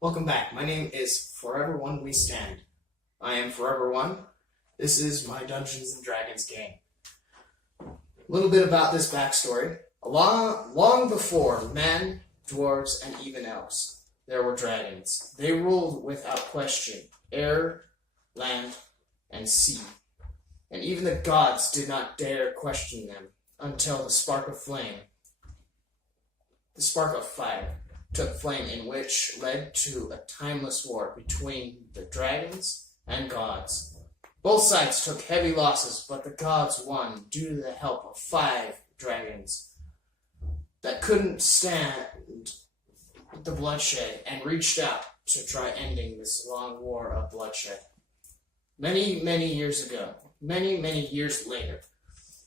Welcome back. My name is Forever One We Stand. I am Forever One. This is my Dungeons and Dragons game. A little bit about this backstory. Long before men, dwarves, and even elves, there were dragons. They ruled without question air, land, and sea. And even the gods did not dare question them until the spark of fire, took flame, in which led to a timeless war between the dragons and gods. Both sides took heavy losses, but the gods won due to the help of 5 dragons that couldn't stand the bloodshed and reached out to try ending this long war of bloodshed. Many, many years ago, many years later,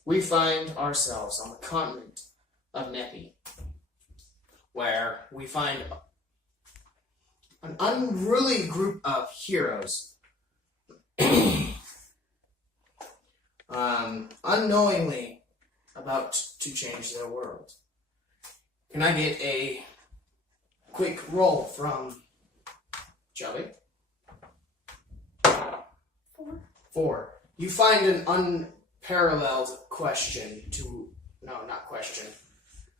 we find ourselves on the continent of Nepi, where we find an unruly group of heroes unknowingly about to change their world. Can I get a quick roll from Shelby? 4. You find an unparalleled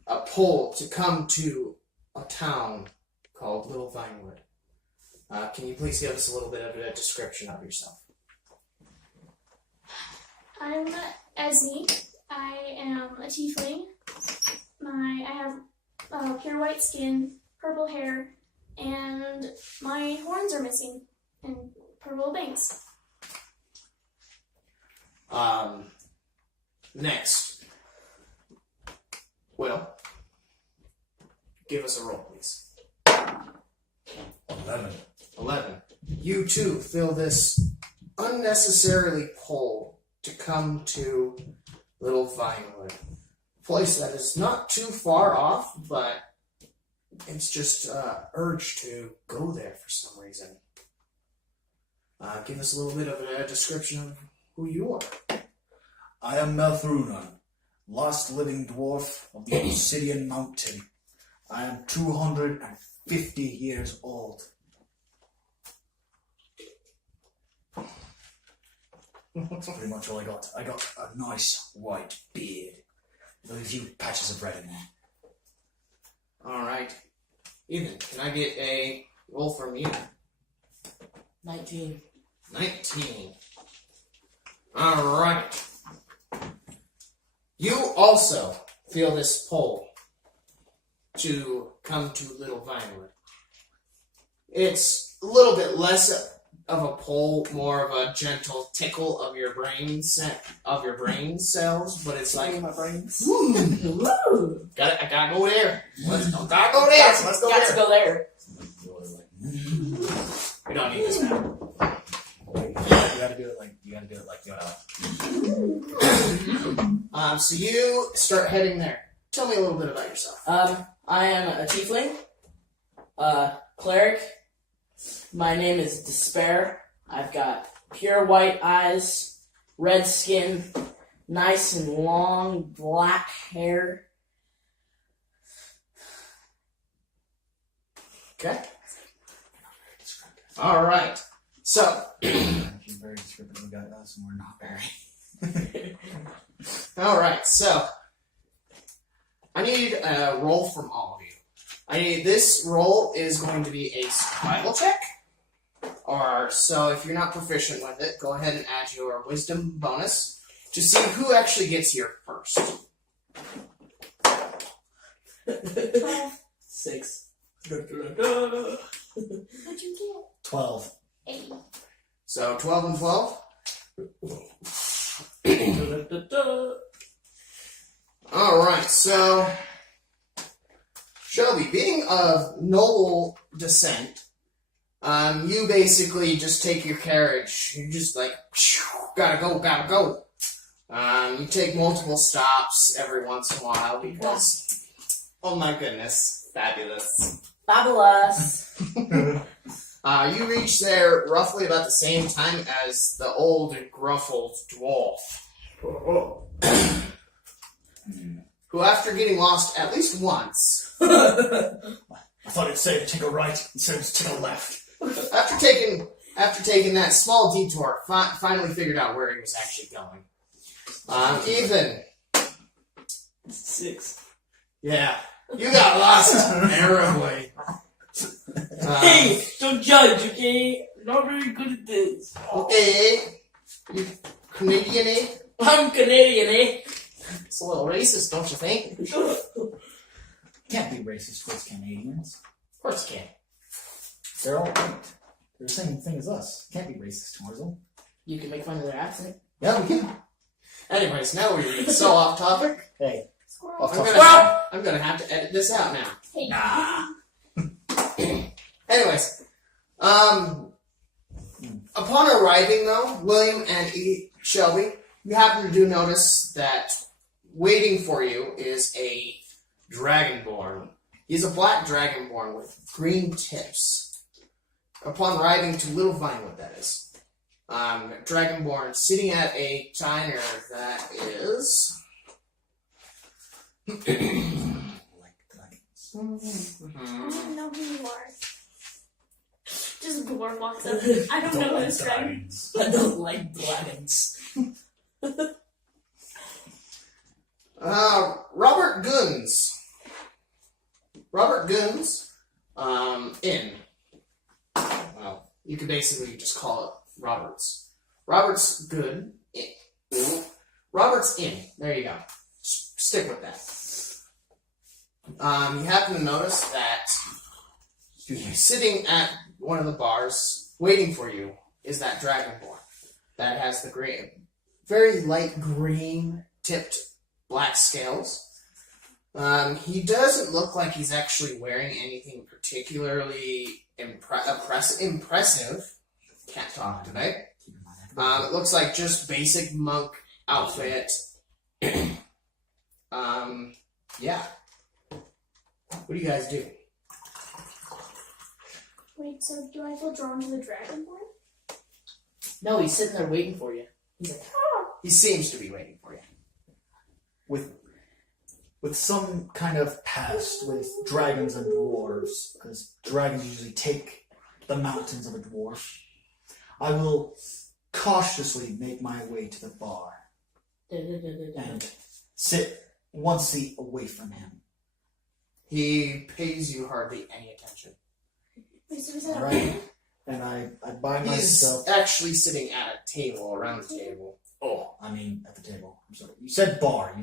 a poll to come to a town called Little Vinewood. Can you please give us a little bit of a description of yourself? I'm Esme. I am a tiefling. I have pure white skin, purple hair, and my horns are missing, and purple bangs. Next. Will, give us a roll, please. 11. You too fill this unnecessarily poll to come to Little Vinewood. A place that is not too far off, but it's just urge to go there for some reason. Give us a little bit of a description of who you are. I am Melthrunan, last living dwarf of the Obsidian Mountain. I am 250 years old. That's pretty much all I got. I got a nice white beard with a few patches of red in there. Alright. Ethan, can I get a roll from you? 19. 19. Alright. You also feel this pull to come to Little Vinewood. It's a little bit less of a pull, more of a gentle tickle of your brain cells, but it's like my brains. I gotta go there. Let's go there. Got to go there. We don't need this now. You gotta do it like So you start heading there. Tell me a little bit about yourself. I am a tiefling, cleric. My name is Despair. I've got pure white eyes, red skin, nice and long black hair. Okay. All right. So. She's very descriptive. We got us, and we're not very. All right. So. I need a roll from all of you. This roll is going to be a survival check. So if you're not proficient with it, go ahead and add your wisdom bonus to see who actually gets here first. 6. What'd you 12. get? 8. So 12 and 12. Alright, so Shelby, being of noble descent, you basically just take your carriage. You just like, gotta go. You take multiple stops every once in a while because, oh my goodness, fabulous. Fabulous. You reach there roughly about the same time as the old and gruffled dwarf. Who, after getting lost at least once, I thought it said take a right, it says take a left. After taking that small detour, finally figured out where he was actually going. Ethan. 6. Yeah, you got lost terribly. Hey, don't judge, okay? Not very good at this. Okay, you Canadian, eh? I'm Canadian, eh? It's a little racist, don't you think? Can't be racist towards Canadians. Of course you can. They're all white. They're the same thing as us. Can't be racist towards them. You can make fun of their accent. Yeah, we can. Anyways, now we're getting so off topic. Hey. Squirrel. I'm gonna have to edit this out now. Hey. Nah. Anyways, upon arriving though, William and Shelby, you happen to notice that waiting for you is a dragonborn. He's a black dragonborn with green tips. Upon arriving to Little Vinewood, that is. Dragonborn sitting at a diner that is... Like dragons. I don't even know who you are. Just dwarf walks up. I don't know this dragon. I don't like dragons. Robert Guns. Robert Guns, Inn. Well, you could basically just call it Robert's. Robert's Good Inn. Robert's Inn. There you go. Stick with that. You happen to notice that sitting at one of the bars, waiting for you, is that dragonborn that has the very light green tipped black scales. He doesn't look like he's actually wearing anything particularly impressive. Can't talk today. It looks like just basic monk outfit. Yeah. What do you guys do? Wait, so do I feel drawn to the dragonborn? No, he's sitting there waiting for you. He's like, He seems to be waiting for you. With some kind of past with dragons and dwarves, because dragons usually take the mountains of a dwarf, I will cautiously make my way to the bar and sit one seat away from him. He pays you hardly any attention. Wait, so is that All right? And I buy He's myself... actually sitting at a table, a round table. Oh, I mean at the table. I'm sorry. You said bar.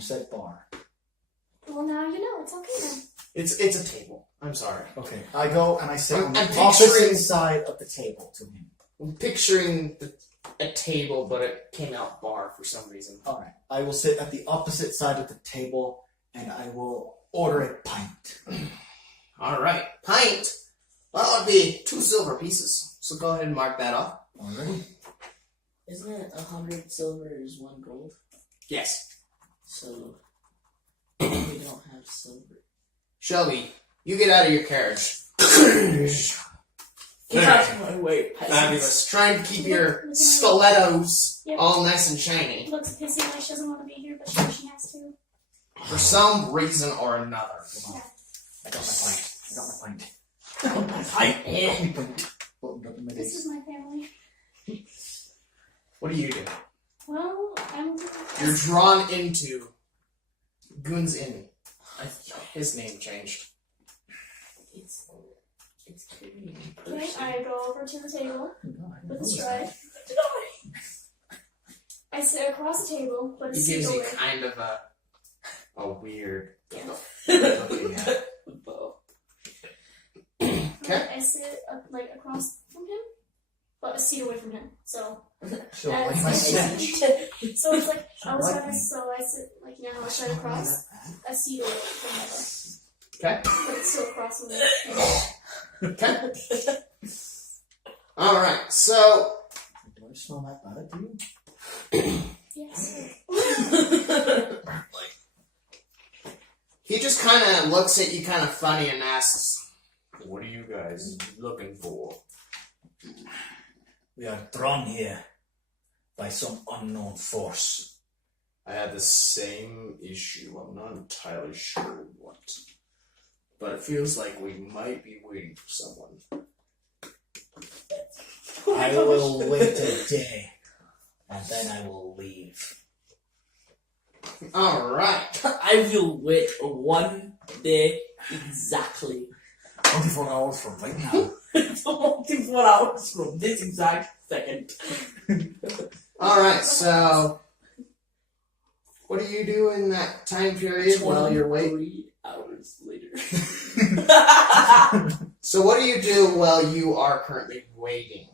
Well, now you know. It's okay then. It's a table. I'm sorry. Okay. I go and I sit on the I'm opposite picturing- side of the table to him. I'm picturing a table, but it came out bar for some reason. All right. I will sit at the opposite side of the table and I will order a pint. All right, pint. Well, it'd be 2 silver pieces. So go ahead and mark that off. Already? isn't it 100 silver is 1 gold? Yes. So, we don't have silver. Shelby, you get out of your carriage. Get out of my way, peasants. Fabulous. Trying to keep your stilettos all nice and shiny. Looks pissy like she doesn't want to be here, but she has to. For some reason or another. Yeah. I got my pint. This is my family. What do you do? Well, You're drawn into Goon's Inn. His name changed. It's Korean Okay, person. I go over to the table with a stride. I sit across the table, but He it's gives seat you away. kind of a weird Yeah. looking at. Okay. I sit across from him, but a seat away from him. So, So, That's like my nice. snatch. so it's like I was Like trying to, me. so I sit how I stride across a seat away from him, Okay. but it's still across from me. Okay. All right. So Do I smell that bad to you? Yes. he just kind of looks at you kind of funny and asks, "What are you guys looking for?" We are drawn here by some unknown force. I had the same issue. I'm not entirely sure what. but it feels like we might be waiting for someone. I will wait a day, and then I will leave. Alright. I will wait 1 day exactly. 24 hours from right now. 24 hours from this exact second. Alright, so what do you do in that time period while you're waiting? 3 hours later. So what do you do while you are currently waiting?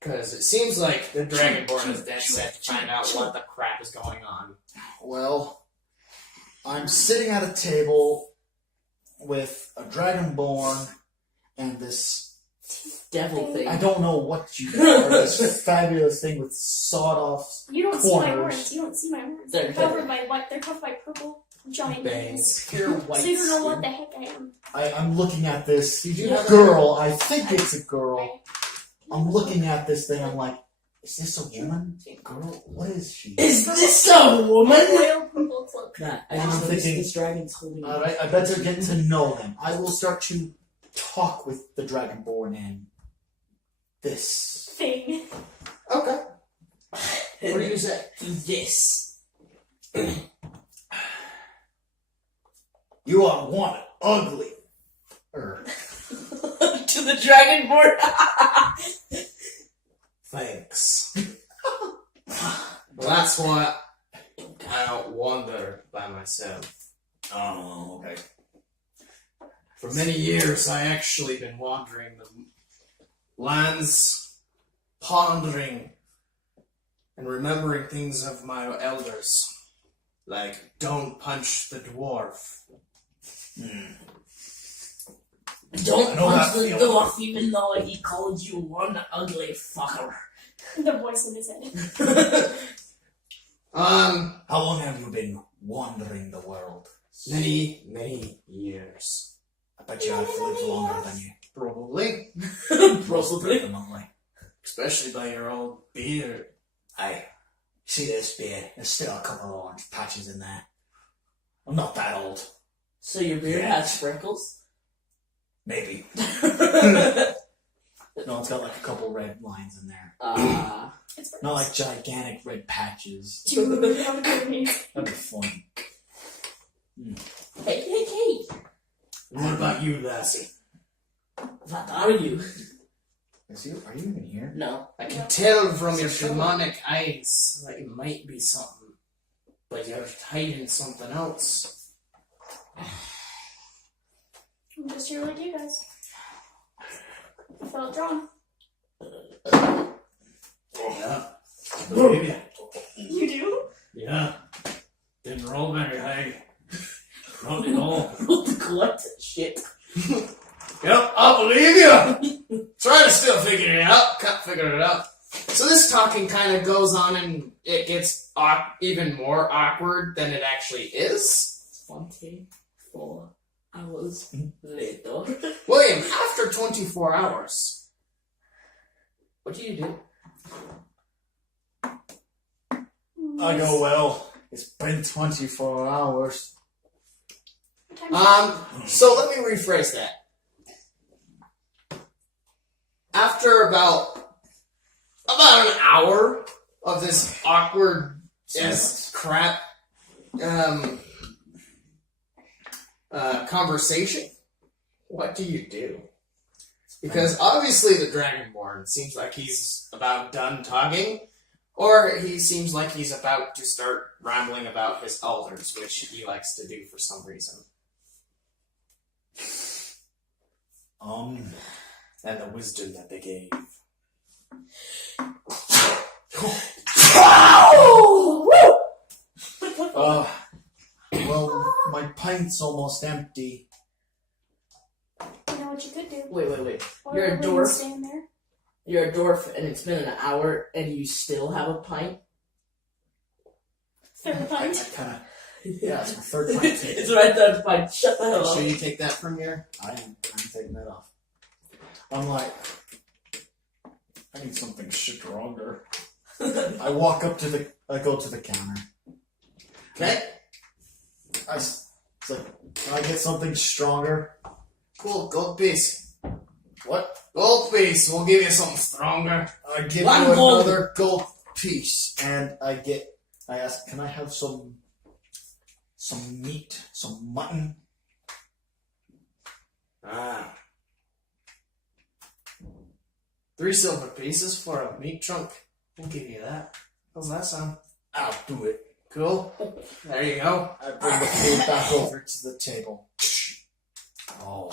Because it seems like the Dragonborn is dead set to find out what the crap is going on. Well, I'm sitting at a table with a Dragonborn and this, Devil thing. I don't know what you are, this fabulous thing with sawed-off You don't see my corners. horns. You don't see my horns. They're They're covered by what? They're covered by purple giant Bangs. bangs. Pure white So you don't know skin. what the heck I am. I'm looking at this You do have a- girl. I think it's a girl. Right? I'm looking at this thing. I'm like, is this a woman? Girl? What is she? Is this a woman? Royal purple cloak. Nah, I And just I'm noticed thinking- this dragon's holding Alright, I better get to know them. I will start to talk with the Dragonborn and this. Thing. Okay. What do you say? This. You are one ugly. To the dragonborn. Thanks. Well, that's why I don't wander by myself. Oh, okay. For many years, I actually been wandering the lands, pondering, and remembering things of my elders. Like, don't punch the dwarf. Don't I know punch that the feeling. dwarf even though he called you one ugly fucker. The voice in his head. How long have you been wandering the world? Many, many years. I bet you I've lived longer than you. Probably. Probably. Definitely. Especially by your old beard. Aye. See this beard? There's still a couple of orange patches in there. I'm not that old. So your beard Yeah. has sprinkles? Maybe. No, it's got like a couple red lines in there. It's Not like gigantic red patches. Dude, how good me. That'd be fun. Hey. What about you, lassie? What are you? Are you even here? No. I can tell from your demonic eyes that you might be something, but you're hiding something else. I'm just here like you guys. I felt drawn. Yeah. I believe you. You do? Yeah. Didn't roll very high. Not at all. Collect shit. Yep, I believe you. Try to still figure it out. Can't figure it out. So this talking kind of goes on and it gets even more awkward than it actually is. 24 hours later. William, after 24 hours, what do you do? I go, well, it's been 24 hours. So let me rephrase that. After about an hour of this awkward crap conversation, what do you do? Because obviously the Dragonborn seems like he's about done talking, or he seems like he's about to start rambling about his elders, which he likes to do for some reason. And the wisdom that they gave. Well, my pint's almost empty. You know what you could do? Wait. Or You're a let him dwarf. stand there. You're a dwarf and it's been an hour and you still have a pint? Third I pint. kind of, yeah, it's my third pint. It's right there to pint. Shut the hell So up. you take that from your... I'm taking that off. I'm like, I need something stronger. I walk up to I go to the counter. Okay? I say It's like, can I get something stronger? Cool, gold piece. What? Gold piece. We'll give you something stronger. I give One you gold. another gold piece, and I ask, can I have some meat, some mutton? Ah. 3 silver pieces for a meat trunk. I'll give you that. How's that sound? I'll do it. Cool. There you go. I bring the food back over to the table. Oh,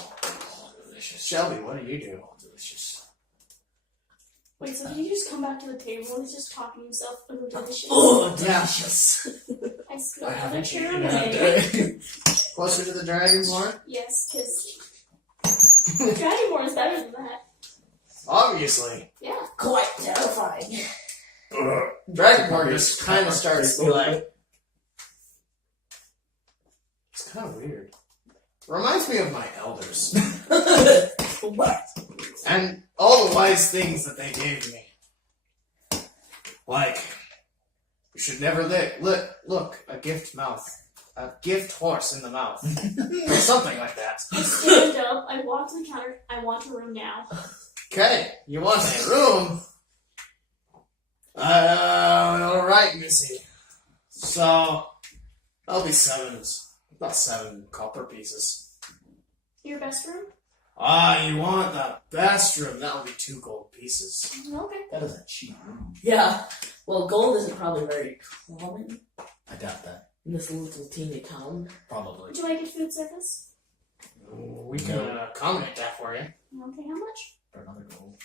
delicious. Shelby, what do you do? Oh, delicious. Wait, so did he just come back to the table and he's just talking to himself? Oh, delicious. Oh, Yeah. delicious. I spilled I another haven't chair eaten on in a me. day. Closer to the dragon's horn? Yes, because Dragonborn is better than that. Obviously. Yeah. Quite terrifying. Dragonborn just kind of starts to be like. It's kind of weird. Reminds me of my elders. What? And all the wise things that they gave me. Like, you should never look a gift mouth. A gift horse in the mouth. Or something like that. I stand up, I walk to the counter, I want a room now. Okay, you want a room? Alright, Missy. So, that'll be about 7 copper pieces. Your best room? You want the best room? That'll be 2 gold pieces. Okay. That is a cheap room. Yeah. Well, gold isn't probably very common I doubt that. in this little teeny town. Probably. Would you like a food service? We can accommodate that for you. Okay, how much? For another gold.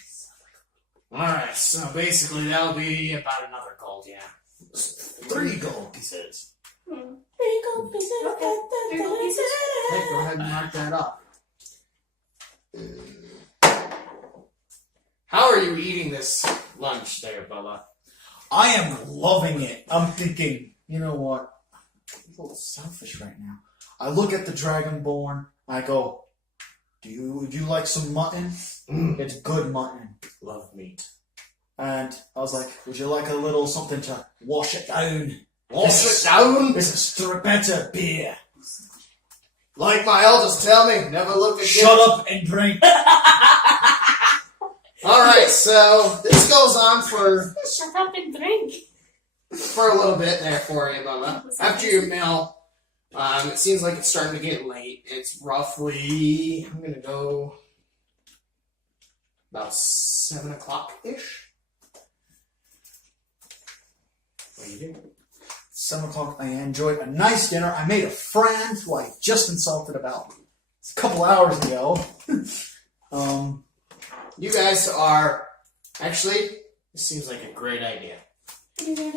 Alright, so basically that'll be about another gold, yeah. 3 gold pieces. Hmm. 3 gold pieces. Okay. 3 gold pieces? Hey, go ahead and mark that up. How are you eating this lunch there, Bubba? I am loving it. I'm thinking, you know what? I'm a little selfish right now. I look at the Dragonborn. I go, would you like some mutton? It's good mutton. Love meat. And I was like, would you like a little something to wash it down? Wash it down? This is Strabetta beer. Like my elders tell me, never look at Shut up and drink. Alright, so this goes on for Shut up and drink. a little bit there for you, Bubba. After your meal, it seems like it's starting to get late. It's roughly, I'm gonna go about 7 o'clock-ish. What do you do? 7 o'clock, I enjoyed a nice dinner. I made a friend who I just insulted about a couple hours ago. You guys are, actually, this seems like a great idea.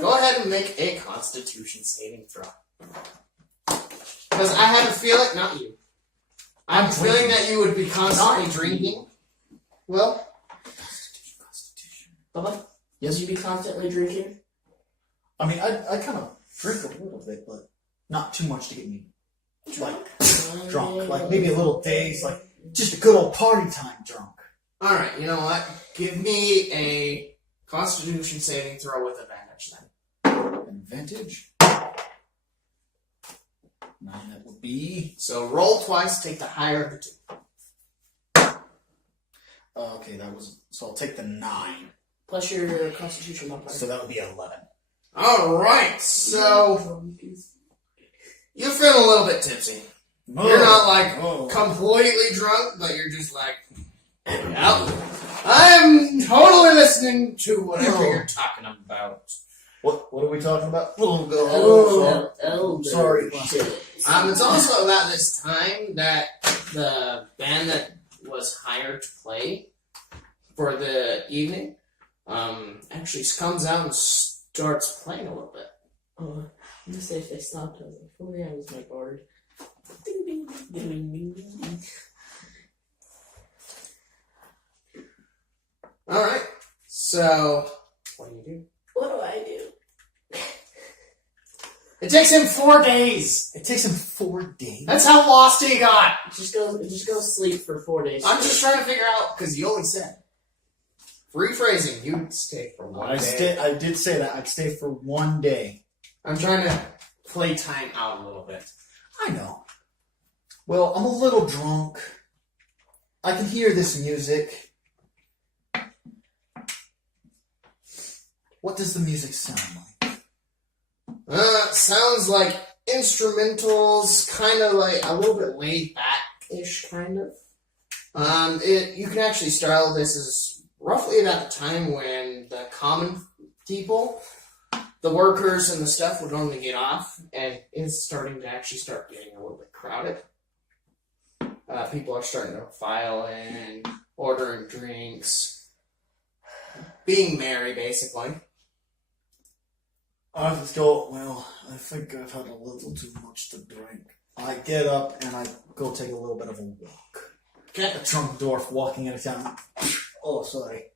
Go ahead and make a Constitution saving throw. Because I have a feeling, not you. I have a feeling that you would be constantly drinking. Well, Bubba? Yes? Would you be constantly drinking? I mean, I kind of drink a little bit, but not too much to get me like drunk. Like maybe a little dazed, like just a good old party time drunk. alright, you know what? Give me a Constitution saving throw with advantage then. Advantage. 9, that would be. So roll twice, take the higher of the 2. Okay, that was. So I'll take the 9. Plus your constitution modifier. So that would be 11. Alright, so you're feeling a little bit tipsy. Oh, You're not like oh. completely drunk, but you're just like, yep, I'm totally listening to whatever Oh. you're talking about. What are we talking about? Oh, Oh, elder. sorry. It's also about this time that the band that was hired to play for the evening actually comes out and starts playing a little bit. Oh, I'm gonna say if they stopped, I was like, oh yeah, I was my board. Ding, ding, ding, ding, ding, ding. Alright, so what do you do? What do I do? It takes him 4 days! It takes him 4 days. That's how lost he got! Just go sleep for 4 days. I'm just trying to figure out, because you only said. Rephrasing, you'd stay for 1 day. I did say that I'd stay for 1 day. I'm trying to play time out a little bit. I know. Well, I'm a little drunk. I can hear this music. What does the music sound like? Sounds like instrumentals, kind of like a little bit laid back-ish, kind of. You can actually style this as roughly about the time when the common people, the workers and the stuff would normally get off, and it's starting to actually start getting a little bit crowded. People are starting to file in, ordering drinks, being merry, basically. I thought, well, I think I've had a little too much to drink. I get up and I go take a little bit of a walk. Okay. A drunk dwarf walking into town. Oh, sorry.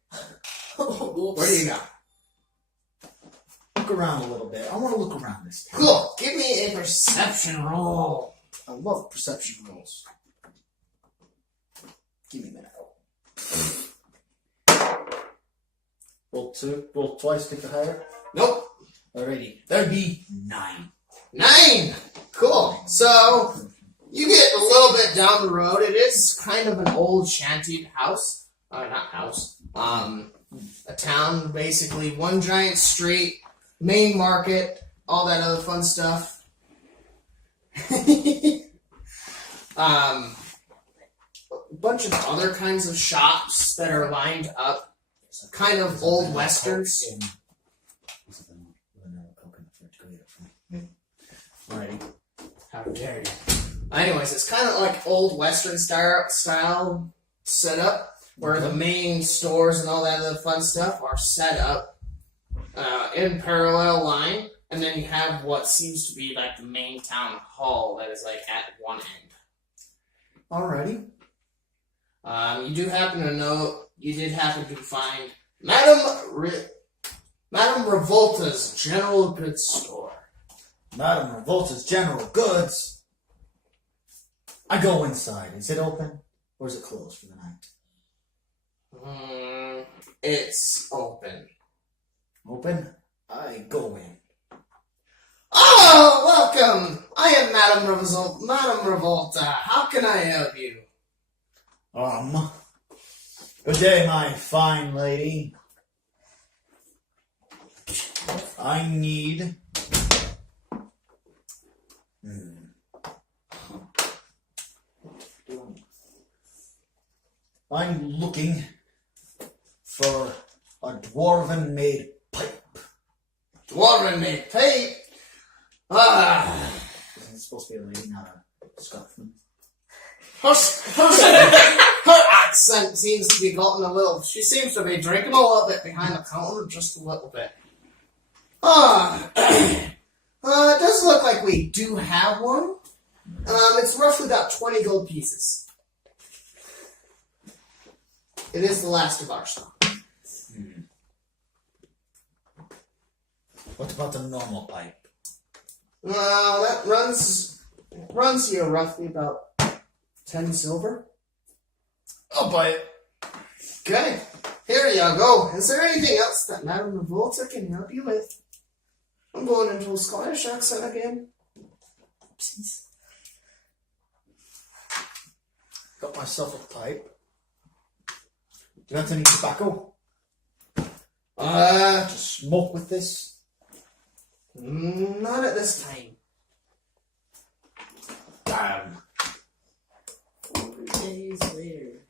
Where do you go? Look around a little bit. I want to look around this town. Cool. Give me a perception roll. I love perception rolls. Give me a minute. Roll twice, pick the higher. Nope. Alrighty. That'd be 9. 9. Cool. So you get a little bit down the road. It is kind of an old shantied house. Not house. A town, basically. One giant street, main market, all that other fun stuff. A bunch of other kinds of shops that are lined up. Kind of old westerns. Alrighty. How dare you. Anyways, it's kind of like old western style setup, where the main stores and all that other fun stuff are set up in parallel line, and then you have what seems to be like the main town hall that is like at one end. Alrighty. You did happen to find Madame Revolta's General Goods Store. Madame Revolta's General Goods. I go inside. Is it open? Or is it closed for the night? It's open. Open? I go in. Oh, welcome! I am Madame Revolta. How can I help you? Good day, my fine lady. I need... I'm looking for a dwarven-made pipe. Dwarven-made pipe? Isn't it supposed to be a lady, not a Scotsman? Her accent seems to be gotten a little... She seems to be drinking a little bit behind the counter, just a little bit. It does look like we do have one. It's roughly about 20 gold pieces. It is the last of our stock. What about the normal pipe? That runs you roughly about 10 silver. I'll buy it. Okay, here you go. Is there anything else that Madame Revolta can help you with? I'm going into a Scottish accent again. Got myself a pipe. Do you want any tobacco? To smoke with this? Not at this time. Damn. 4 days later.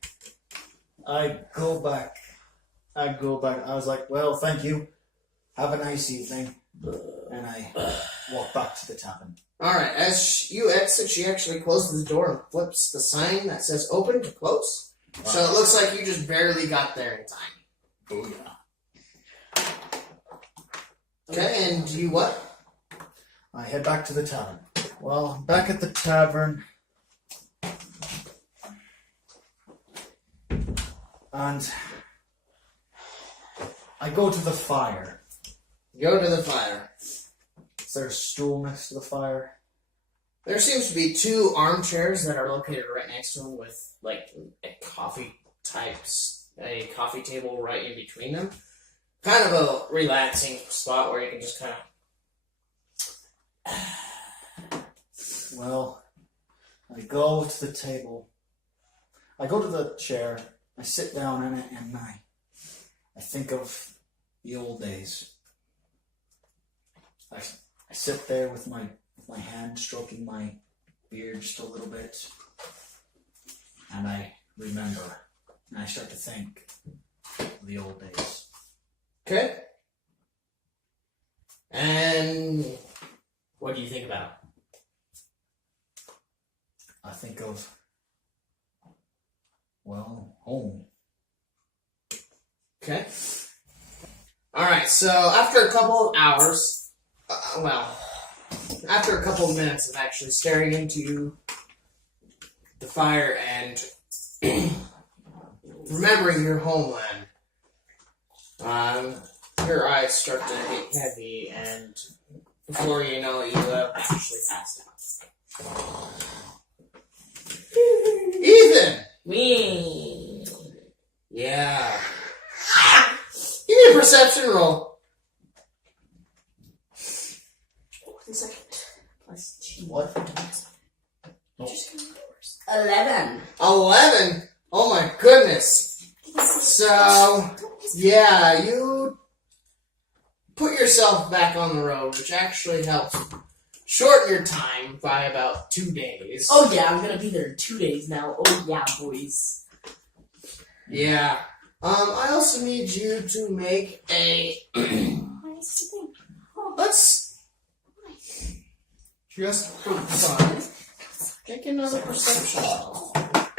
I go back. I was like, well, thank you. Have a nice evening. And I walk back to the tavern. Alright, as you exit, she actually closes the door and flips the sign that says open to close. So it looks like you just barely got there in time. Oh, yeah. Okay, and you what? I head back to the tavern. Well, I'm back at the tavern. And I go to the fire. Go to the fire. Is there a stool next to the fire? There seems to be 2 armchairs that are located right next to them with, like, a coffee table right in between them. Kind of a relaxing spot where you can just kind of... Well, I go to the table. I go to the chair. I sit down in it, and I think of the old days. I sit there with my hand stroking my beard just a little bit, and I remember, and I start to think of the old days. Okay. And What do you think about? I think of, well, home. okay. All right. So after a couple of hours, after a couple of minutes of actually staring into the fire and remembering your homeland, your eyes start to get heavy, and before you know it, you have actually passed out. Ethan! Me. Yeah. Give me a perception roll. 1 second. Plus 2. What? Just kind of worse. 11. 11? Oh my goodness. So, yeah, you put yourself back on the road, which actually helps shorten your time by about 2 days. Oh yeah, I'm gonna be there in 2 days now. Oh yeah, boys. Yeah. I also need you to make a... Nice to think. Oh, Let's... Just for fun, make another perception roll.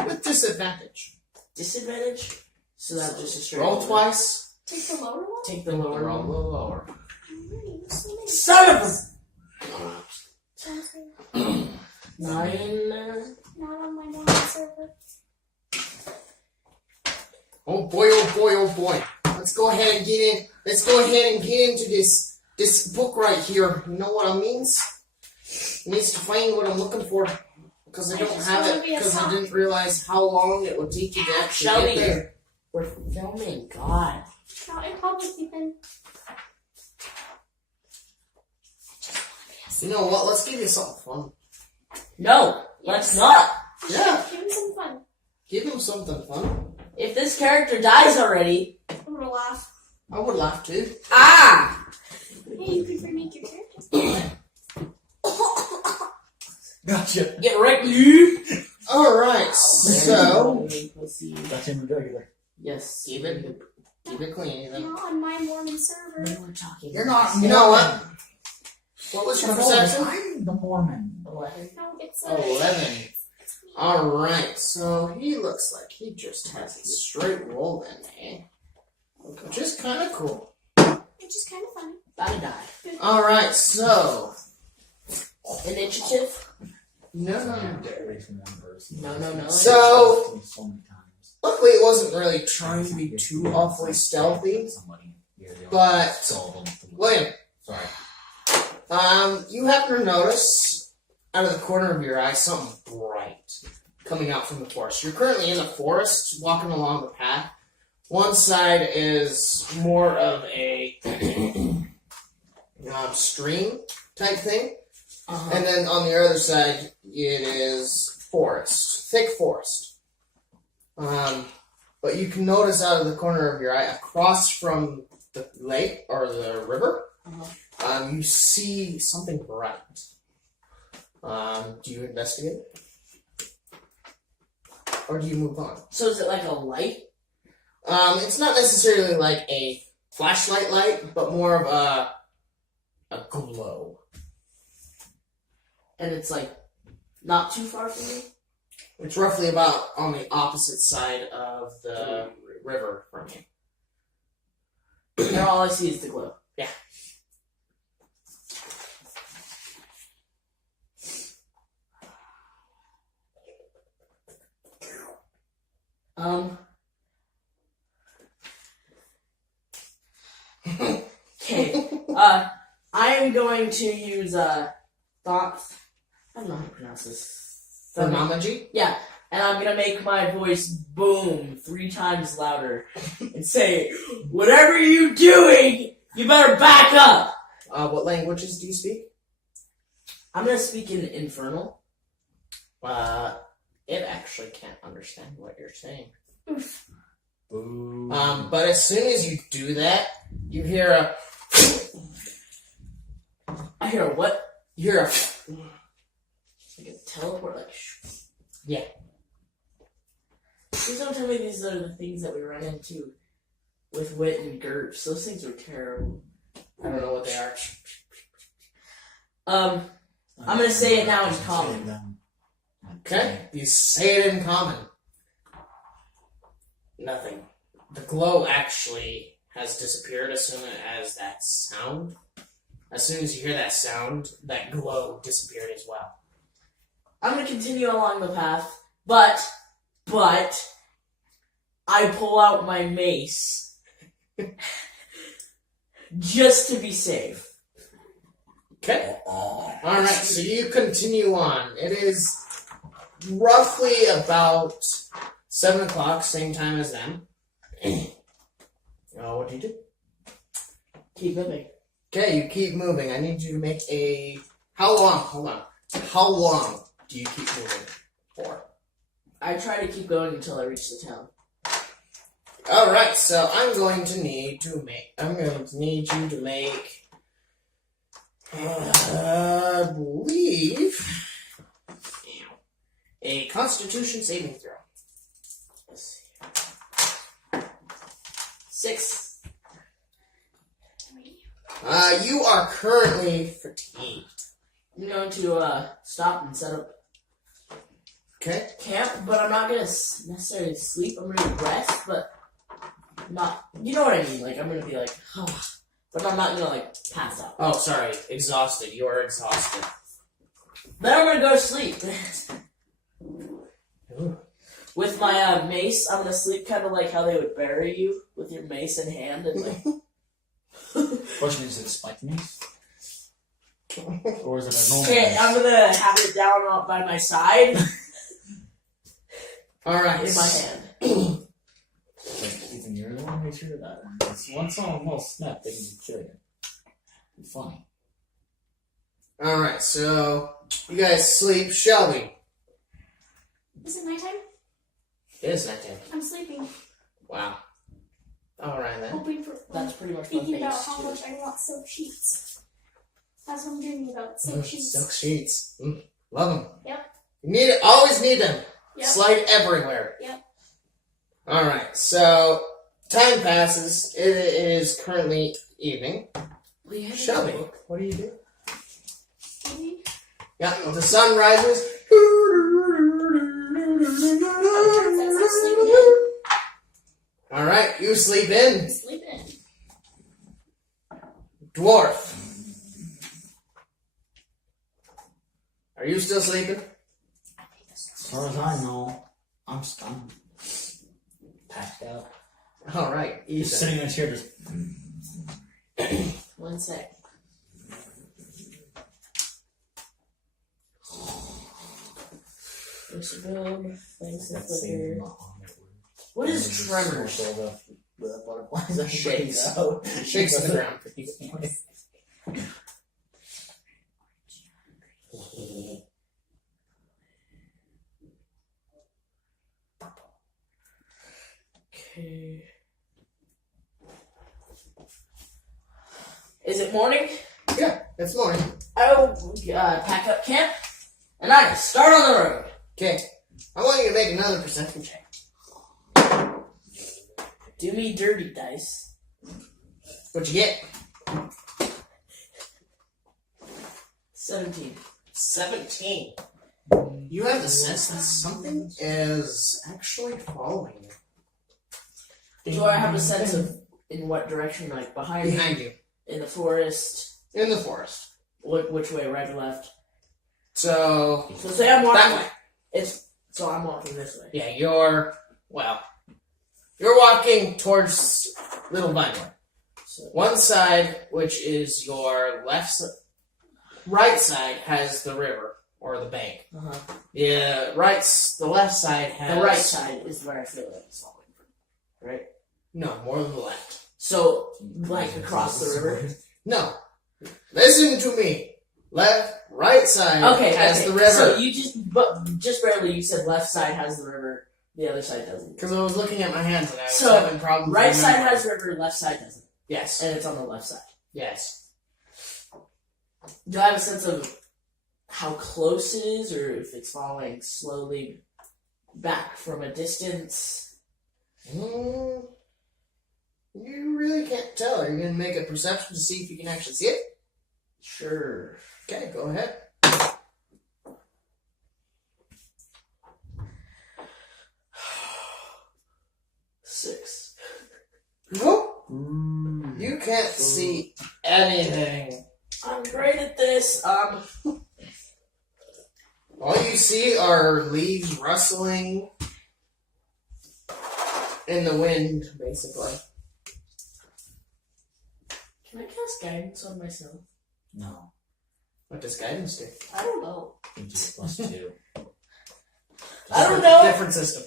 With disadvantage. Disadvantage? So that's just a straight Roll twice. take the lower one? Take the lower Roll a roll. little lower. Alrighty, so many. Son of a... Sounds good. 9. Not on my normal server. Oh boy, oh boy, oh boy. Let's go ahead and get in. Let's go ahead and get into this book right here. You know what it means? It needs to find what I'm looking for. Because I don't just have wanna it. be a Because I sock. didn't realize how long it would take you to actually Shelby, get there. we're filming. God. Not in public, Ethan. You know what? Let's give you something fun. No, let's not. Yeah. Give me some fun. Give him something fun. If this character dies already. I'm gonna laugh. I would laugh too. Ah! Hey, you could remake your character. Gotcha. Get ready. Alright, so Pussy. Gotcha in regular. Yes. keep it clean, Ethan. Not on my Mormon server. We were talking. You're not. You know what? What was your perception? I'm the Mormon. 11. No, it's 11. Alright, so he looks like he just has a straight roll in, eh? Which is kind of cool. Which is kind of funny. About to die. Alright, so. Initiative? No. Get away from one person. No. So- So many times. Luckily, it wasn't really trying to be too awfully stealthy. But- William, Sorry. you happen to notice out of the corner of your eye something bright coming out from the forest. You're currently in the forest, walking along the path. One side is more of a stream type thing, Uh-huh. and then on the other side it is forest, thick forest. But you can notice out of the corner of your eye, across from the lake or the river, you see something bright. Do you investigate? Or do you move on? So is it like a light? It's not necessarily like a flashlight light, but more of a glow. And it's like not too far from me? It's roughly about on the opposite side of the river from you. And all I see is the glow. Yeah. Okay. I am going to use thought. I don't know how to pronounce this. Phenomenology? Yeah, and I'm gonna make my voice boom 3 times louder and say, "Whatever you're doing, you better back up." What languages do you speak? I'm gonna speak in Infernal. It actually can't understand what you're saying. Oof. Boo. But as soon as you do that, you hear a. I hear a what? You hear a. Like a teleport, like. Yeah. Please don't tell me these are the things that we run into with Wit and GURPS. Those things are terrible. I don't know what they are. I'm gonna say it now in common. Okay, you say it in common. Nothing. The glow actually has disappeared as soon as that sound. As soon as you hear that sound, that glow disappeared as well. I'm gonna continue along the path, but I pull out my mace just to be safe. Okay. Alright, so you continue on. It is roughly about 7 o'clock, same time as them. What do you do? Keep moving. Okay, you keep moving. I need you to make a... How long? Hold on. How long do you keep moving for? I try to keep going until I reach the town. Alright, so I'm going to need you to make... I believe... a Constitution saving throw. Let's see. 6. You are currently fatigued. I'm going to stop and set up Okay. camp, but I'm not gonna necessarily sleep. I'm gonna rest, but not. You know what I mean? Like I'm gonna be like, oh, but I'm not gonna like pass out. Oh, sorry. Exhausted. You are exhausted. Then I'm gonna go to sleep. Ooh. With my mace, I'm gonna sleep kind of like how they would bury you with your mace in hand and like. Question is it spike mace? Or is it a normal Okay, mace? I'm gonna have it down by my side Alright. in my hand. Like, even you're the one who sure that one. It's once someone will snap, they can kill you. Be funny. Alright, so you guys sleep. Shelby. Is it nighttime? It is nighttime. I'm sleeping, Wow. Alright then. hoping for. That's pretty much my Thinking about base how too. much I want silk sheets. That's what I'm dreaming about. Silk sheets. Silk sheets. Love them. Yep. You always need them. Yep. Slide everywhere. Yep. Alright, so time passes. It is currently evening. Well, you had to Shelby, go. what do you do? Maybe. Yeah, the sun rises. I'm sleeping in. Alright, you sleep in. I'm sleeping. Dwarf. Are you still sleeping? As far as I know, I'm packed out. Alright, He's Ethan. sitting in a chair just. 1 sec. There's a build, things that That's flicker. not on it. What is tremors? So the butterflies that Shakes. out. Shakes the ground. Okay. Is it morning? Yeah, it's morning. I will pack up camp, and I start on the road. Okay. I want you to make another perception check. Do me dirty dice. What'd you get? 17. 17. You have the sense that something is actually following you. Do I have a sense of in what direction, like behind me, Behind you. in the forest, In the forest. which way, right or left? So, So say I'm walking. that way. So I'm walking this way. Yeah, you're walking towards Little Vinewood. So One side, which is your right side, has the river or the bank. The left side has the right side is where I feel like it's falling from. Right. No, more than the left. So like across the river. No, listen to me. Right side has Okay. the river. So you just but just barely. You said left side has the river, the other side doesn't. Because I was looking at my hands and I was So, having problems. Right side remembering. has river, left side doesn't, Yes. and it's on the left side. Yes. Do I have a sense of how close it is, or if it's falling slowly back from a distance? You really can't tell. Are you going to make a perception to see if you can actually see it? Sure. Okay, go ahead. Six. Nope. You can't see anything. I'm great at this. All you see are leaves rustling in the wind, basically. Can I cast guidance on myself? No. What does guidance do? I don't know. Gives you +2. I don't know. Different system.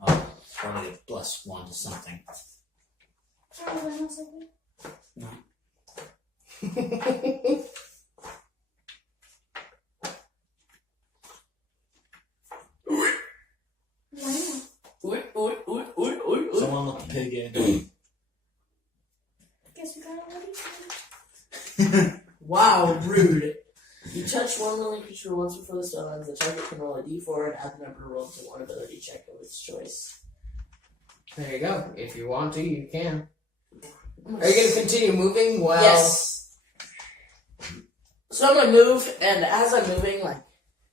Oh, it's probably a +1 to something. Oh, that was like No. wow. Someone let the pig in. Guess we got it already. Wow, rude. You touch one living creature once before the spell ends. The target can roll a d4 and add the number rolled to one ability check of its choice. There you go. If you want to, you can. Are you going to continue moving while... Yes. So I'm gonna move, and as I'm moving, like,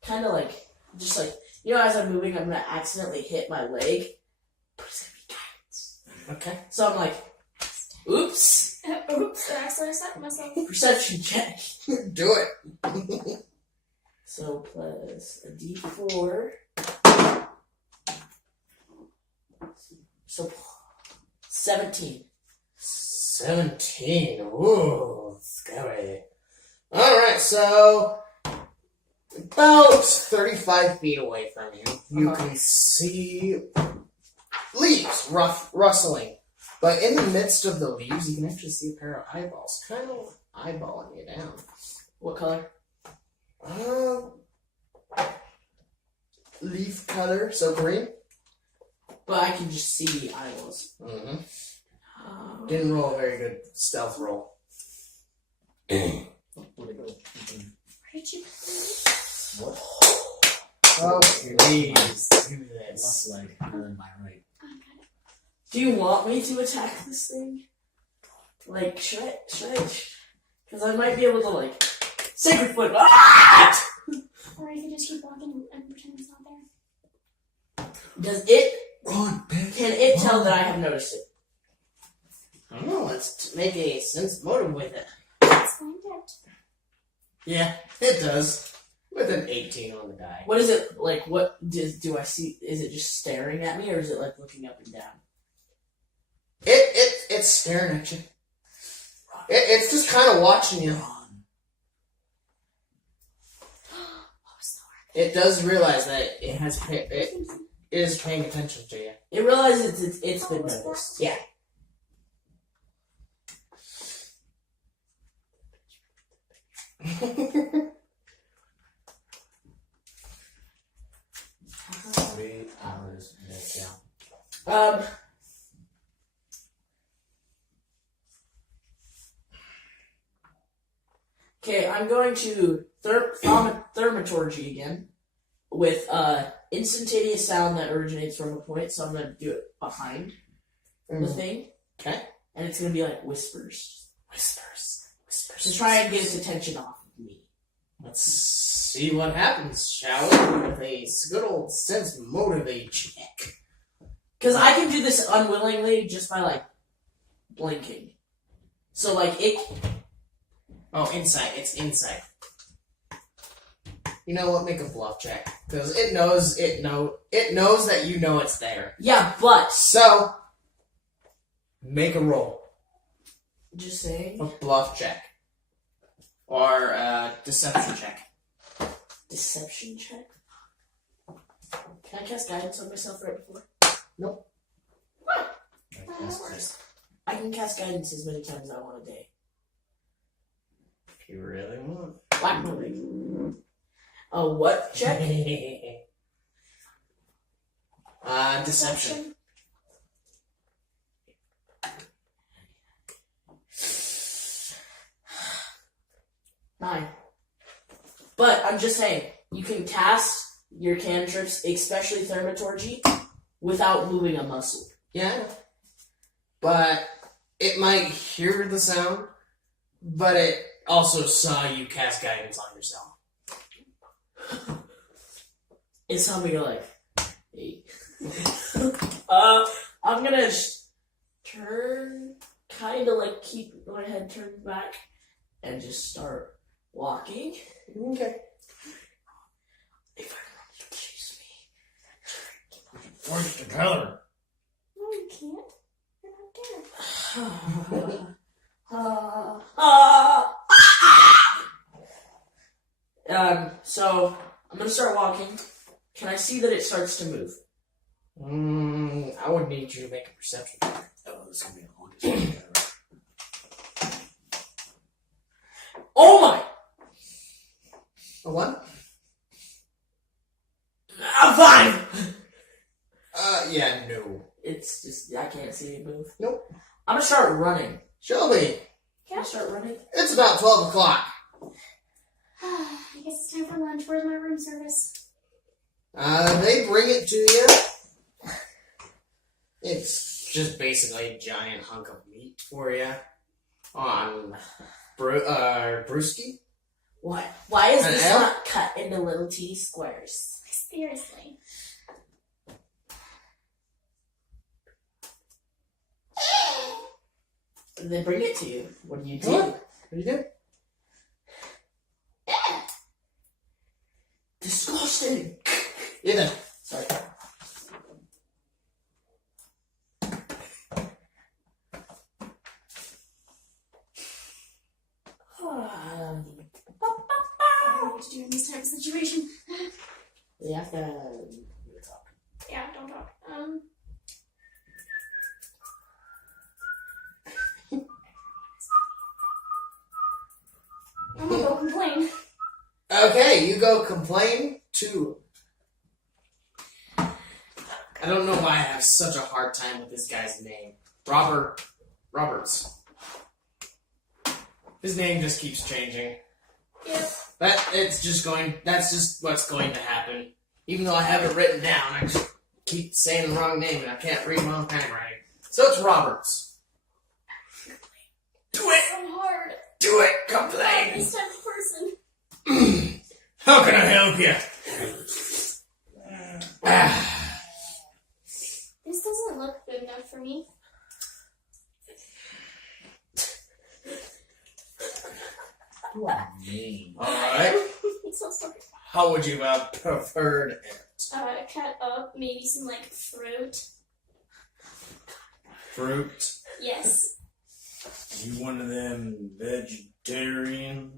kind of like, just like, you know, as I'm moving, I'm gonna accidentally hit my leg, but it's gonna be guidance. Okay. So I'm like, oops, Oops, I accidentally set myself. perception check. Do it. So plus a d4. So 17. 17. Ooh, scary. Alright, so about 35 feet away from you, you Uh-huh. can see leaves rustling. But in the midst of the leaves, you can actually see a pair of eyeballs, kind of eyeballing you down. What color? Leaf color, so green. But I can just see eyeballs. Mm-hmm. Didn't roll a very good stealth roll. Where'd it go? Where did you put What? Oh, please do Left this. leg, rather than my right. I got it. Do you want me to attack this thing? Like, should I? Because I might be able to, like, Sacred Foot. Ah! Or you could just keep walking and pretend it's not there. Does it? Run, pig! Can it tell that I have noticed it? I don't know, let's make a sense motive with it. Let's find out. Yeah, it does. With an 18 on the die. What is it like? What do I see? Is it just staring at me, or is it like looking up and down? It's staring at you. It's just kind of watching you. Run. What was the word? It does realize that it is paying attention to you. It realizes it's been was noticed. Yeah. Three hours and it's down. Okay, I'm going to thaumaturgy again with instantaneous sound that originates from a point. So I'm going to do it behind the thing, Okay. and it's going to be like whispers Whispers. to try and get its attention off of me. Let's see what happens, shall we? With a good old sense motivate check. Because I can do this unwillingly just by like blinking. So like it. Oh, insight. It's insight. You know what? Make a bluff check because it knows that you know it's there. Yeah, but So make a roll. just saying. A bluff check or a deception check. Deception check. Can I cast guidance on myself right before? Nope. I can cast guidance as many times as I want a day. If you really want. Black moving. A what check? Deception. 9. But I'm just saying, you can cast your cantrips, especially Thermaturgy, without moving a muscle. Yeah. But it might hear the sound, but it also saw you cast guidance on yourself. It's how we go like, hey. I'm gonna turn, kind of like keep my head turned back, and just start walking. Okay. If I want you to chase Force together. No, you can't. You're not there. So I'm gonna start walking. Can I see that it starts to move? I would need you to make a perception check. Oh, this is gonna be the longest one ever. Oh my! A what? I'm fine! Yeah, no. It's just, I can't see it move. Nope. I'm gonna start running. Shelby, Can I start running? it's about 12 o'clock. I guess it's time for lunch. Where's my room service? They bring it to you. It's just basically a giant hunk of meat for you. On brewski. What? Why is An this L? not cut into little T squares? Seriously. They bring it to you. What do you do? What? What do you do? Disgusting! Ethan. Sorry. What to do in this type of situation? We have to talk. Yeah, don't talk. I'm gonna go complain. Okay, you go complain to. I don't know why I have such a hard time with this guy's name. Roberts. His name just keeps changing. Yep. That's just what's going to happen. Even though I have it written down, I just keep saying the wrong name and I can't read my own handwriting. So it's Roberts. Do it! So hard. Do it! I'm Complain! this type of person. How can I help you? This doesn't look good enough for me. Alright. I'm so sorry. How would you have preferred it? Cut up maybe some like fruit. Fruit? Yes. You one of them vegetarians?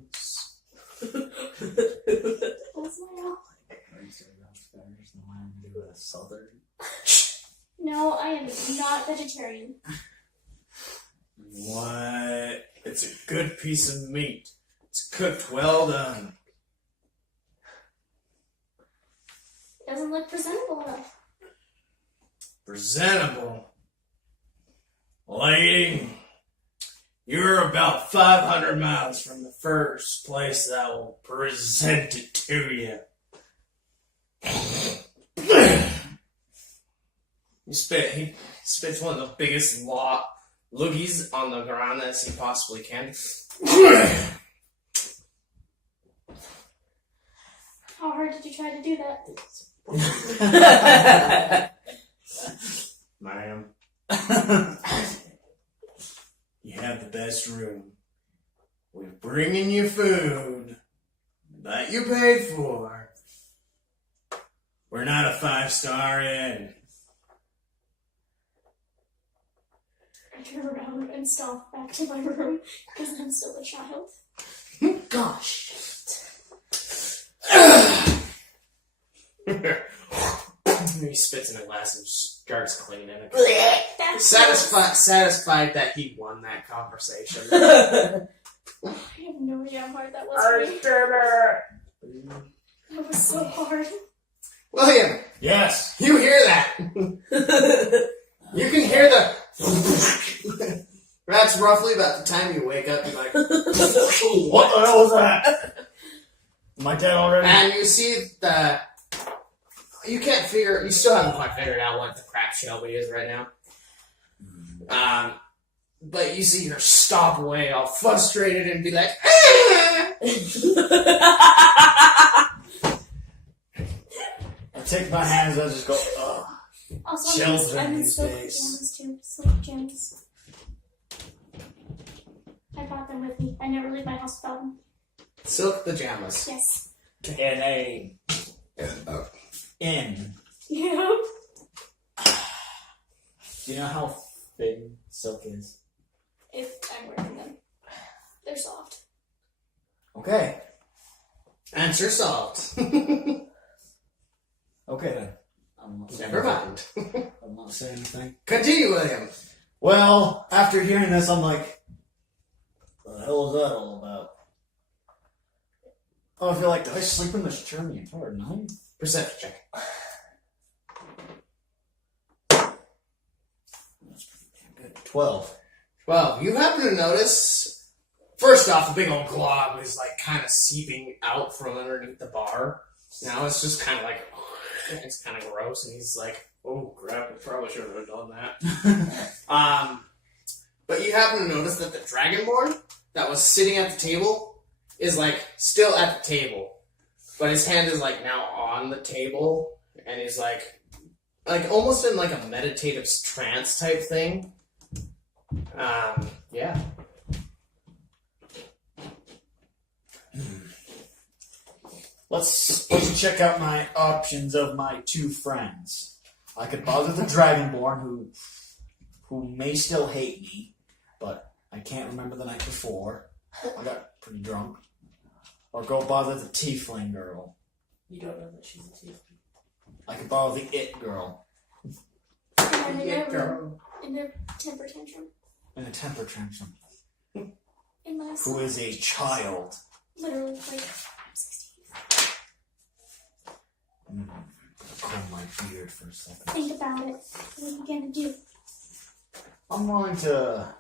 That's my Southern. No, I am not vegetarian. What? It's a good piece of meat. It's cooked well done. It doesn't look presentable enough. Presentable. Lady, you're about 500 miles from the first place that will present it to you. He spits one of the biggest loogies on the ground as he possibly can. How hard did you try to do that? Ma'am, you have the best room. We're bringing you food that you paid for. We're not a 5-star inn. I turn around and stomp back to my room because I'm still a child. Gosh. He spits in a glass and starts cleaning it. That's Satisfied that he won that conversation. I have no idea how hard that was for me. That was so hard. William, Yes. you hear that? You can hear the. That's roughly about the time you wake up. You're like, What the hell was that? Am I dead already? and you see the. You can't figure. You still haven't quite figured out what the crap Shelby is right now. But you see her stomp away, all frustrated, and be like, "Ah!" I take my hands, I just go, ugh. Also, Children I'm in these silk days. pajamas too. Silk pajamas. I brought them with me. I never leave my house without them. Silk pajamas. Yes. In Yeah. Do you know how thin silk is? If I'm wearing them, they're soft. Okay. Answer solved. Okay then. I'm not saying Never anything. mind. I'm not saying anything. Continue, William. Well, after hearing this, I'm like, what the hell is that all about? Oh, I feel like, did I sleep in this chair the entire night? Perception check. That's pretty damn good. 12. Well, you happen to notice, first off, a big old glob is like kind of seeping out from underneath the bar. Now it's just kind of like, it's kind of gross, and he's like, oh crap, I probably should have done that. But you happen to notice that the Dragonborn that was sitting at the table is like still at the table, but his hand is like now on the table, and he's like almost in like a meditative trance type thing. Yeah. Let's check out my options of my two friends. I could bother the Dragonborn, who may still hate me, but I can't remember the night before. I got pretty drunk. Or go bother the Tiefling girl. You don't know that she's a tiefling. I could bother the It girl And I Yeah, never girl. in their temper tantrum. and a temper tantrum, In my who is a child. literally like I'm 16. Comb my beard for a second. Think about it. What are you gonna do? I'm going to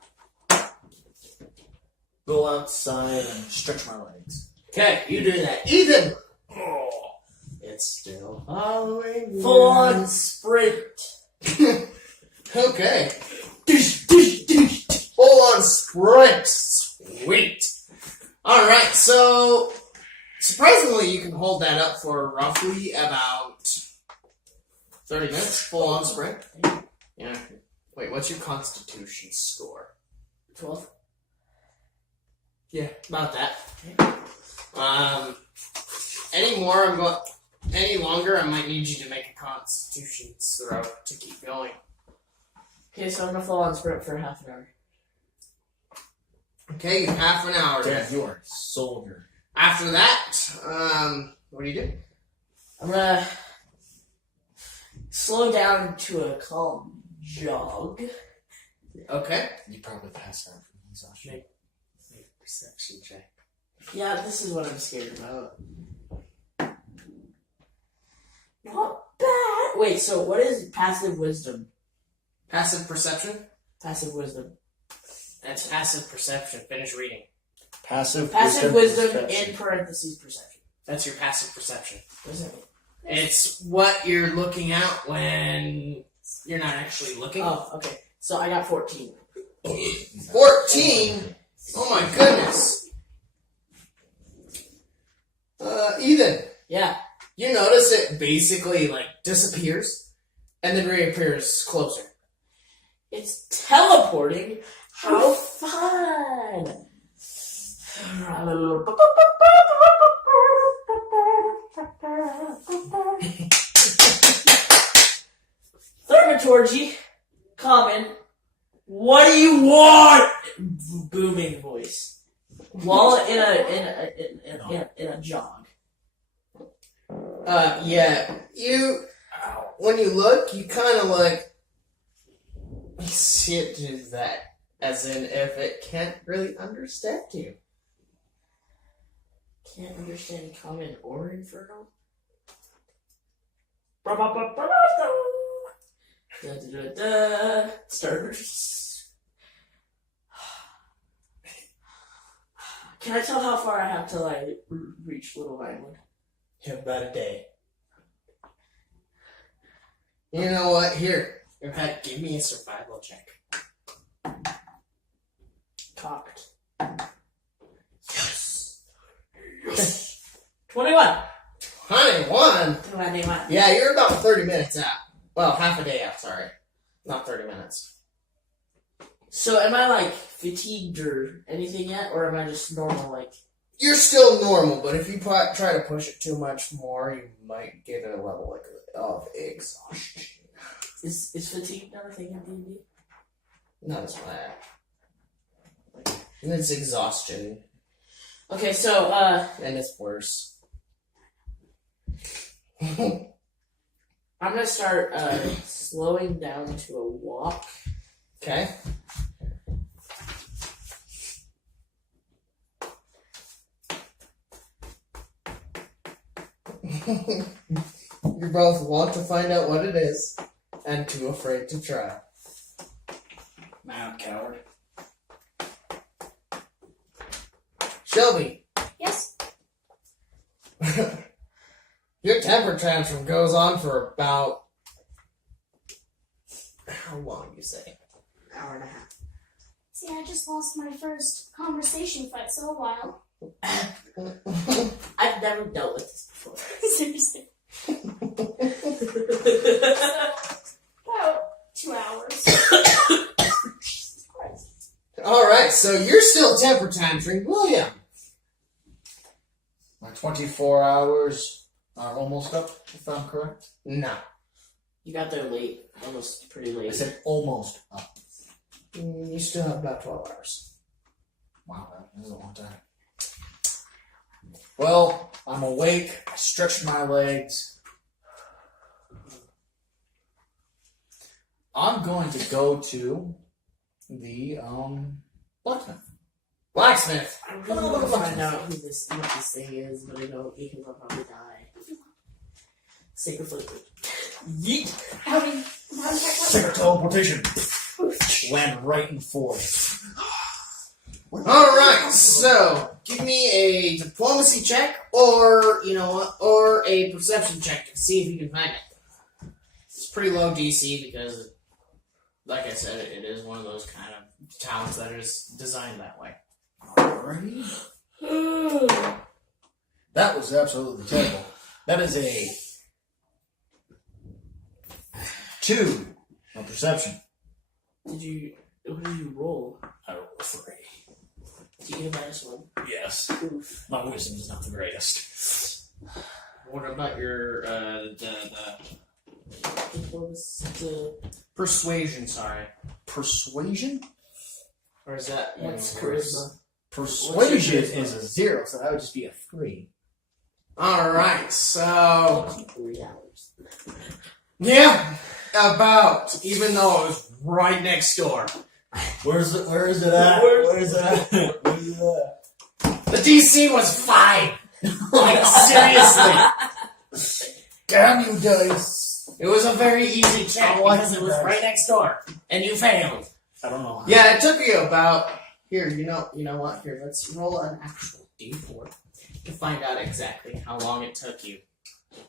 go outside and stretch my legs. Okay, you do that. Ethan! Oh, it's still Halloween. Full on sprint. Okay. Full on sprint. Sweet. Alright, so surprisingly you can hold that up for roughly about 30 minutes. Full on sprint. Yeah. Wait, what's your constitution score? 12. Yeah, about that. Any longer, I might need you to make a constitution throw to keep going. Okay, so I'm gonna full on sprint for half an hour. Okay, you have half an hour. Dad, you are a soldier. After that, what do you do? I'm gonna slow down to a calm jog. Okay. You probably passed out from exhaustion. Make a perception check. Yeah, this is what I'm scared about. Not bad. Wait, so what is passive wisdom? Passive perception? Passive wisdom. That's passive perception. Finish reading. Passive Wisdom perception. in parentheses perception. That's your passive perception. What does that mean? It's what you're looking at when you're not actually looking. Oh, okay. So I got 14. 14? Oh my goodness. Ethan, Yeah. you notice it basically like disappears and then reappears closer. It's teleporting. How fun! Thaumaturgy, common. What do you want? Booming voice. While in a jog. Yeah, when you look, you kind of like, you see it do that, as in if it can't really understand you. Can't understand common or infernal. Starters. Can I tell how far I have till I reach Little Island? You have about a day. You know what? Here. In fact, give me a survival check. Cocked. Yes. 21. 21? 21. Yeah, you're about 30 minutes out. Well, half a day out, sorry. Not 30 minutes. So am I like fatigued or anything yet, or am I just normal? Like You're still normal, but if you try to push it too much more, you might get a level of exhaustion. is fatigue not a thing in D&D? Not as bad. And it's exhaustion, Okay, so and it's worse. I'm gonna start slowing down to a walk. Okay. You both want to find out what it is, and too afraid to try. Man, coward. Shelby, Yes? your temper tantrum goes on for about how long, you say? Hour and a half. See, I just lost my first conversation fight, so a while. I've never dealt with this before. Seriously. About 2 hours. Alright, so you're still temper tantrum, William. My 24 hours are almost up, if I'm correct. No. You got there late, almost pretty I late. said almost up. You still have about 12 hours. Wow, that is a long time. Well, I'm awake. I stretched my legs. I'm going to go to the blacksmith. Blacksmith. I really want to find out what this thing is, but I don't because I'll probably die. Sacred flip. Yeet! Howdy. Sacred teleportation. Land right in force. Alright, so give me a diplomacy check, or, you know what, or a perception check to see if you can find it. It's pretty low DC because, like I said, it is one of those kind of towns that is designed that way. Alrighty. That was absolutely terrible. That is a 2 on perception. What did you roll? I rolled a 3. Did you get a -1? Yes. Oof. My wisdom is not the greatest. What about your, What was the... persuasion, sorry. Persuasion? Or is that What's even worse? charisma? Persuasion What's your is a 0, so that would just be a 3. Alright, so... 3 hours. Yeah, about, even though it was right next door. Where is it at? Where is it at? The DC was 5! Like, seriously. Damn you, dice! It was a very easy check I like because it you was guys. right next door. And you failed. I don't know how. Yeah, it took you about... Here, you know what? Here, let's roll an actual D4 to find out exactly how long it took you.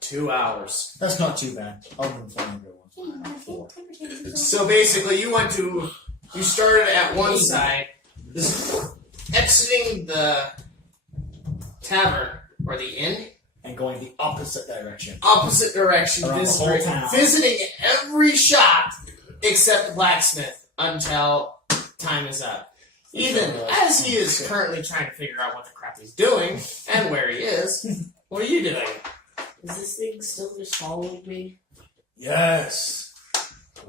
2 hours. That's not too bad. Other than flying every once in a Hey, while. I think temper tantrum. So basically, you started at one side, exiting the tavern, or the inn, And going the opposite direction. opposite direction, Around the whole town. visiting every shop except the blacksmith until time is up. Even as he is currently trying to figure out what the crap he's doing and where he is, what are you doing? Is this thing still just following me? Yes!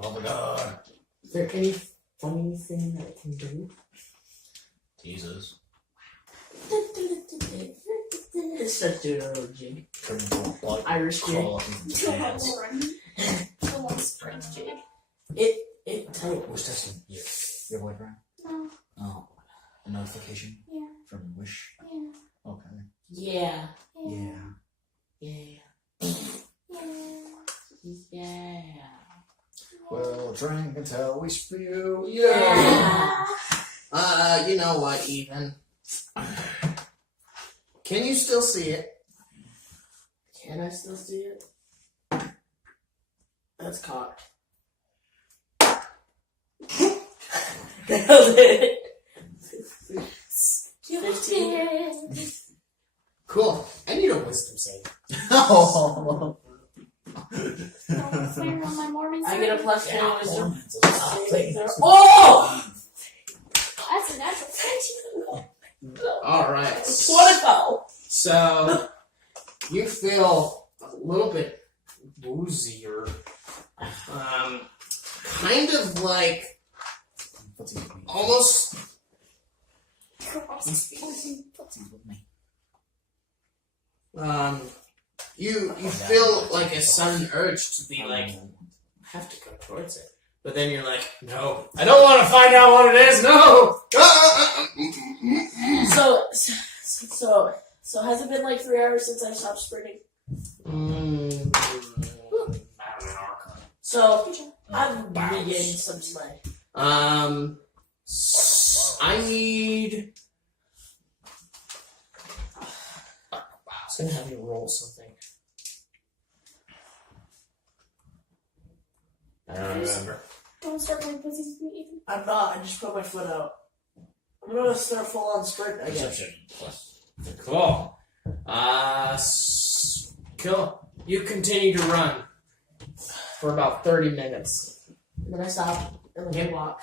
Oh my god. Is there any funny thing that it can do? Jesus. It starts doing a little jig. Turn into a bug. Irish jig. Crawl up into the pants. The one sprint jig. It Who's testing you? Your boyfriend? No, Oh. A notification yeah, from Wish? yeah, Okay. yeah. Yeah. Yeah. yeah. drink until we spew. Yeah. You know what, Ethan? Can you still see it? Can I still see it? That's cocked. Nailed it. 15. Cool. I need a wisdom save. Oh. Fire on my Mormon I get a side. plus Yeah, 4 wisdom. Mormons are nothing. Oh! That's a natural 20. Alright. 24. So, you feel a little bit woozier. Kind of like almost you feel like a sudden urge to be like, I have to go towards it. But then you're like, no, I don't want to find out what it is, no! So has it been like 3 hours since I stopped sprinting? So I've regained some slay. I need. I was gonna have you roll something. I don't remember. Don't start playing pussies with me, Ethan. I'm not. I just put my foot out. I'm gonna start full on sprint again. Cool. Cool. You continue to run for about 30 minutes. And then I stop and then I walk.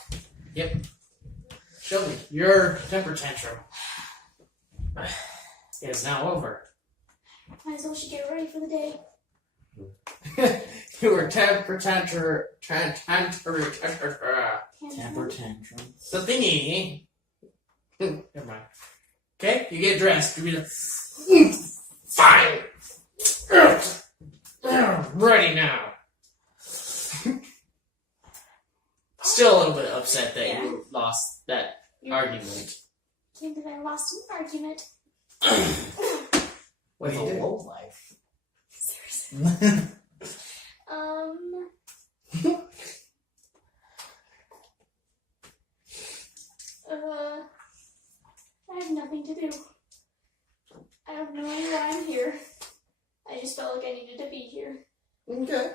Shelby, your temper tantrum is now over. Might as well should get ready for the day. Your temper tantrum. Temper tantrum. The thingy. Never mind. Okay, you get dressed. You be like, fine. Ready now. Still a little bit upset that you lost that argument. Can't believe I lost an argument. What do you do? Low life. Seriously. I have nothing to do. I have no idea why I'm here. I just felt like I needed to be here. Okay.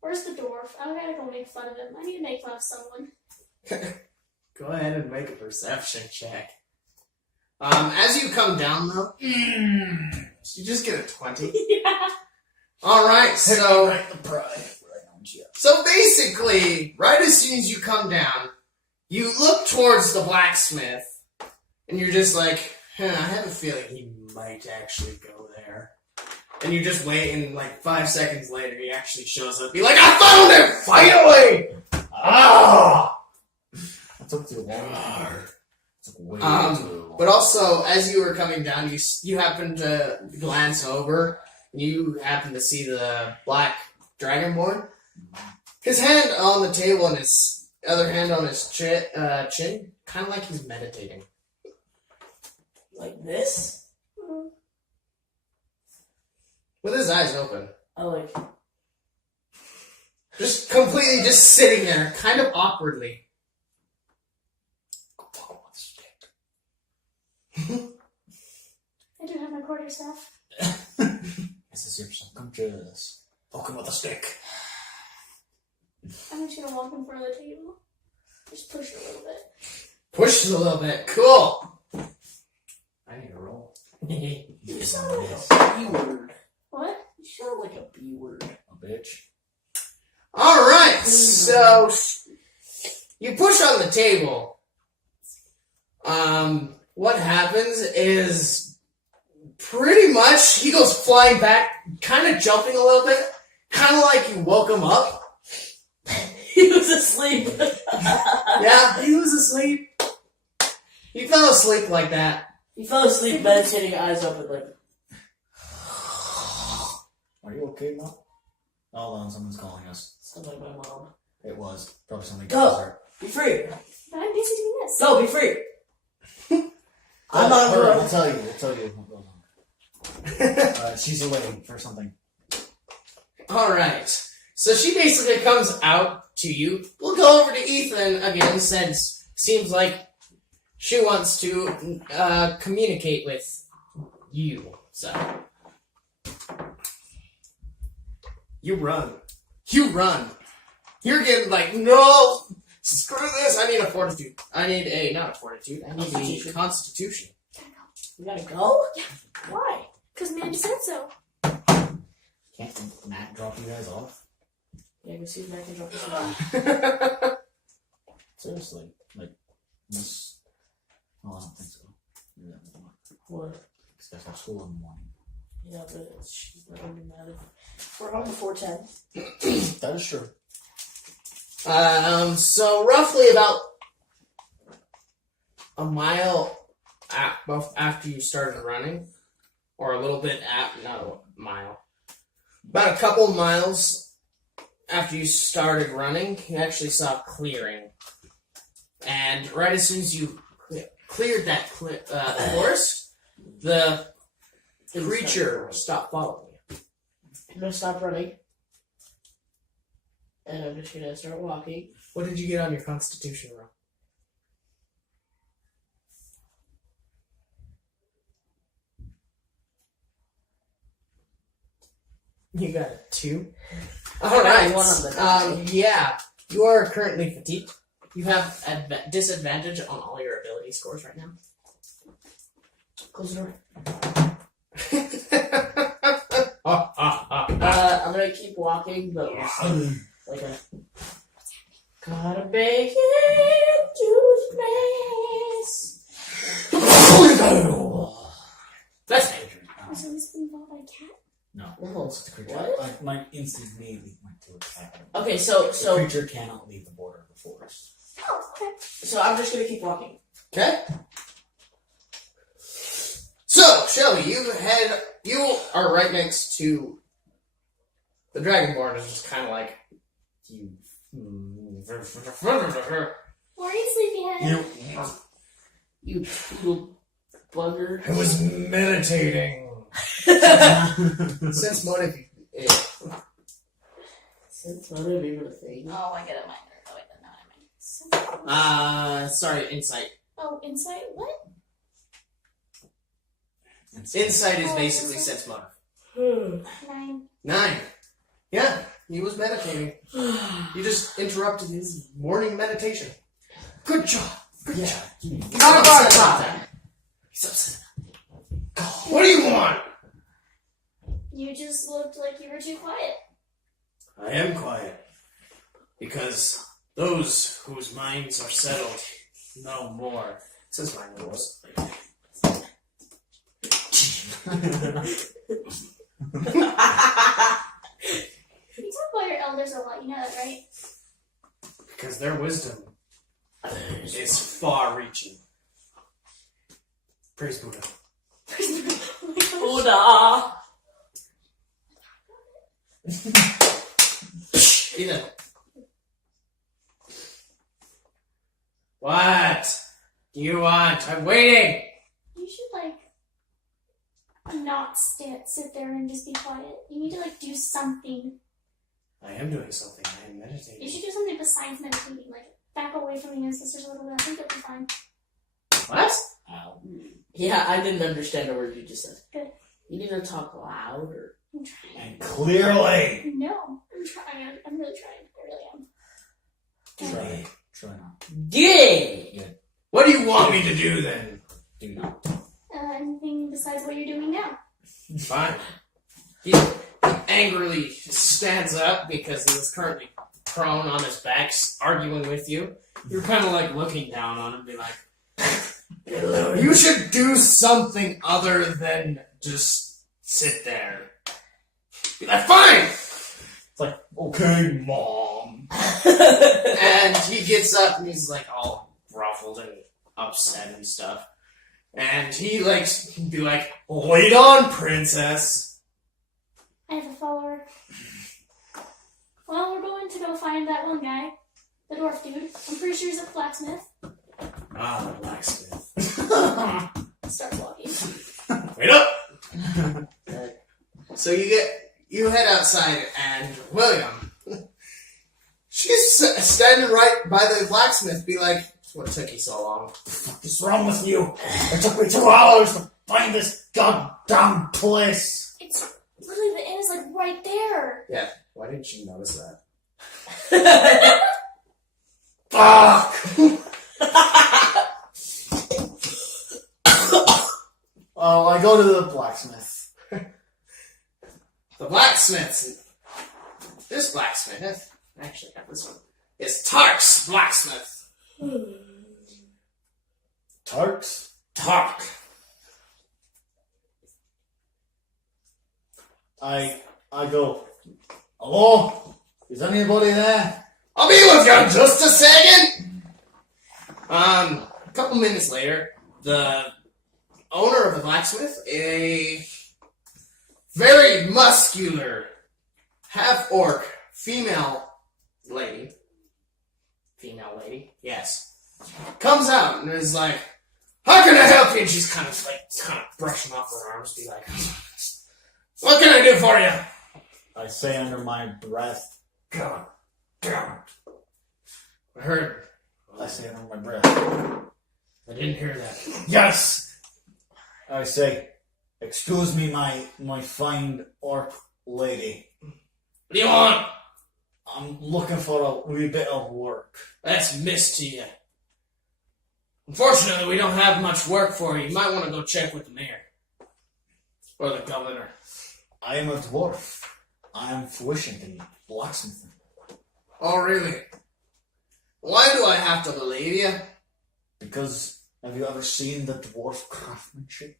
Where's the dwarf? I gotta go make fun of him. I need to make fun of someone. Go ahead and make a perception check. As you come down though, you just get a 20. Yeah. Alright, so The pride. Right on you. So basically, right as soon as you come down, you look towards the blacksmith, and you're just like, I have a feeling he might actually go there. And you just wait, and like 5 seconds later, he actually shows up. Be like, I found it! Finally! Ah! That took too long. Took way too long. But also, as you were coming down, you happen to glance over, and you happen to see the black dragonborn. His hand on the table and his other hand on his chin, kind of like he's meditating. Like this? With his eyes open. I like. Just completely just sitting there, kind of awkwardly. I do have my quarterstaff. This is your subconscious. Poke him with a stick. I'm just gonna walk in front of the table. Just push it a little bit. Push it a little bit. Cool. I need a roll. You sound like a B word. What? You sound like a B word. A bitch. Alright, so you push on the table. What happens is pretty much he goes flying back, kind of jumping a little bit, kind of like you woke him up. He was asleep. Yeah, he was asleep. He fell asleep like that. He fell asleep meditating, eyes open, like. Are you okay, Mom? Hold on, someone's calling us. Sounds like my mom. It was. Probably something. Go! Be free! But I'm busy doing this. Go, be free! I'm not Hurry, going. we'll tell you what goes on. She's away for something. Alright, So she basically comes out to you. We'll go over to Ethan again, since seems like she wants to communicate with you. So you run. You're getting like, no, screw this. I need a fortitude. I need a not a fortitude. I need a constitution. You gotta go? Yeah. Why? Because Mandy said so. Can't Matt drop you guys off? Yeah, go see if I can drop this off. Seriously, like this. Oh, I don't think so. Yeah, What? because guys have school in the morning. Yeah, but she's not gonna be mad if we're home before 10. That is true. So roughly about a mile after you started running, or a little bit not a mile, about a couple miles after you started running, you actually saw a clearing. And right as soon as you cleared that forest, the creature stopped following you. I'm gonna stop running. And I'm just gonna start walking. What did you get on your constitution roll? You got a 2. All right. One on the die. Yeah, you are currently fatigued. You have disadvantage on all your ability scores right now. Close the door. I'm I'm gonna keep walking, but like a. Gotta make it to space. That's Adrian. Was this involved by a cat? No. No. It's the creature. What? My instinct immediately went to attack him. Okay, so The creature cannot leave the border of the forest. Oh, okay. so I'm just gonna keep walking. Okay. So, Shelly, you are right next to the Dragonborn. Is just kind of like you. Morning, sleepyhead. You little bugger. I was meditating. Since motive. Since when have you been a thing? Oh, I get a minor. Oh, wait, no, I mean. Sorry, insight. Oh, insight? What? Insight is basically sense motive. 9. 9. Yeah, he was meditating. You just interrupted his morning meditation. Good job. Good job. Yeah. Not about that. He's upset. What do you want? You just looked like you were too quiet. I am quiet. Because those whose minds are settled know more. Says my nose. You talk about your elders a lot, you know that, right? Because their wisdom is far-reaching. Praise Buddha. Buddha! Ethan. What do you want? I'm waiting. You should, not sit there and just be quiet. You need to, do something. I am doing something. I am meditating. You should do something besides meditating. Back away from the ancestors a little bit. I think it'll be fine. What? Ow. Yeah, I didn't understand a word you just said. Good. You need to talk louder. I'm trying. And clearly. No, I'm trying. I'm really trying. I really am. Try not. Yeah! What do you want me to do then? Do not. Anything besides what you're doing now? Fine. He angrily stands up because he was currently prone on his back, arguing with you. You're kind of looking down on him, be like, "Hello, you should do something other than just sit there." Be like, "Fine." It's like, okay, mom. And he gets up and he's all ruffled and upset and stuff. And he be like, "Wait on, princess." I have a follower. Well, we're going to go find that one guy. The dwarf dude. I'm pretty sure he's a blacksmith. Ah, the blacksmith. Start walking. Wait up! So you head outside, and William, standing right by the blacksmith, be like, what took you so long? What's wrong with you? It took me 2 hours to find this goddamn place. It's literally the inn is like right there. Yeah, why didn't you notice that? Fuck! Oh, I go to the blacksmith. The blacksmith. This blacksmith, I actually got this one, is Tark's blacksmith. Tarks? Tark. I go, hello? Is anybody there? I'll be with you in just a second. A couple minutes later, the owner of the blacksmith, a very muscular, half-orc female lady, yes, comes out and is like, how can I help you? And she's kind of brushing off her arms, be like, what can I do for you? I say under my breath. God damn it. I heard. I say under my breath. I didn't hear that. Yes! I say, excuse me, my fine orc lady. What do you want? I'm looking for a wee bit of work. That's missed to you. Unfortunately, we don't have much work for you. You might want to go check with the mayor. Or the governor. I am a dwarf. I am proficient in blacksmithing. Oh, really? Why do I have to believe you? Because, have you ever seen the dwarf craftsmanship?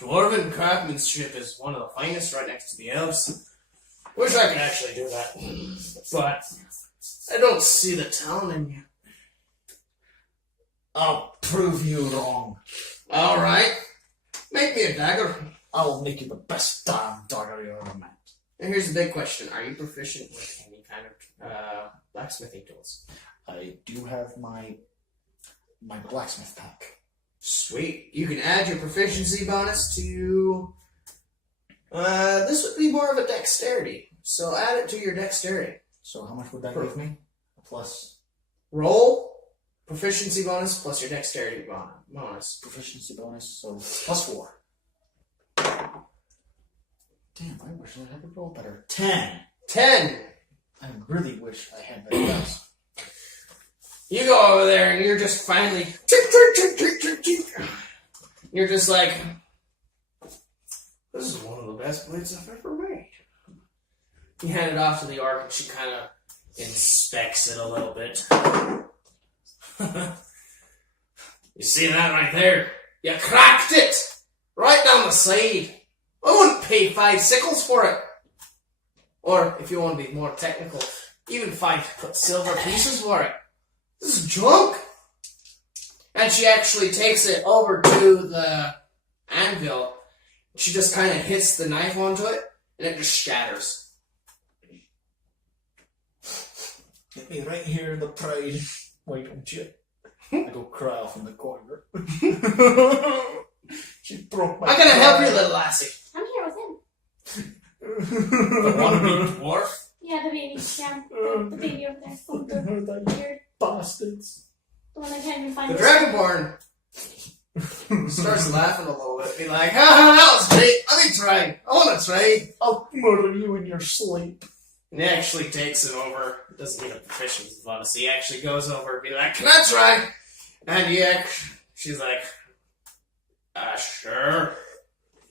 Dwarven craftsmanship is one of the finest right next to the elves. Wish I could actually do that. But I don't see the talent in you. I'll prove you wrong. Alright. Make me a dagger. I'll make you the best damn dagger you ever met. And here's the big question. Are you proficient with any kind of blacksmithing tools? I do have my blacksmith pack. Sweet. You can add your proficiency bonus to... this would be more of a dexterity. So add it to your dexterity. So how much would that give me? Plus Roll, proficiency bonus, plus your dexterity bonus. proficiency bonus, so plus 4. Damn, I wish I had to roll better. 10. 10. I really wish I had better dice. You go over there and you're just finally... You're just like... This is one of the best blades I've ever made. You hand it off to the orc and she kind of inspects it a little bit. You see that right there? You cracked it! Right down the side. I wouldn't pay 5 sickles for it. Or, if you want to be more technical, even 5 silver pieces for it. This is junk! And she actually takes it over to the anvil. She just kind of hits the knife onto it, and it just shatters. Hit me right here in the pride. Why don't you? I go cry off in the corner. She broke my How can I help you, pride. little lassie? I'm here with him. The wannabe dwarf? Yeah, the baby. Yeah, the baby over there. Oh, the weird. Bastards. The one I can't even find. The his- Dragonborn starts laughing a little bit, be like, ha ha, that was great. Let me try. I want to try. I'll murder you in your sleep. And he actually takes it over. Doesn't need a proficiency bonus. He actually goes over and be like, can I try? And she's like, sure.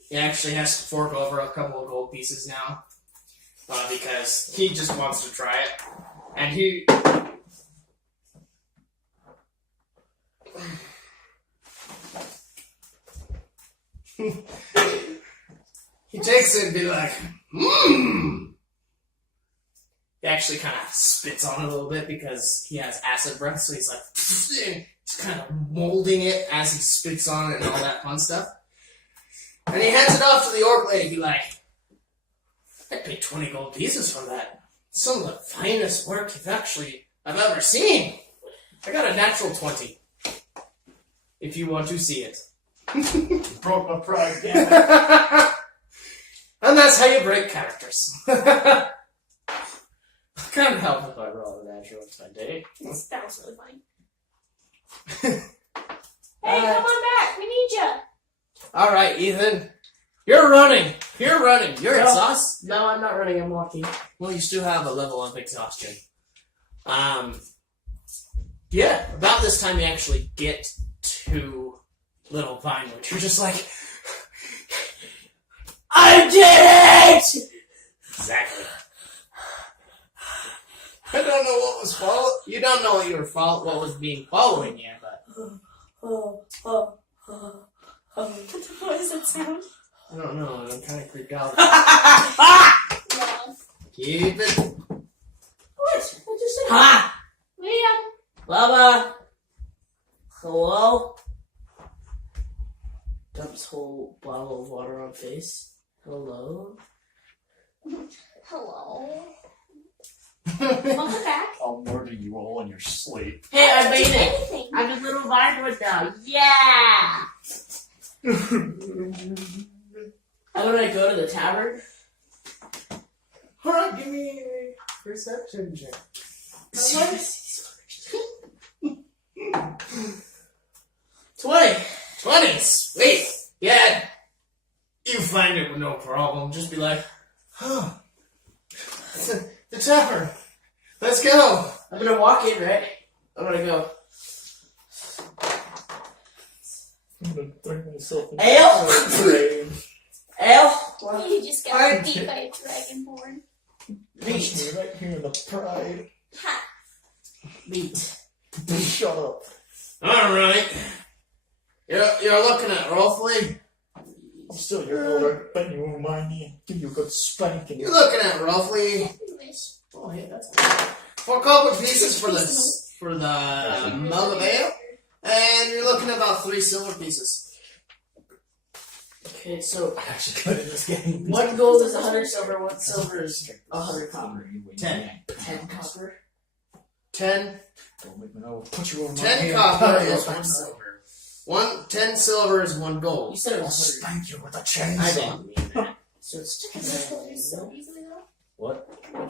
He actually has to fork over a couple of gold pieces now. Because he just wants to try it. And he... he takes it and be like, He actually kind of spits on it a little bit because he has acid breath, so he's like, he's kind of molding it as he spits on it and all that fun stuff. And he hands it off to the orc lady, be like, I'd pay 20 gold pieces for that. Some of the finest work I've ever seen. I got a natural 20. If you want to see it. Broke my pride, damn it. And that's how you break characters. I can't help if I roll that. That ruins my day. That was really funny. Hey, come on back. We need you. All right, Ethan. You're running. You're No. exhausted. No, I'm not running. I'm walking. Well, you still have a level of exhaustion. Yeah, about this time you actually get to Little Vinewood. You're just like, I did it! exactly. I don't know what was following. You don't know what what was being following you, but What does that sound? I don't know. I'm kind of creeped out. No. Keep it. What? I just said Ha! Liam. Baba! Hello? Dumps whole bottle of water on face. Hello? Hello. Welcome back. I'll murder you all in your sleep. Hey, I made Do it! anything. I'm a little vinewood now. Yeah! How would I go to the tavern? Alright, give me a perception check. 20! 20! Sweet! Yeah! You find it with no problem. Just be like, oh, the tavern. Let's go! I'm gonna walk in, right? I'm gonna go. I'm gonna throw myself in Ale? the grave. Ale? You just got beat by a dragonborn. Meat. Right here in the pride. Ha. Meat. Shut up. Alright. You're looking at Rolfley. I'm still your elder. Bet you won't mind me. Give you a good spanking. You're looking at Rolfley. You wish. Oh, yeah, that's 4 copper pieces for the mug of ale. And you're looking at about 3 silver pieces. Okay, so I'm actually good at this game. 1 gold is 100 silver, 1 silver is 100 copper. 10. 10 copper? 10. Don't make me know. Put you on my 10 hand. copper is 1 silver. 10 silver is 1 You gold. said it I'll was 100. spank you with a I chainsaw. didn't mean that. So it's Can I kill you so easily though? What? Yeah,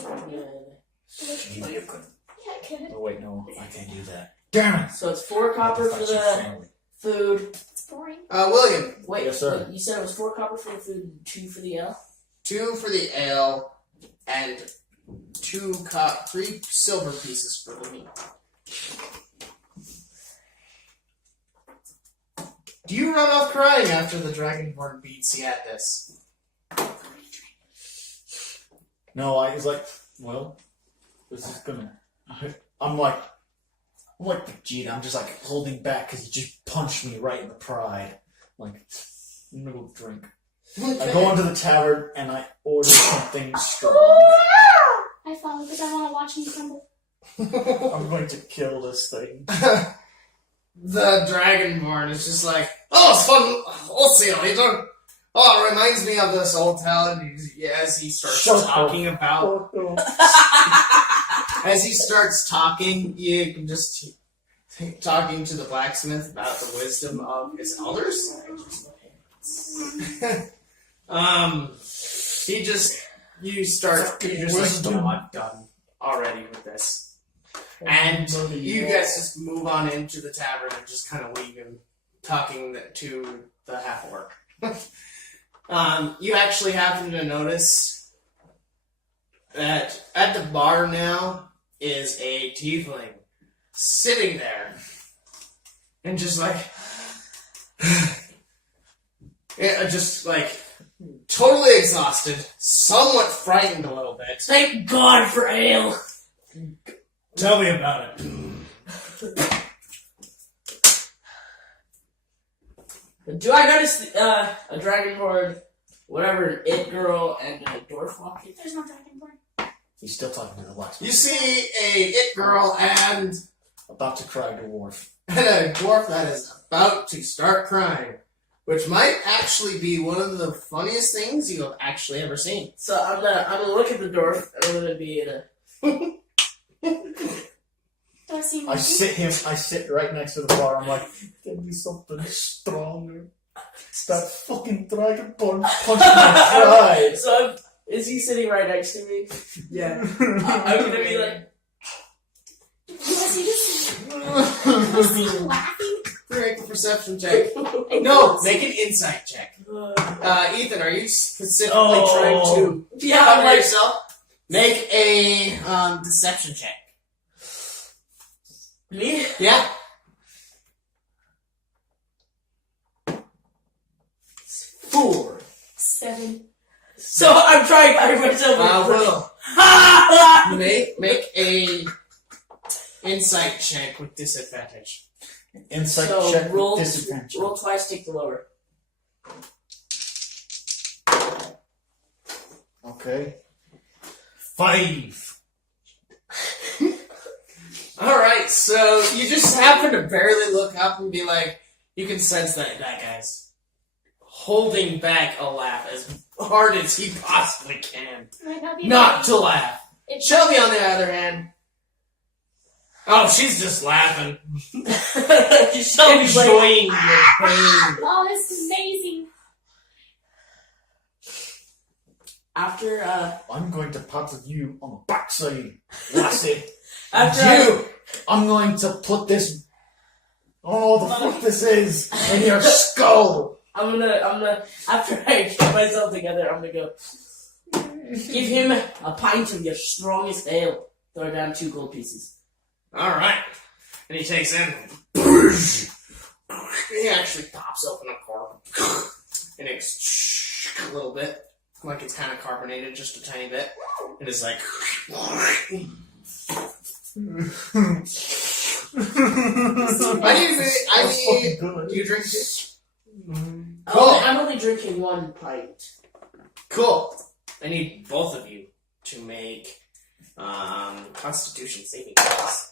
You could. I could. Oh wait, no, I can't do that. Damn it! So it's 4 copper for the food. It's boring. William. Wait, Yes, sir. wait, you said it was 4 copper for the food and 2 for the ale? 2 for the ale, and 3 silver pieces for the meat. Do you run off crying after the Dragonborn beats you at this? No, I was like, well, this is gonna. I'm like Vegeta. I'm just like holding back because he just punched me right in the pride. Like, I'm gonna go drink. I go into the tavern and I order something strong. I follow because I want to watch him crumble. I'm going to kill this thing. The Dragonborn is just like, oh, it's fun. We'll see you later. Oh, it reminds me of this old talent as he starts Shut talking about. Oh, no. As he starts talking, you can just talking to the blacksmith about the wisdom of his elders. You're just like, no, I'm done already with this. And you guys just move on into the tavern and just kind of leave him talking to the half-orc. You actually happen to notice that at the bar now is a tiefling sitting there and just like, yeah, just like totally exhausted, somewhat frightened a little bit. Thank God for ale! Tell me about it. Do I notice a dragonborn, whatever, it girl, and a dwarf walking? There's no dragonborn. He's still talking to the blacksmith. You see a it girl and About to cry dwarf. a dwarf that is about to start crying, which might actually be one of the funniest things you have actually ever seen. So I'm gonna look at the dwarf, and I'm gonna be in a... Do I see I sit right next to the bar. I'm like, give me something stronger. It's that fucking dragonborn punching my pride. So is he sitting right next to me? Yeah. I'm gonna be like, see this? I see him laughing. Make a perception check. No, make an insight check. Ethan, are you specifically trying to Yeah, cover I'm like, yourself? Make a deception check. me? Yeah. 4. 7. So I'm trying to cover myself. Will. Make a insight check with disadvantage. Insight So check roll- with disadvantage. Roll twice, take the lower. Okay. 5. Alright, so you just happen to barely look up and be like, you can sense that guy's holding back a laugh as hard as he possibly can. Might not be Not to laugh. It's Shelby, on the other hand, oh, she's just laughing. Shelby's like, Enjoying your pain. Oh, this is amazing. after I'm going to pat you on the backside, lassie. after I'm going to put this. Oh, the fuck this is in your skull. I'm gonna after I get myself together, I'm gonna go give him a pint of your strongest ale. Throw down 2 gold pieces. Alright. And he takes in. He actually pops open a cork. And it's a little bit. Like it's kind of carbonated, just a tiny bit. And it's like. Do you drink it? Cool. I'm only drinking 1 pint. Cool. I need both of you to make Constitution saving throws.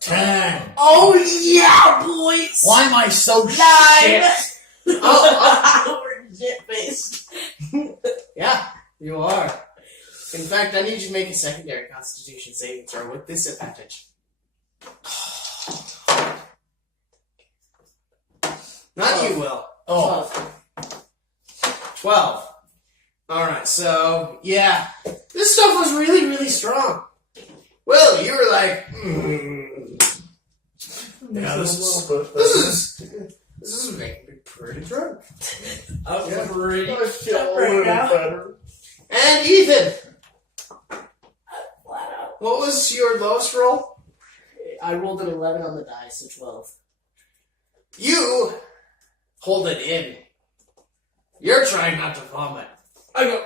10. Oh yeah, boys! Why am I so 9! shit? We're shit-faced. Yeah, you are. In fact, I need you to make a secondary Constitution saving throw with disadvantage. Not you, Will. Oh, 12. Alright, so, yeah. This stuff was really, really strong. Will, you were like, yeah, this is making me pretty drunk. I'm Yeah. pretty I feel drunk a right little now. better. And Ethan, Flat out. what was your lowest roll? I rolled an 11 on the dice, so 12. You hold it in. You're trying not to vomit. I go.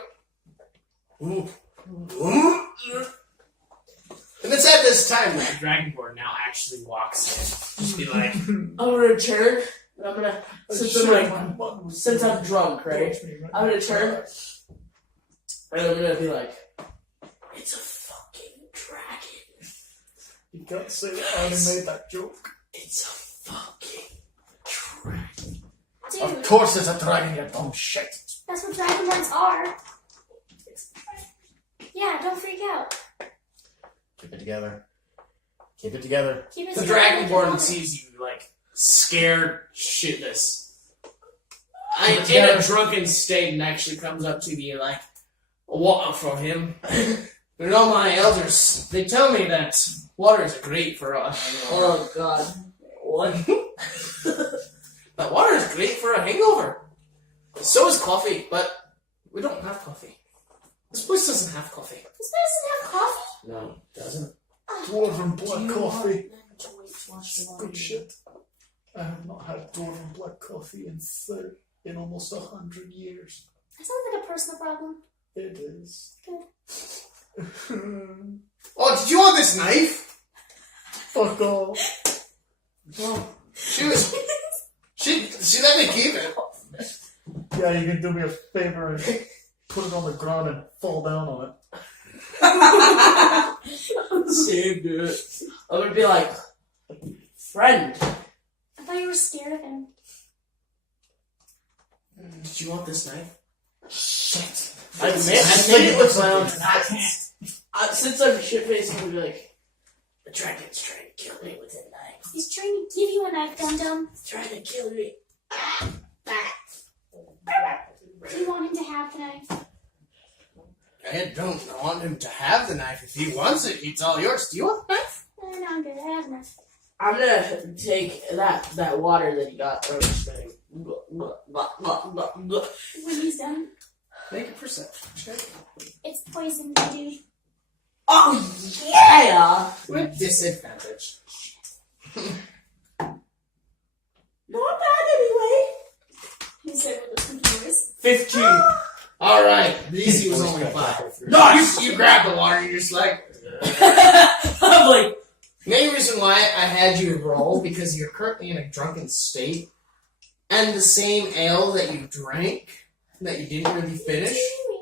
And it's at this time that Dragonborn now actually walks in. Just be like, I'm gonna turn, and I'm gonna since I'm drunk, right? I'm gonna turn, and I'm gonna be like, it's a fucking dragon. You can't say that. I only made that joke. It's a fucking dragon. Of Dude, course it's a dragon, you dumb shit. that's what dragonborns are. Yeah, don't freak out. Keep it together. Keep it together. Keep it the together, Dragonborn keep it sees you, like, scared shitless. Keep it In together. a drunken state and actually comes up to you like, what for him? And all my elders, they tell me that water is great for a hangover. Oh god. What? That water is great for a hangover. So is coffee, but we don't have coffee. This place doesn't have coffee. This place doesn't have coffee. No, it doesn't. Dwarven black coffee. Good Good shit. I have not had dwarven black coffee in almost 100 years. That sounds like a personal problem. It is. Good. Oh, did you want this knife? Fuck off. She let me keep it. Yeah, you can do me a favor and put it on the ground and fall down on it. Same dude. I'm gonna be like, friend. I thought you were scared of him. Did you want this knife? Shit. I made it with my own hands. Since I'm shit-faced, I'm gonna be like, the dragon's trying to kill me with a knife. He's trying to give you a knife, dum-dum. He's trying to kill me. Do you want him to have the knife? I don't want him to have the knife. If he wants it, it's all yours. Do you want the knife? They're not good. I have enough. I'm gonna take that water that you got. I'm just gonna When he's done, Make a perception check. it's poison, dude. Oh yeah! With disadvantage. Not bad anyway. He said with a squeaky voice. 15. Alright, the easy was only 5. You grab the water and you're just like. I'm like, Main reason why I had you roll because you're currently in a drunken state, and the same ale that you drank that you didn't really finish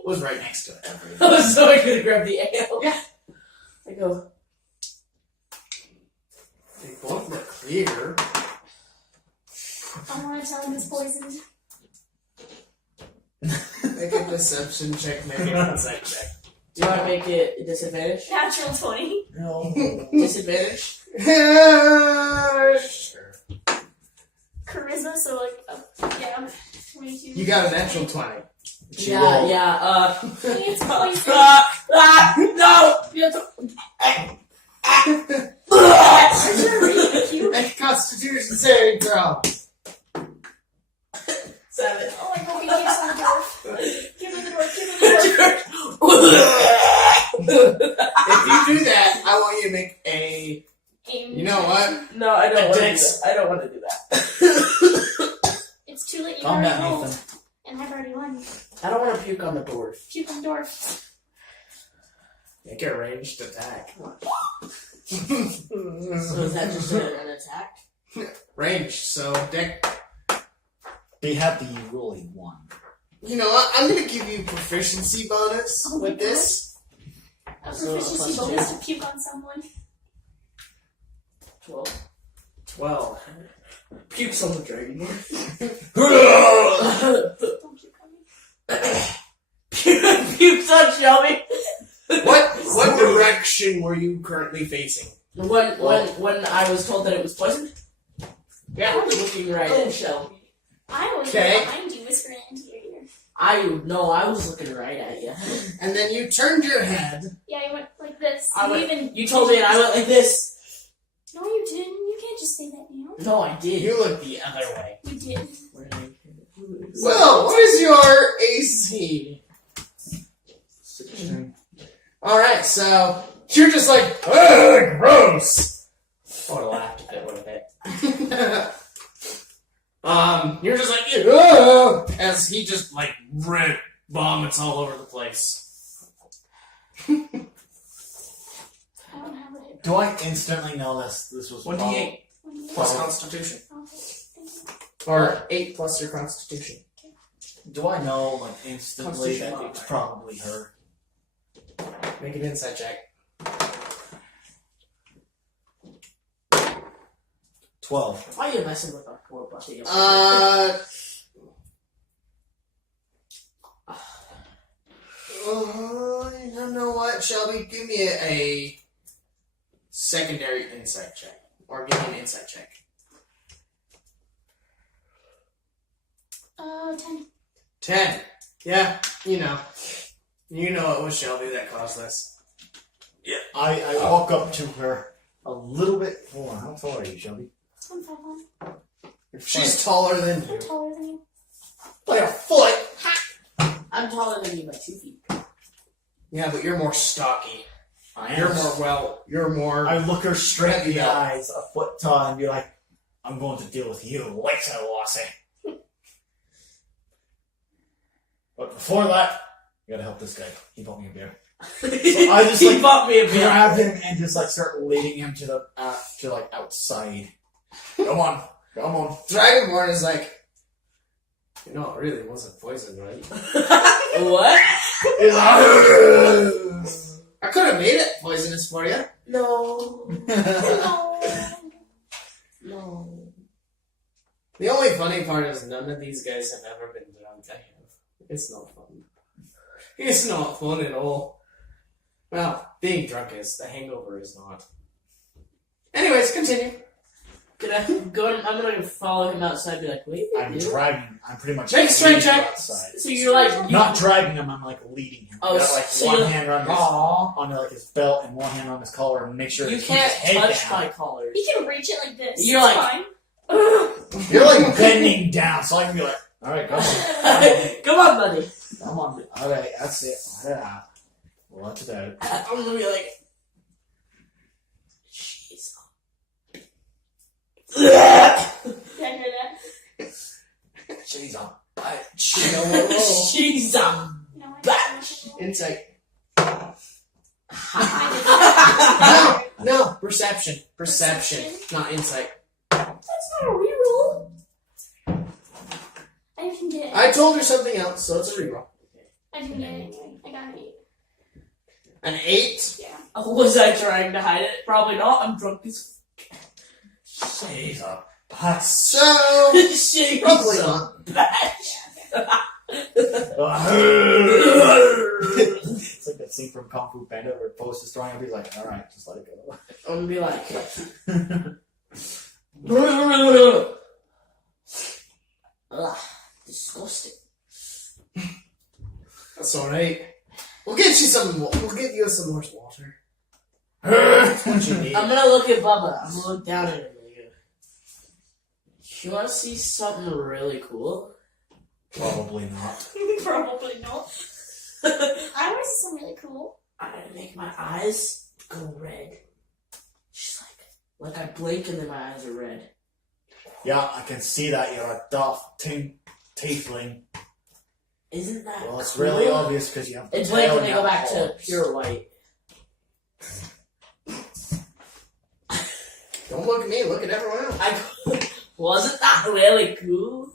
was right next to it. I was so gonna grab the ale. Yeah. I go, They both look clear. I want to tell him it's poisoned. Make a deception check, make an insight check. do you want to make it a disadvantage? Natural 20. No. Disadvantage? Sure. Charisma, so yeah, 22. You got a natural 20. She Yeah, rolled. yeah, It's poison. no! You have to... Are you ready with you? Make a constitution saving throw. 7. Oh my god, he gives him the dwarf. Give him the dwarf, give him the If you do that, I want you to make a. dwarf. You know what? No, I don't want to do Dex. that. I don't want to do that. It's too late, you Calm already down, rolled. Ethan. And I've already won. I don't want to puke on the dwarf. Puke on dwarf. Make a ranged attack. So is that just an attack? Range, so deck. Be happy you really won. You know what? I'm gonna give you proficiency bonus Oh my with this. A So, proficiency plus bonus to puke on someone. 12. 12. Pukes on the dragon. Don't puke on me. Pukes on Shelby. What direction were you currently facing? When I was told that it was poisoned, I Yeah. was looking right at Shelby. I was Okay. behind you, whispering into your ear. I was looking right at you. And then you turned your head. Yeah, you went like this. I You went- even. You told me, and I went like this. No, you didn't. You can't just say that now. No, I did. You looked the other way. You did. Where did I- So, what is your AC? 16. Alright, so you're just like, ugh, gross. I would have laughed if it would have hit. You're just like, ugh, as he just like red vomits all over the place. I don't have a hit. Do I instantly know this was 28 plus Constitution. Okay, thank you. Or 8 plus your Constitution. Do I know like instantly Constitution that it's modifier. probably her? Make an insight check. 12. Why are you messing with our poor buddy? You know what, Shelby? Give me a secondary insight check. Or give me an insight check. 10. 10. Yeah, you know. You know it was Shelby that caused this. I walk up to her a little bit. Hold on, how tall are you, Shelby? I'm 5'1". She's taller than I'm you. taller than you. Like a foot! I'm taller than you by 2 feet. Yeah, but you're more stocky. I You're more. I look her straight in the Yeah. eyes, a foot tall, and be like, I'm going to deal with you later, Lassie. But before that, you gotta help this guy. He bought me a beer. I just, He like, bought me a beer. Grab him and just like start leading him to the like outside. Come on. Dragonborn is like. You know, it really wasn't poison, right? What? I could have made it poisonous for you. No. No. No. The only funny part is none of these guys have ever been drunk. I have. It's not fun. It's not fun at all. Well, being drunk is. The hangover is not. Anyways, continue. I'm gonna follow him outside and be like, wait, I'm dude. dragging. I'm pretty much Make a strength leading him check. outside. So you're like, Not dragging him. I'm like leading him. Oh, I got like so one you're- hand on his Aww. on like his belt and one hand on his collar and make sure you to keep can't his head touch down. my collar. You can reach it like this. You're It's like- fine. You're like bending down, so I can be like, all right, come on, Come on, buddy. come on. All right, that's it. Let it out. Let it out. I'm gonna be like, jeez. Did I hear that? Jeez, I'm bite. You know what? Roll. Jeez, No, I Batch. didn't. Insight. I No, perception. Perception, not insight. That's not a reroll. I didn't get it. I told her something else, so it's a reroll. I didn't get it anyway. I got an 8. An 8. Yeah. Was I trying to hide it? Probably not. I'm drunk as Jeez, I'm bite. So shit. probably not. It's like that scene from Kung Fu Panda where Post is throwing up. He's like, all right, just let it go. I'm gonna be like, ugh, disgusting. That's alright. We'll get you some. We'll get you some more water. That's what you need. I'm gonna look at Bubba. I'm gonna look down at him. And go, you wanna see something really cool? Probably not. Probably not. I want to see some really cool. I'm gonna make my eyes go red. Just like I blink and then my eyes are red. Yeah, I can see that you're a daft tiefling. Isn't that Well, it's cool? really obvious because you have the It's like tail when they and go back to horns. pure white. Don't look at me. Look at everyone else. Wasn't that really cool?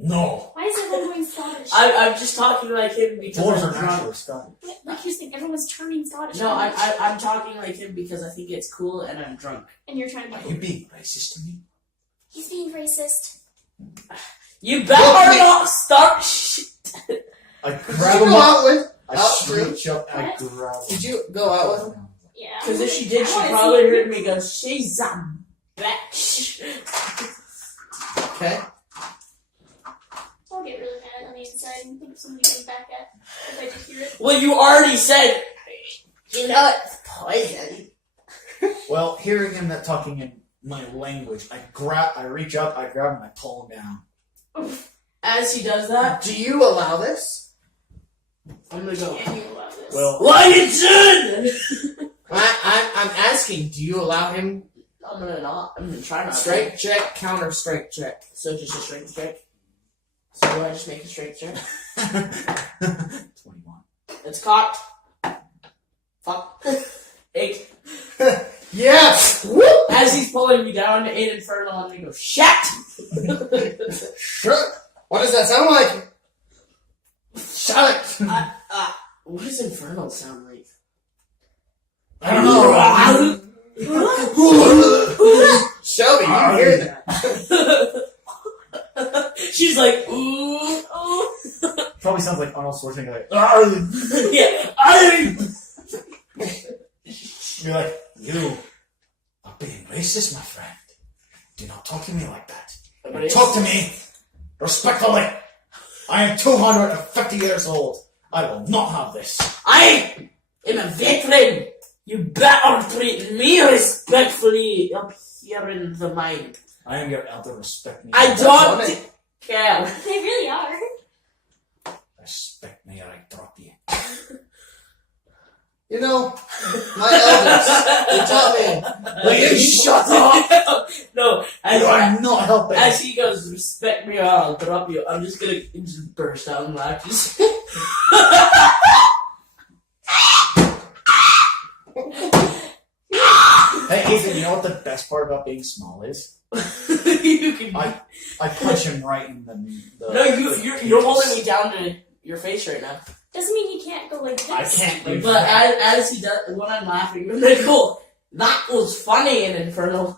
No. Why is everyone going Scottish? I'm just talking like him because Dwarves I'm are drunk. naturally Scottish. Like you think everyone's turning Scottish. No, I'm talking like him because I think it's cool and I'm drunk. And you're trying to Are be you being racist to me? He's being racist. You better not start shit. I Did grab you him go up. out with? I out with him? reach up and I What? grab him. Did you go out with him? Yeah. Because if she did, I she wanna probably see- heard me go, she's a bitch. Okay. I'll get really mad on the inside and think somebody comes back at if I just hear it. Well, you already said, you know it's poison. Well, hearing him that talking in my language, I reach up, I grab him, I pull him down. As he does that, Do you allow this? I'm gonna go, Yeah, you love this. Well, what you did? I'm asking. Do you allow him I'm gonna try not to. strength check, counter strength check? So just a strength check. So do I just make a strength check? 21. It's cocked. Fuck. 8. Yes. Woo! As he's pulling me down to 8 Infernal, I'm gonna go, shit! Sure. What does that sound like? Shout it. What does Infernal sound like? I don't know. Shelby, you hear that? She's like, ooh, ooh. Probably sounds like Arnold Schwarzenegger. Like, Yeah, I. you're like, you are being racist, my friend. Do not talk to me like that. Talk to me respectfully. I am 250 years old. I will not have this. I am a veteran. You better treat me respectfully up here in the mine. I am your elder. Respect me. I don't funny. care. They really are. Respect me or I drop you. You know, my elders, they taught me. Will you shut up? No, You are not helping. as he goes, respect me or I'll drop you. I'm just gonna just burst out in laughter. Hey, Ethan, you know what the best part about being small is? You can. I punch him right in the No, you're holding me down to your face right now. Doesn't mean you can't go like this. I can't do But that. as he does, when I'm laughing, I'm like, "Oh, that was funny in Infernal.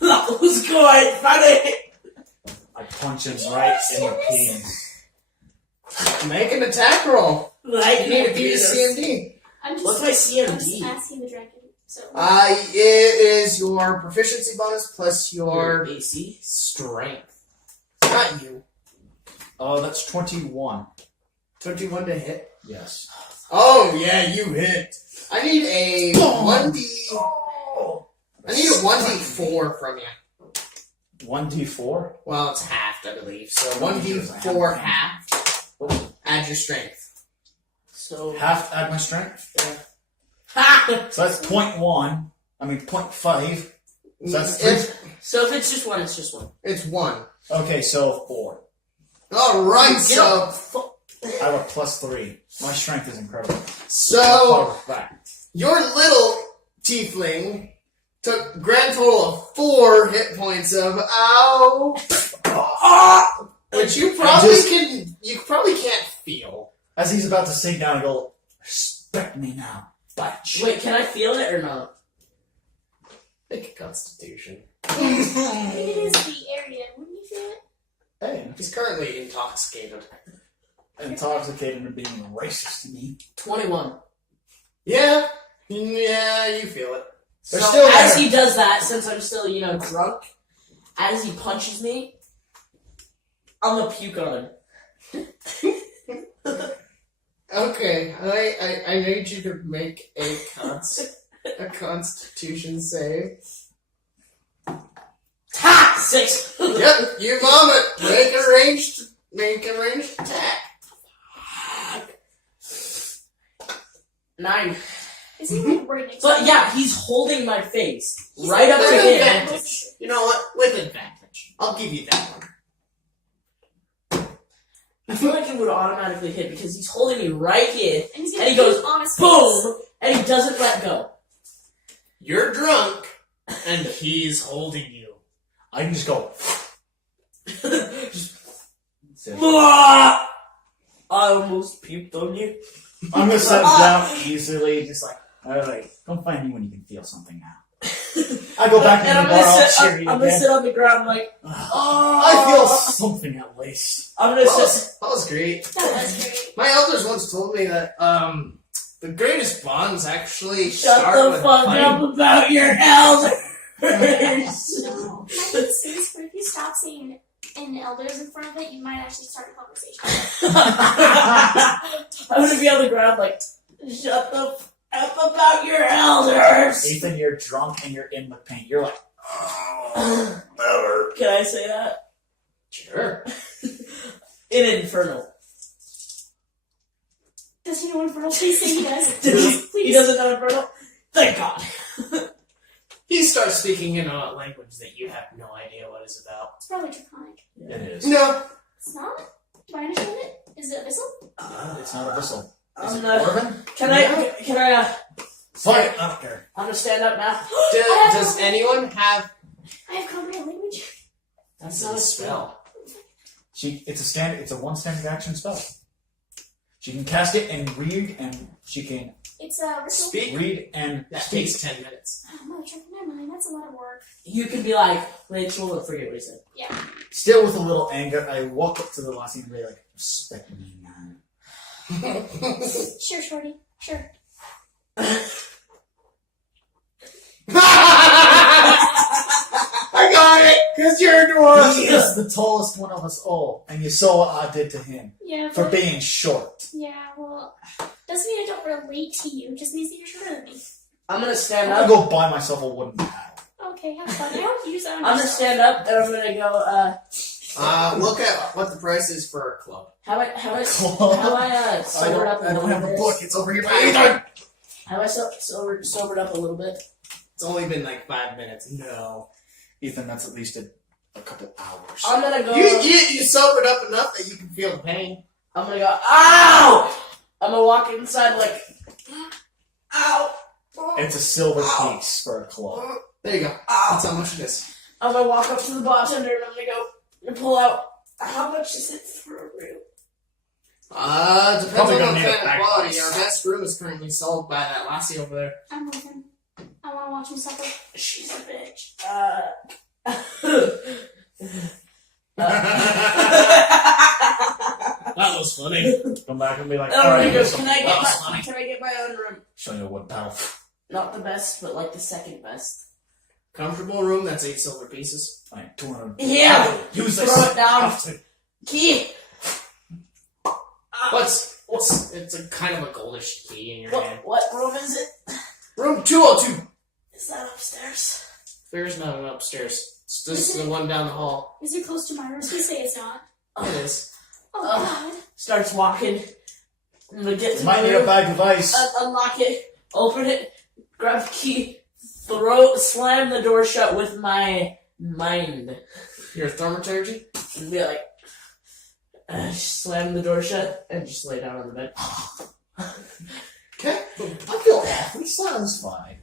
That was quite funny." I punch him right in the penis. Make an attack roll. Like, You need to beat a CMD. I'm just, What's my I'm just CMD? asking the dragon. So It is your proficiency bonus plus your AC. strength. Not you. Oh, that's 21. 21 to hit. Yes. Oh yeah, you hit. I need a 1d. I need a 1d4 from you. 1d4? Well, it's halved, I believe. So 1d4 halved. Add your strength. So Half add my strength? ha! So that's 0.1. I mean, 0.5. So that's 3. So if it's just one, it's just one. It's 1. Okay, so 4. Alright, so I have a +3. My strength is incredible. So Fact. your little tiefling took a grand total of 4 hit points of ow, which you probably can't feel. As he's about to sink down, I go, respect me now, bitch. Wait, can I feel it or not? Make a Constitution. maybe it is the area. Wouldn't you feel it? Hey, He's currently intoxicated. intoxicated and being racist to me. 21. Yeah, you feel it. So They're still as there. he does that, since I'm still, drunk, as he punches me, I'm gonna puke on him. Okay, I need you to make a Constitution save. Ha! 6! Yep, you vomit. Make a ranged attack. 9. Is he like right next But to yeah, he's holding my face. Right up to With him. advantage. You know what? With advantage. I'll give you that one. I feel like it would automatically hit because he's holding me right here, And he's and gonna he goes, on his face. boom, and he doesn't let go. You're drunk, and he's holding you. I can just go. I almost puked on you. I'm gonna set it down easily, just like, alright, come find me when you can feel something now. I go back And into I'm the bar, gonna all sit. cheery I'm gonna again. sit on the ground like. I feel something at least. I'm gonna sit. That was great. That was great. My elders once told me that the greatest bonds actually Shut start the with fuck fighting. up about your elders. No, my thing is, but if you stop saying "in elders" in front of it, you might actually start a conversation. I'm gonna be on the ground like, shut the f about your elders. Ethan, you're drunk and you're in with pain. You're like, Can I say that? Sure. In Infernal. Does he know Infernal? Please say he does. He Please. doesn't know Infernal? Thank God. He starts speaking in a language that you have no idea what it's about. It's probably Draconic. it is. No. It's not? Do I understand it? Is it Abyssal? It's not a whistle. Is I'm it not- Dwarven? Can I, Fine, I don't care. I'm gonna stand up now. Does anyone have I have comprehend language. That's a spell? It's a one standard action spell. She can cast it and read, and she can It's a Abyssal. Speak? read and That speak. takes 10 minutes. Oh, mother trucker, never mind. That's a lot of work. You can be like, Rachel, I forget what he said. Yeah. Still with a little anger, I walk up to the lassie and be like, respect me, man. Sure, Shorty. Sure. I got it! Because you're a dwarf! He is the tallest one of us all, and you saw what I did to him Yeah, for but, being short. yeah, well, doesn't mean I don't relate to you. Just means that you're shorter than me. I'm gonna I'm stand gonna up. go buy myself a wooden paddle. Okay, have fun. I don't use that on I'm gonna yourself. stand up and I'm gonna go, Look at what the price is for a club. how I Club? sobered up a I don't little have a bit? book. It's over here by Ethan. Have I sobered up a little bit? It's only been like 5 minutes. No. Ethan, that's at least a couple hours. I'm gonna go. You sobered up enough that you can feel the pain. I'm gonna go. Ow! I'm gonna walk inside like. Ow! It's a silver Ow. piece for a club. There you go. Ow! That's how much it is. I'm gonna walk up to the bartender and I'm gonna go and pull out. How much is it for real? Depends Probably on gonna the need a kind of bag. quality. Our best room is currently sold by that lassie over there. I'm with him. I want to watch him suffer. She's a bitch. That was funny. Come back and be like, I'm alright, gonna go. listen, Can I that was funny. get my own room? show you a wood paddle. Not the best, but like the second best. Comfortable room, that's 8 silver pieces. Alright, 200. Yeah! Use Throw this. it down. After- Key! It's a kind of a goldish key in your hand. What room is it? Room 202. Is that upstairs? There's not an upstairs. It's just the one down the hall. Is it close to my room? Please say it's not. It is. Oh Ugh. God. Starts walking. I'm gonna get to Might the need a room, bag of ice. unlock it, open it, grab the key, slam the door shut with my mind. Your thaumaturgy? And be like, slam the door shut and just lay down on the bed. Okay. I feel awfully satisfied.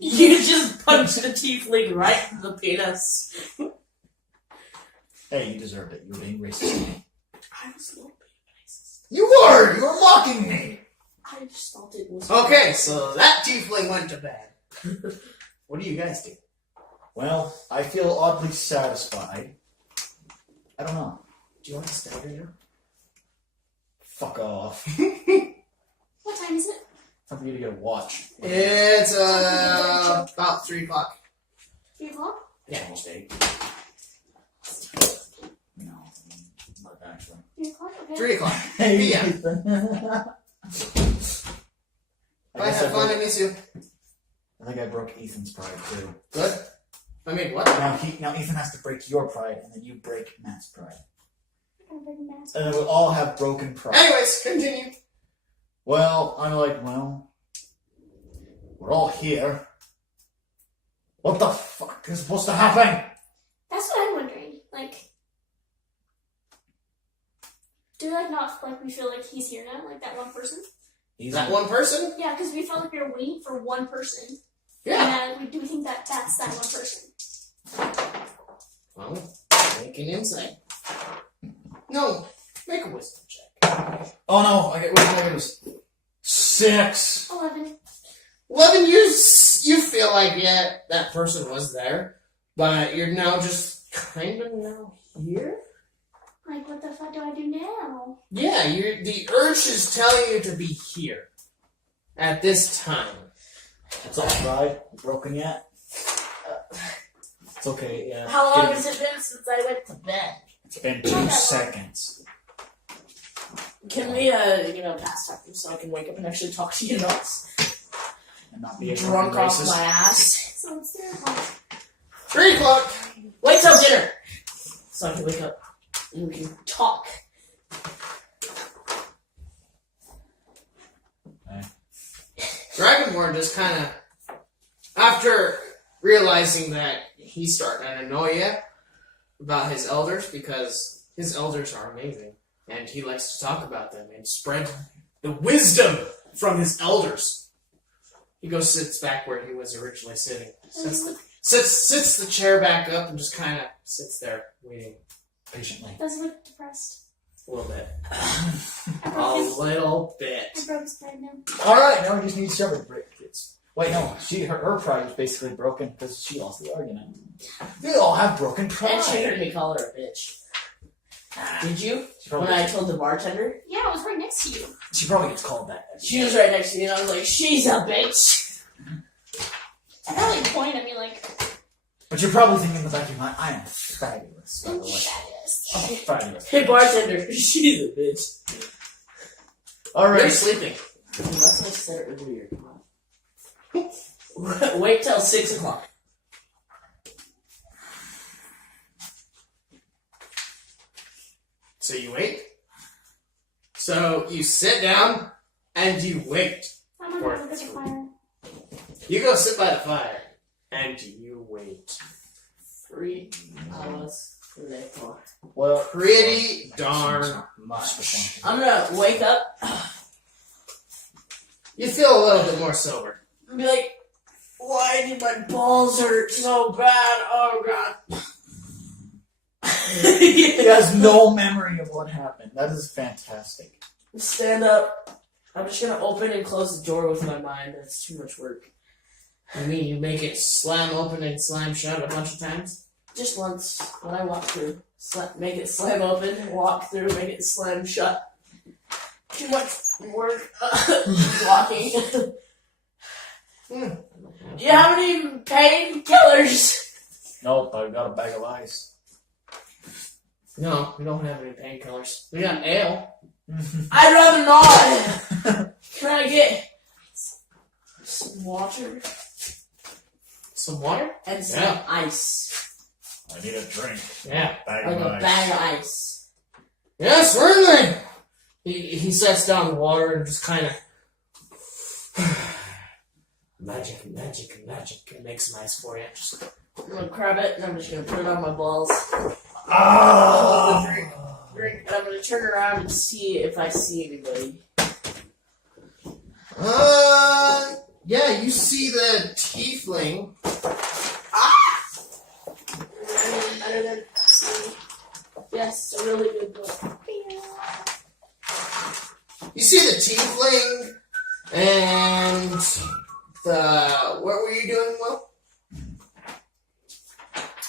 You just punched the tiefling right in the penis. Hey, you deserved it. You were being racist. I was not being racist. You were! You were mocking me! I just thought it was. Okay, so that tiefling went to bed. What do you guys do? Well, I feel oddly satisfied. I don't know. Do you want to stagger now? Fuck off. What time is it? Time for you to get a watch. It's about 3 o'clock. 3 o'clock? Yeah. Almost 8. No, not actually. 3 o'clock? Okay. 3 o'clock. Hey, Yeah. Ethan. Bye, have fun, I miss you. I think I broke Ethan's pride too. Good. I mean, what? Now Ethan has to break your pride, and then you break Matt's pride. I'm breaking mask. And then we'll all have broken pride. Anyways, continue. Well, I'm like, well, we're all here. What the fuck is supposed to happen? That's what I'm wondering. Like, do we we feel like he's here now? Like that one person? He's That one person? Yeah, because we felt like we were waiting for one person. Yeah. And we do think that that's that one person. Well, make an insight. No, make a wisdom check. Oh no! What did I lose? 6. 11. 11, you feel like, yeah, that person was there, but you're now just kind of now here? Like, what the fuck do I do now? Yeah, the urge is telling you to be here. At this time. It's all pride. Broken yet? It's okay. Yeah. How long Give has it been since I went to bed? It's been 2 seconds. Can we, pass time so I can wake up and actually talk to you nuts? And not be a Drunk off racist. my ass. So it's 3 o'clock. 3 o'clock. Wait till dinner! So I can wake up and we can talk. Dragonborn just kind of, after realizing that he's starting to annoy you about his elders, because his elders are amazing, and he likes to talk about them and spread the wisdom from his elders. He goes sits back where he was originally sitting, sits the chair back up, and just kind of sits there waiting Patiently. Does he look depressed? a little bit. I A broke his, little bit. I broke his pride now. Alright, now we just need Shepard to break kids. Wait, no. Her pride was basically broken because she lost the argument. They all have broken pride. And she heard me call her a bitch. Did you? She When probably, I told the bartender? Yeah, I was right next to you. she probably gets called that. She was right next to me and I was like, she's a bitch! I probably point at me like, But you're probably thinking in the back of your mind, I am fabulous, by the way. fabulous. I'm fabulous. Hey bartender, she's a bitch. You're Alright. sleeping. That's what I said earlier. Wait till 6 o'clock. So you wait. So you sit down and you wait. I'm gonna go look at the fire. You go sit by the fire and you wait. 3 hours later. Well, Pretty darn much. I'm gonna wake up You feel a little bit more sober. and be like, why do my balls hurt so bad? Oh god. He has no memory of what happened. That is fantastic. Stand up. I'm just gonna open and close the door with my mind. That's too much work. I mean, you make it slam open and slam shut a bunch of times? Just once when I walk through. Make it slam open, walk through, make it slam shut. Too much work walking. Hmm. Do you have any painkillers? Nope, I've got a bag of ice. No, we don't have any painkillers. We got ale. I'd rather not. Can I get some water Some water? and some Yeah. ice? I need a drink. Yeah. Bag Like of a ice. bag of ice. Yeah, certainly. He sets down the water and just kind of magic, and make some ice for you. Just I'm gonna grab it and I'm just gonna put it on my balls. Ah! Drink, and I'm gonna turn around and see if I see anybody. Yeah, you see the tiefling. Better than see. Yes, a really good book. You see the tiefling, and what were you doing, Will?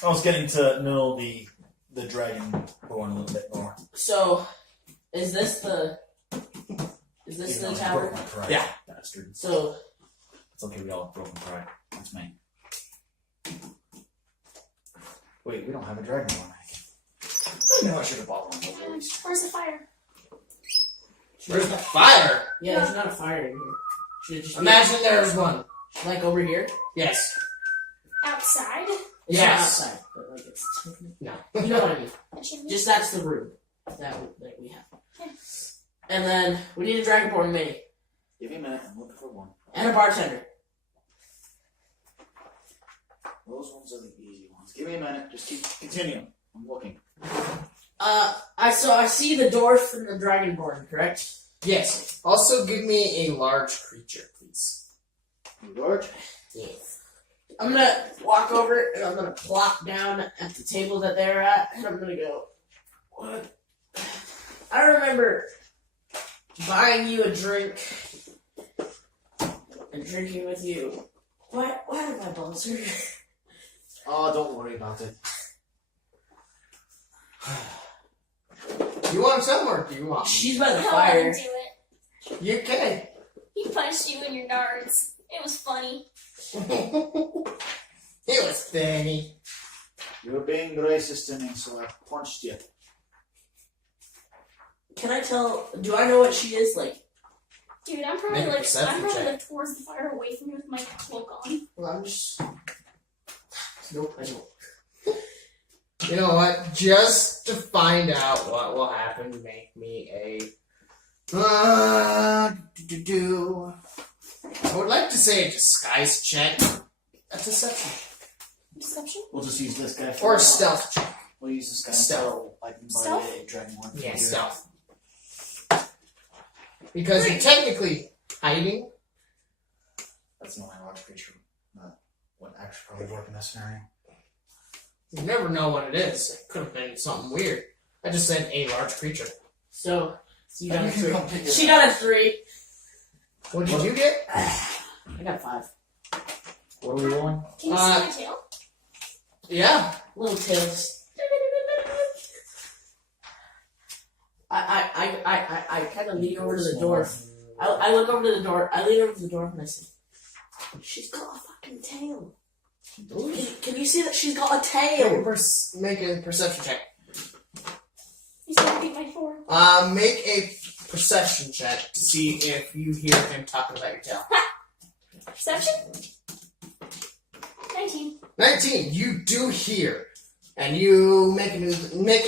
I was getting to know the dragonborn a little bit more. So, is this the Even though I tower? broke my pride, Yeah. bastard. So, It's okay, we all have broken pride. That's me. Wait, we don't have a dragonborn. I know I should have bought one of those. Where's the fire? Where's the fire? yeah, there's not a fire in here. Should it just be Imagine there's one. like over here? Yes. Outside? It's Yes. not outside, but like it's No. you know what I mean. A chimney? Just that's the room that we have. And then we need a dragonborn mini Give me a minute, I'm looking for one. and a bartender. Those ones are the easy ones. Give me a minute, just continue. I'm looking. I see the dwarf and the dragonborn, correct? Yes. Also, give me a large creature, please. George? Yes. I'm gonna walk over and I'm gonna plop down at the table that they're at, and I'm gonna go, what? I remember buying you a drink and drinking with you. Why are my balls hurt? Oh, don't worry about it. You want some or do you want me? She's by the No, I fire. didn't do it. You can. He punched you in your nards. It was funny. It was funny. You were being racist to me, so I punched you. Can I tell? Do I know what she is like? Dude, I'm probably Make a like perception I'm probably check. like towards the fire away from you with my cloak on. Well, I'm just. Nope, I don't. You know what? Just to find out what will happen, make me a. I would like to say a disguise check. A deception. Deception? We'll just use this guy Or a stealth check. We'll use this guy Stealth. until I can buy Stealth? a dragonborn. Yeah, figure. stealth. Because you're technically hiding. That's the only large creature that would actually probably work in this scenario. You never know what it is. It could have been something weird. I just said a large creature. So you got a You can 3. come pick it She up. got a 3. What did you get? I got a 5. What are we rolling? Can you see my tail? Yeah. Little tails. I kind of lean over to the dwarf. I look over to the door. I lean over to the dwarf and I say, "She's got a fucking tail. Can you see that she's got a tail?" Make a perception check. He's gonna beat my 4. Make a perception check to see if you hear him talking about your tail. Perception? 19. 19. You do hear, and you make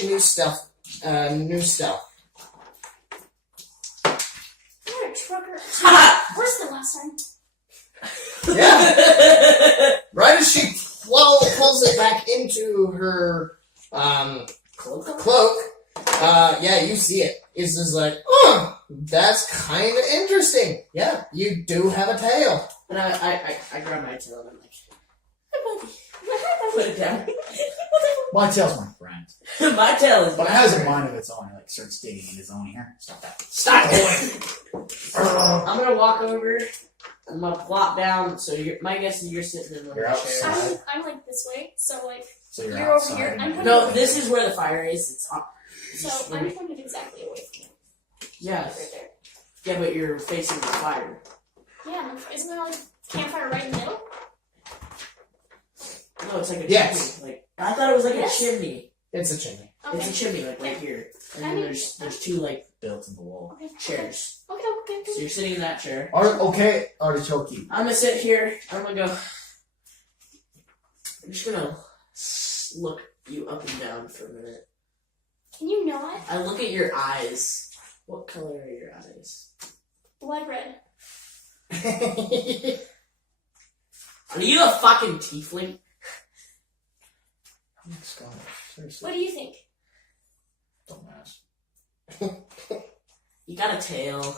a new stealth. New stealth. What a trucker. Ha! Worse than last time. Yeah. Right as she pulls it back into her cloak. Yeah, you see it. It's just like, oh, that's kind of interesting. Yeah, you do have a tail. And I grab my tail and I'm like, "Hi, buddy." Put it down. My tail's my friend. My tail is. But it has a mind of its own. It like starts digging in his own here. Stop that. Stop it! I'm gonna walk over. I'm gonna plop down. So my guess is you're sitting in one of You're the chairs. outside. I'm like this way, so like, So you're You're over outside. here. and I'm you're- No, this is where the fire is. It's on. so I'm pointed exactly away from you. Yeah, Right there. yeah, but you're facing the fire. Yeah, isn't there like campfire right in the middle? No, it's like a Yes. chimney. Like I thought it was like Yes? a chimney. It's a chimney. Okay. It's a chimney, like right here. And then there's two like built in the wall Okay. chairs. Okay. So you're sitting in that chair. Okay, Artichoke. I'm gonna sit here. I'm gonna go. I'm just gonna look you up and down for a minute. Can you not? I look at your eyes. What color are your eyes? Blood red. Are you a fucking tiefling? I'm Scottish. Seriously. What do you think? Dumbass. You got a tail.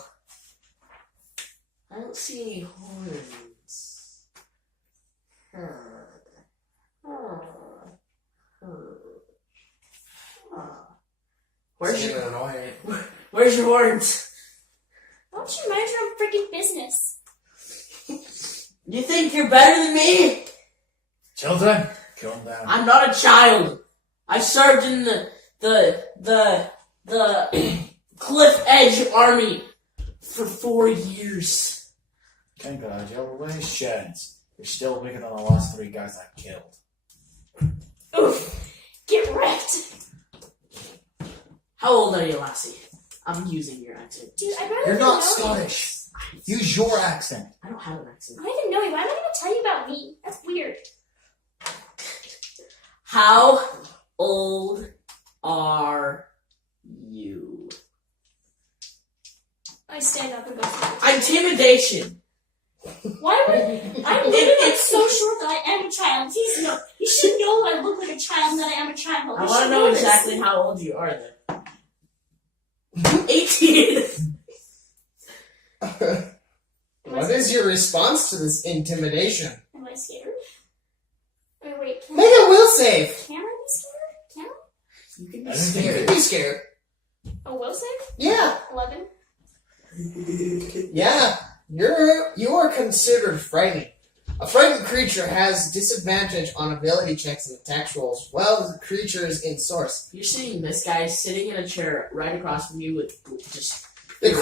I don't see any horns. Where's your annoying? Where's your horns? Why don't you mind your own freaking business? You think you're better than me? Children, kill them down. I'm not a child. I served in the Cliff Edge Army for 4 years. Congratulations. You're still weaker than the last 3 guys I killed. Oof. Get wrecked. How old are you, Lassie? I'm using your accent. Dude, I'd rather You're not know Scottish. Use your accent. I don't have an accent. You. I don't even know you. Why am I going to tell you about me? That's weird. How old are you? I stand up and go through Intimidation. Why would I'm literally so short that I am a child. He should know I look like a child and that I am a child. I He want to should know this. exactly how old you are then. 18. What is your response to this intimidation? Am I scared? Wait, Make a will save. can I be scared? Can I? You can be I don't You scared. can be scared. A will save? Yeah. 11. Yeah. You are considered frightening. A frightened creature has disadvantage on ability checks and attack rolls while the creature is in source. You're seeing this guy sitting in a chair right across from you with just The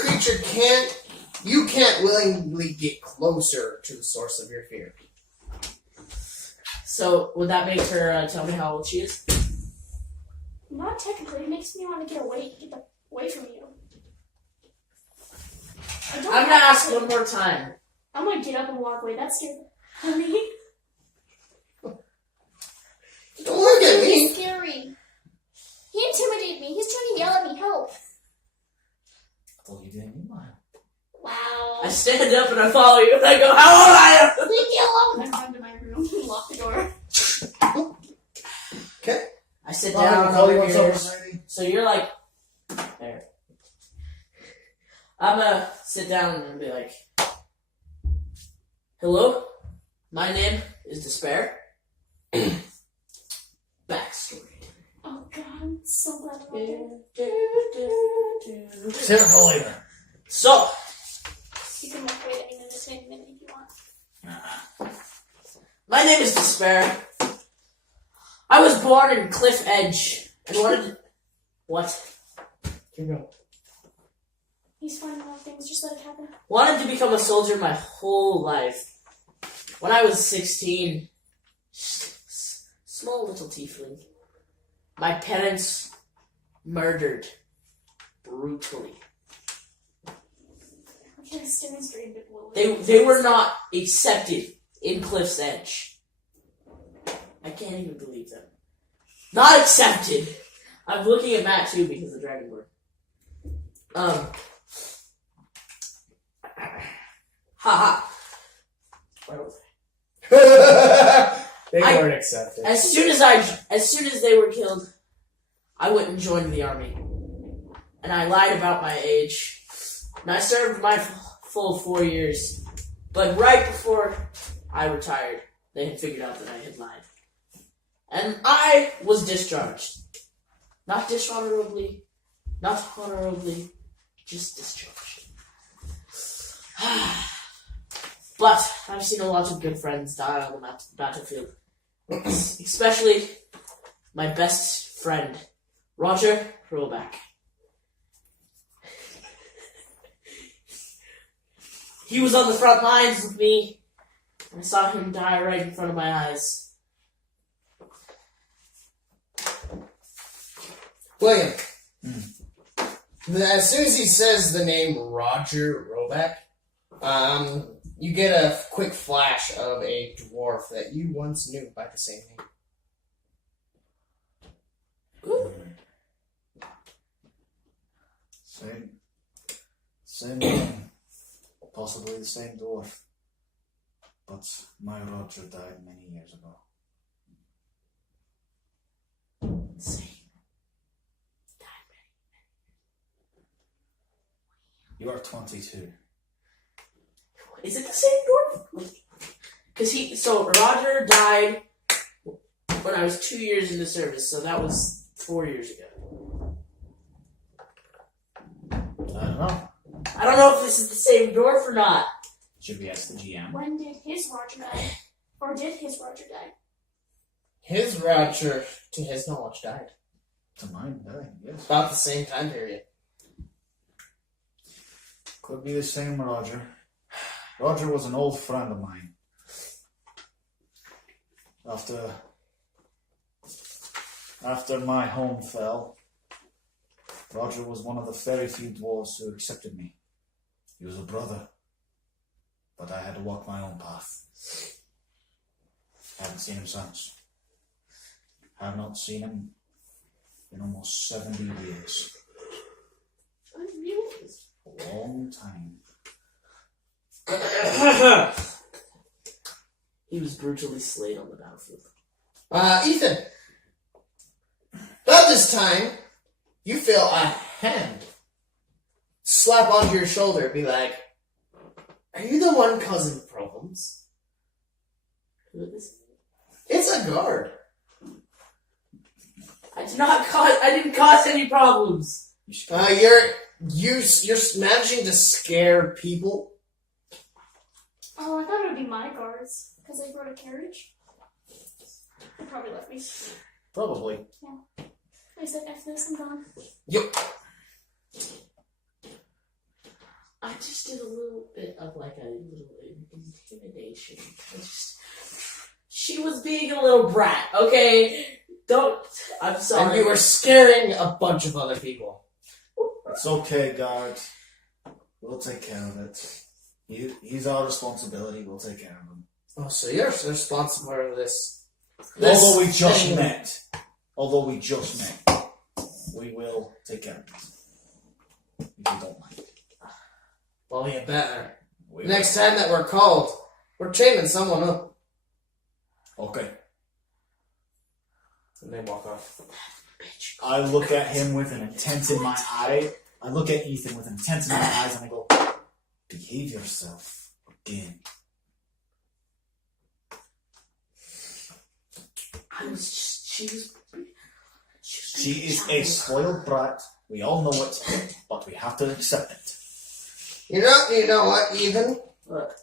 creature can't. You can't willingly get closer to the source of your fear. So would that make her tell me how old she is? Not technically. It makes me want to get away from you. I don't I'm gonna have ask to- one more time. I'm gonna get up and walk away. That's scary. Honey. Don't look at me. He's scary. He intimidated me. He's trying to yell at me. Help. I thought you didn't need mine. Wow. I stand up and I follow you and I go, how old are you? Leave me alone. I run to my room and lock the door. Okay. I sit Alright, down I'll call you over once here. over, lady. So you're like, there. I'm gonna sit down and be like, hello, my name is Despair. Backstory. Oh god, I'm so glad to know Save it for later. So, you can walk away at any minute if you want. my name is Despair. I was born in Cliff Edge and wanted. What? Keep going. He's finding out things. Just let it happen. Wanted to become a soldier my whole life. When I was 16, small little tiefling, my parents murdered brutally. Okay, this is very bit woolly. They were not accepted in Cliff's Edge. I can't even believe them. Not accepted. I'm looking at Matt too because of Dragonborn. Haha. Where was They I- weren't accepted. As soon as they were killed, I went and joined the army. And I lied about my age. And I served my full 4 years. But right before I retired, they had figured out that I had lied. And I was discharged. Not dishonorably, not honorably, just discharged. But I've seen a lot of good friends die on the battlefield. Especially my best friend, Roger Roback. He was on the front lines with me. I saw him die right in front of my eyes. William. As soon as he says the name Roger Roback, you get a quick flash of a dwarf that you once knew by the same name. Same name. Possibly the same dwarf. But my Roger died many years ago. Same. You are 22. Is it the same dwarf? Because Roger died when I was 2 years into service, so that was 4 years ago. I don't know. I don't know if this is the same dwarf or not. Should we ask the GM? When did his Roger die? Or did his Roger die? His Roger, to his knowledge, died. To mine, yes. About the same time period. Could be the same Roger. Roger was an old friend of mine. After my home fell, Roger was one of the very few dwarves who accepted me. He was a brother, but I had to walk my own path. Haven't seen him since. Have not seen him in almost 70 years. A long time. He was brutally slayed on the battlefield. Ethan. About this time, you feel a hand slap onto your shoulder, be like, "Are you the one causing problems?" Who is this? It's a guard. I didn't cause any problems. You're managing to scare people. Oh, I thought it would be my guards, because they brought a carriage. They probably left me. Probably. I said, F this, I'm gone. Yep. I just did a little bit of like a little intimidation. She was being a little brat, okay? I'm sorry. And you were scaring a bunch of other people. It's okay, guard. We'll take care of it. He's our responsibility. We'll take care of him. Oh, so you're responsible for this. Although we just thing. met. We will take care of it. If you don't mind. Well, you better. Next time that we're called, we're chaining someone up. Okay. And they walk off. I look at him with an intent in my eye. I look at Ethan with intent in my eyes and I go, behave yourself again. She is a spoiled brat. We all know it, but we have to accept it. You know what, Ethan? What?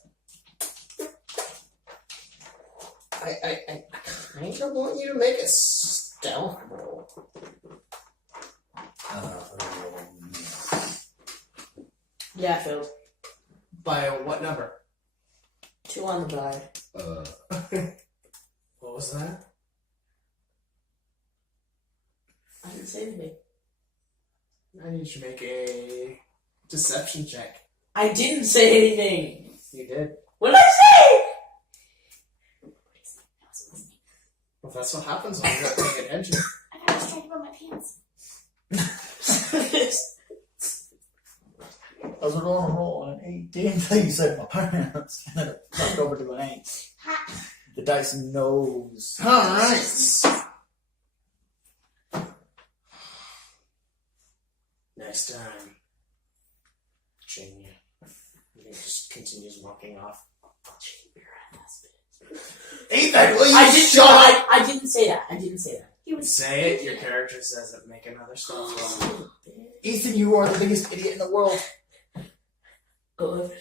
I kind of want you to make a stealth roll. Yeah, I failed. By what number? 2 on the die. What was that? I didn't say anything. I need you to make a deception check. I didn't say anything. You did. What did I Well, that's what happens when you're not paying attention. I got distracted by my pants. say? I was going to roll an 18 until you said my parents, and then it knocked over to an 8. The dice knows. Alright. Next time, chain you. And he just continues walking off. I'll chain your ass, bitch. Ethan, will you I didn't. shut up? I didn't say that. I didn't say that. He was Say it, your character says it, make another stealth roll. Ethan, you are the biggest idiot in the world. Good.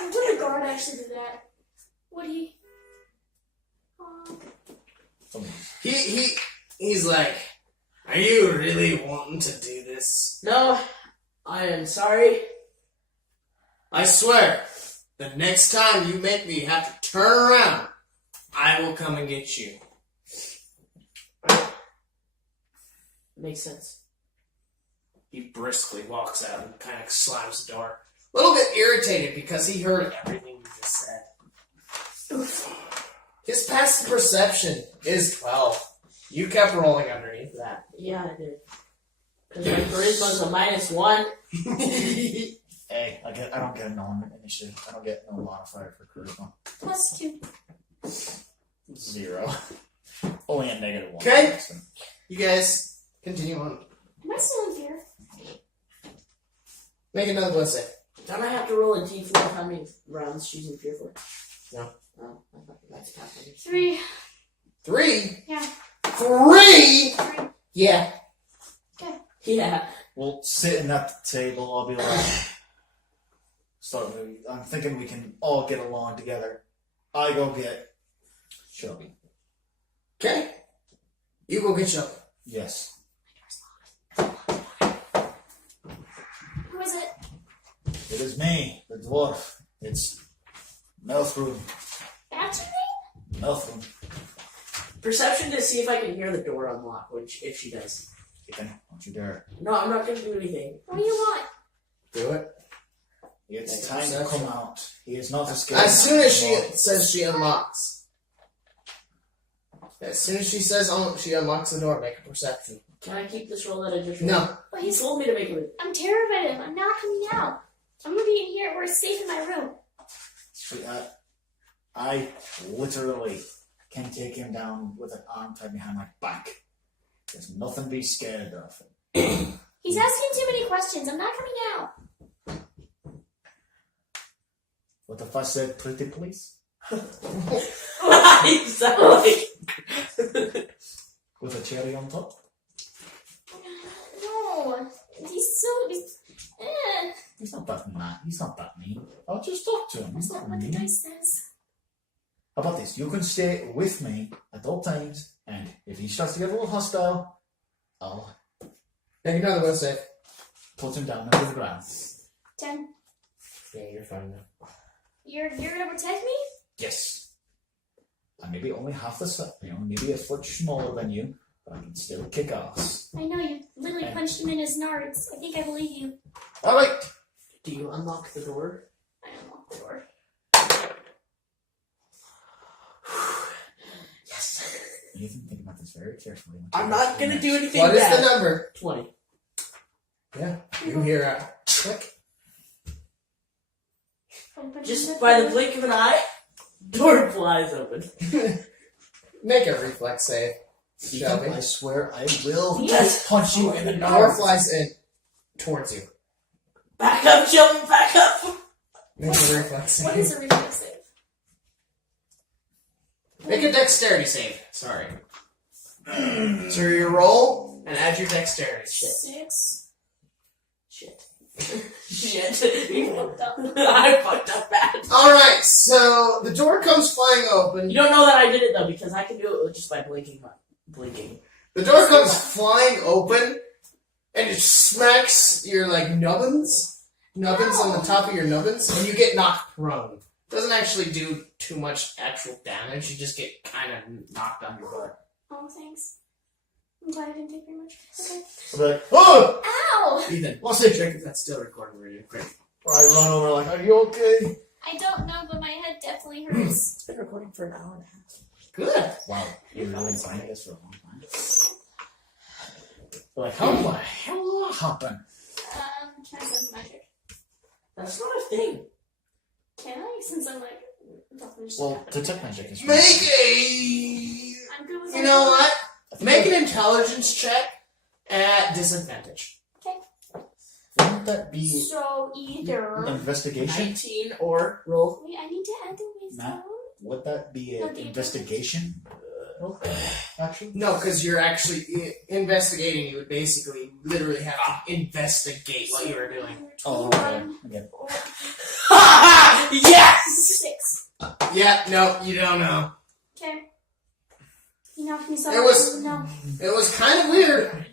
Would a guard actually do that? Would he? He's like, are you really wanting to do this? No, I am sorry. I swear, the next time you make me have to turn around, I will come and get you. Makes sense. He briskly walks out and kind of slams the door. A little bit irritated because he heard everything you just said. His passive perception is 12. You kept rolling underneath that. Yeah, I did. Because my charisma's a -1. Hey, I don't get no initiative. I don't get no modifier for charisma. +2. 0. Only a -1. Okay. You guys continue on. Am I still in fear? Make another will save. Don't I have to roll a d4 how many rounds she's in fear for? No. Oh, I thought that's happening. 3. 3? Yeah. 3? 3. Yeah. Yeah. We'll sitting at the table. I'll be like, I'm thinking we can all get along together. I go get Shelby. Okay. You go get Shelby. Yes. Who is it? It is me, the dwarf. It's Melthroom. That's your name? Melthroom. Perception to see if I can hear the door unlock, which if she does. Ethan, don't you dare. No, I'm not gonna do anything. What do you want? Do it. It's Make a time to perception. come out. He is not as scared. As soon as she says she unlocks. As soon as she says she unlocks the door, make a perception. Can I keep this roll that I just rolled? No. But He told me to make it. I'm terrified of him. I'm not coming out. I'm gonna be in here where it's safe in my room. Sweetheart, I literally can take him down with an arm tied behind my back. There's nothing to be scared of. He's asking too many questions. I'm not coming out. What if I said pretty please? You sound like. With a cherry on top? No. He's He's not that mad. He's not that mean. I'll just talk to him. He's That's not not what the mean. dice says. How about this? You can stay with me at all times, and if he starts to get a little hostile, I'll Make another will save. put him down into the ground. 10. Yeah, you're fine now. You're gonna protect me? Yes. I may be only half the size, maybe a foot smaller than you, but I can still kick ass. I know you literally Okay. punched him in his nards. I think I believe you. Alright! Do you unlock the door? I unlocked the door. Yes. You can think about this very carefully. I'm not gonna do anything What is bad. the number? 20. Yeah. You hear a click. I'm punching Just him by in the blink of an eye, door flies open. Make a reflex save. Ethan, Shelby. I swear I will Yes. punch you in the The door nose. flies in towards you. Back up, Sheldon, back up! Make a reflex What save. is a reflex save? Make a dexterity save. Sorry. So your roll and add your dexterity. 6. Shit. Shit. You fucked up. I fucked up bad. Alright, so the door comes flying open. You don't know that I did it though, because I can do it just by blinking. The door comes flying open and it smacks your nubbins on the top of your nubbins, and you get knocked prone. Doesn't actually do too much actual damage. You just get kind of knocked on your butt. Oh, thanks. I'm glad I didn't take very much. Okay. I'll be like, oh! Ow! Ethan, what's the trick if that's still recording really quick? I run over like, are you okay? I don't know, but my head definitely hurts. It's been recording for an hour and a half. Good. Wow, you've really been saying this for a long time. Like, how the hell did that happen? Can I sense magic? That's not a thing. Can I? Since I'm nothing just Well, happened. detect magic is Make a... I'm good with You know what? I think Make an intelligence check at disadvantage. Wouldn't that be So either. investigation? 19 or roll. Wait, I need to add the wisdom. Would that be an Okay. investigation? Actually? No, because you're actually investigating. You would basically literally have to investigate what you were doing. Oh, okay. Again. Or Yes! 6. Yeah, no, you don't know. Okay. You knocked me so It was- No. It was kind of weird.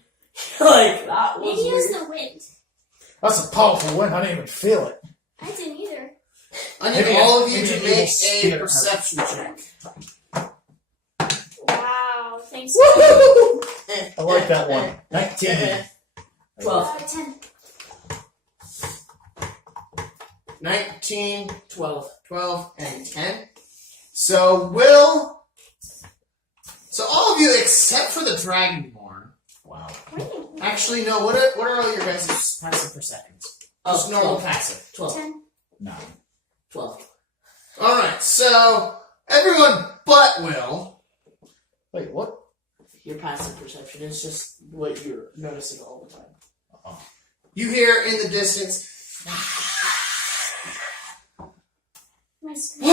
Like, that was Maybe it was weird. the wind. That's a powerful wind. I didn't even feel it. I didn't either. I need Maybe all of you maybe to an make evil a spirit perception check. Wow, thanks. Woohoo! I like that one. 19. 12. 10. 19, 12. 12, and 10. So, Will. So, all of you except for the Dragonborn. Wow. Actually, no, what are all your guys' passive perceptions? Just normal 12. passive. 12. 10. 9. 12. Alright, so, everyone but Will. Wait, what? Your passive perception is just what you're noticing all the time. You hear in the distance, My screen.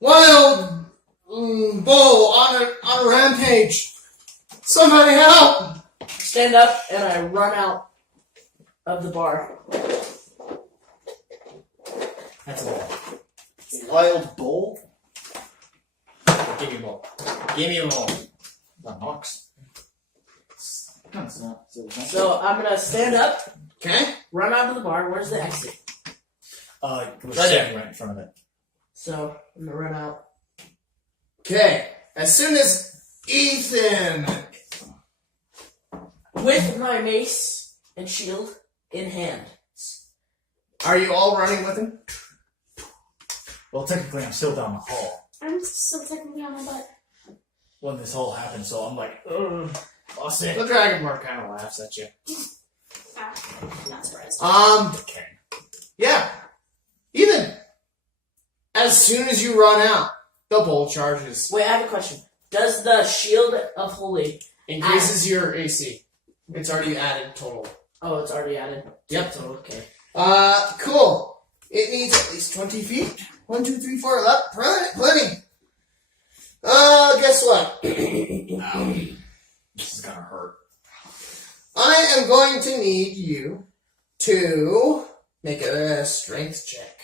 wild bull on a rampage. Somebody help! Stand up, and I run out of the bar. That's a lot. Wild bull? Give me a ball. Give me a ball. That knocks. No, it's not. So I'm gonna stand up, Okay? run out of the bar. Where's the exit? we're Right standing right in front of it. So I'm gonna run out. Okay. As soon as Ethan. With my mace and shield in hand. Are you all running with him? Well, technically, I'm still down the hall I'm still technically on my butt. when this all happened, so I'm like, lost The it. Dragonborn kind of laughs at you. Ah, not surprised. Okay. Yeah. Ethan. As soon as you run out, the bull charges. Wait, I have a question. Does the shield of holy? Increases your AC. It's already added total. Oh, it's already added. Yep. So okay. Cool. It needs at least 20 feet. 1, 2, 3, 4. Plenty. Guess what? Ow. This is gonna hurt. I am going to need you to make a strength check.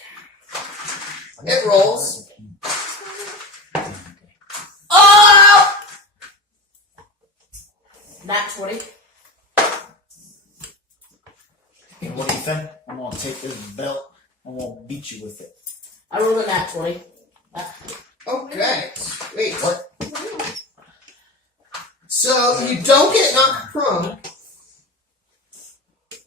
It rolls. Oh! Nat 20. And what do you think? I'm gonna take this belt. I'm gonna beat you with it. I rolled a nat 20. Okay. Sweet. What? So you don't get knocked prone.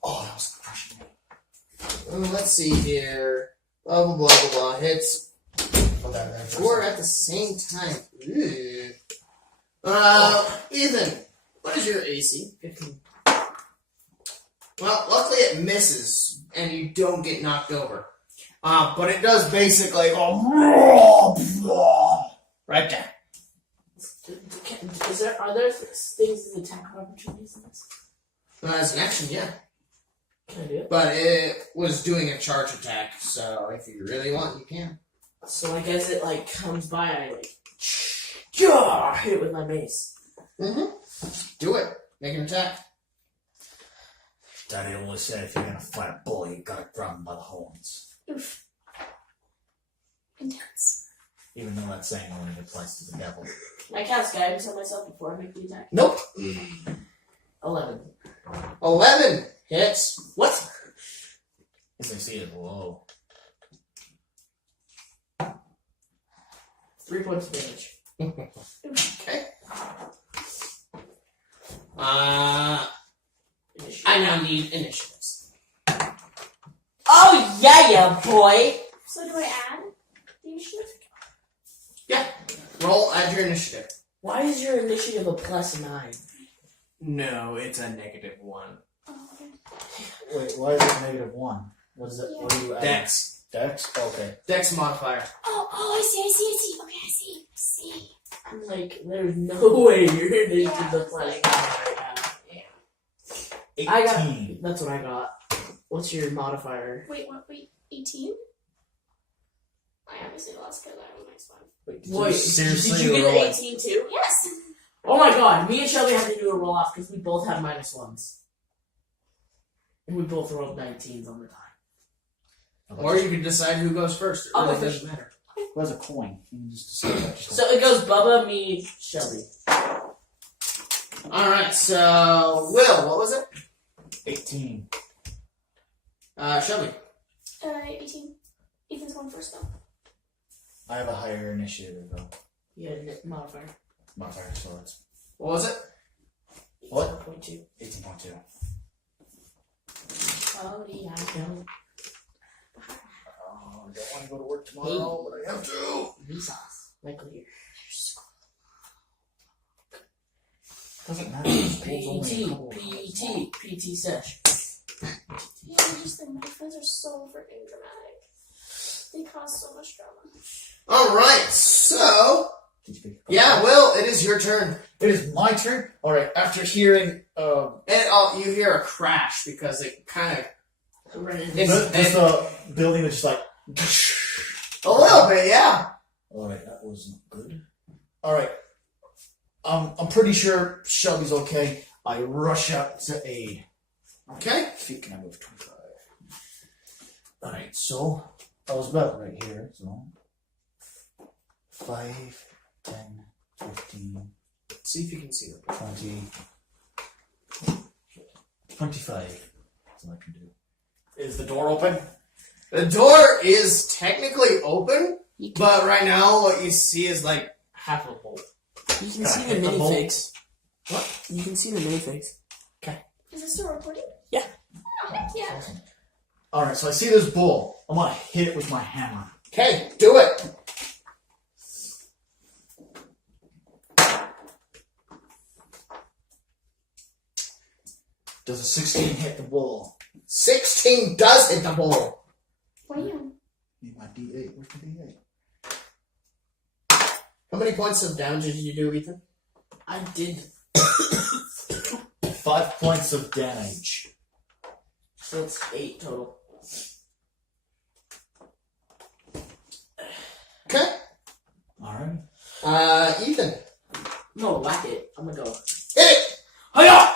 Oh, that was crushing me. Let's see here. Blah, blah, blah, blah, blah. Hits Put that there for a 4 second. at the same time. Ooh. Ethan, what is your AC? 15. Well, luckily it misses, and you don't get knocked over. But it does basically go right down. Are there things as attack opportunities in this? As an action, yeah. Can I do it? But it was doing a charge attack, so if you really want, you can. So I guess it like comes by and I like hit it with my mace. Do it. Make an attack. Daddy always said if you're gonna fight a bull, you gotta grab him by the horns. Oof. Intense. Even though that saying only applies to the devil. I cast guidance on myself before I make the attack. Nope. 11. 11 hits. What? As they see it below. 3 points of damage. Okay. I now need initiatives. Oh yeah, boy! So do I add the initiative? Roll, add your initiative. Why is your initiative a +9? No, it's a -1. Oh, okay. Wait, why is it -1? What is it? What are you adding? Dex. Dex? Okay. Dex modifier. Oh, I see. Okay, I see. I'm like, there's no way your initiative is a +9 right now. 18. I got. That's what I got. What's your modifier? Wait, 18? I obviously lost because I was next one. Wait, Wait, seriously did you get roll an it? 18 too? Yes! Oh my god, me and Shelby have to do a roll off because we both have -1s. And we both rolled 19s on the time. Or you can decide who goes first. It I'll really go doesn't matter. Where's a coin? You can just decide. So it goes Bubba, me, Shelby. Alright, so Will, what was it? 18. Shelby. 18. Ethan's going first though. I have a higher initiative though. Yeah, modifier. Modifier, so it's What was it? What? 18.2. 18.2. Oh, yeah, I don't. Oh, I don't want to go to work tomorrow, but I have to. Vsauce. Michael here. Doesn't matter. School's only a couple of hours long. PT sesh. Yeah, I just think my friends are so freaking dramatic. They cause so much drama. Alright, so. Did you pick a Yeah, Will, it is your turn. It is my turn. All right. After hearing And you hear a crash because it kind of. this building was just like. A little bit, yeah. All right, that wasn't good. All right. I'm pretty sure Shelby's okay. I rush out to aid. Okay. Feet can I move 25? All right, so I was about right here. So 5, 10, 15, See if you can see it. 20, 25. That's all I can do. Is the door open? The door is technically open, but right now what you see is like half a bolt. You can Gotta see the hit the bolt. minifigs. What? You can see the minifigs. Is this still recording? Yeah. Oh, heck yeah. All right, so I see this bull. I'm gonna hit it with my hammer. Okay, do it. Does a 16 hit the bull? 16 does hit the bowl. Wow. Need my D8. Where's my D8? How many points of damage did you do, Ethan? I did. 5 points of damage. So it's 8 total. Okay. Alright. Ethan. No, whack it. I'm gonna go. Hit it! Hiya!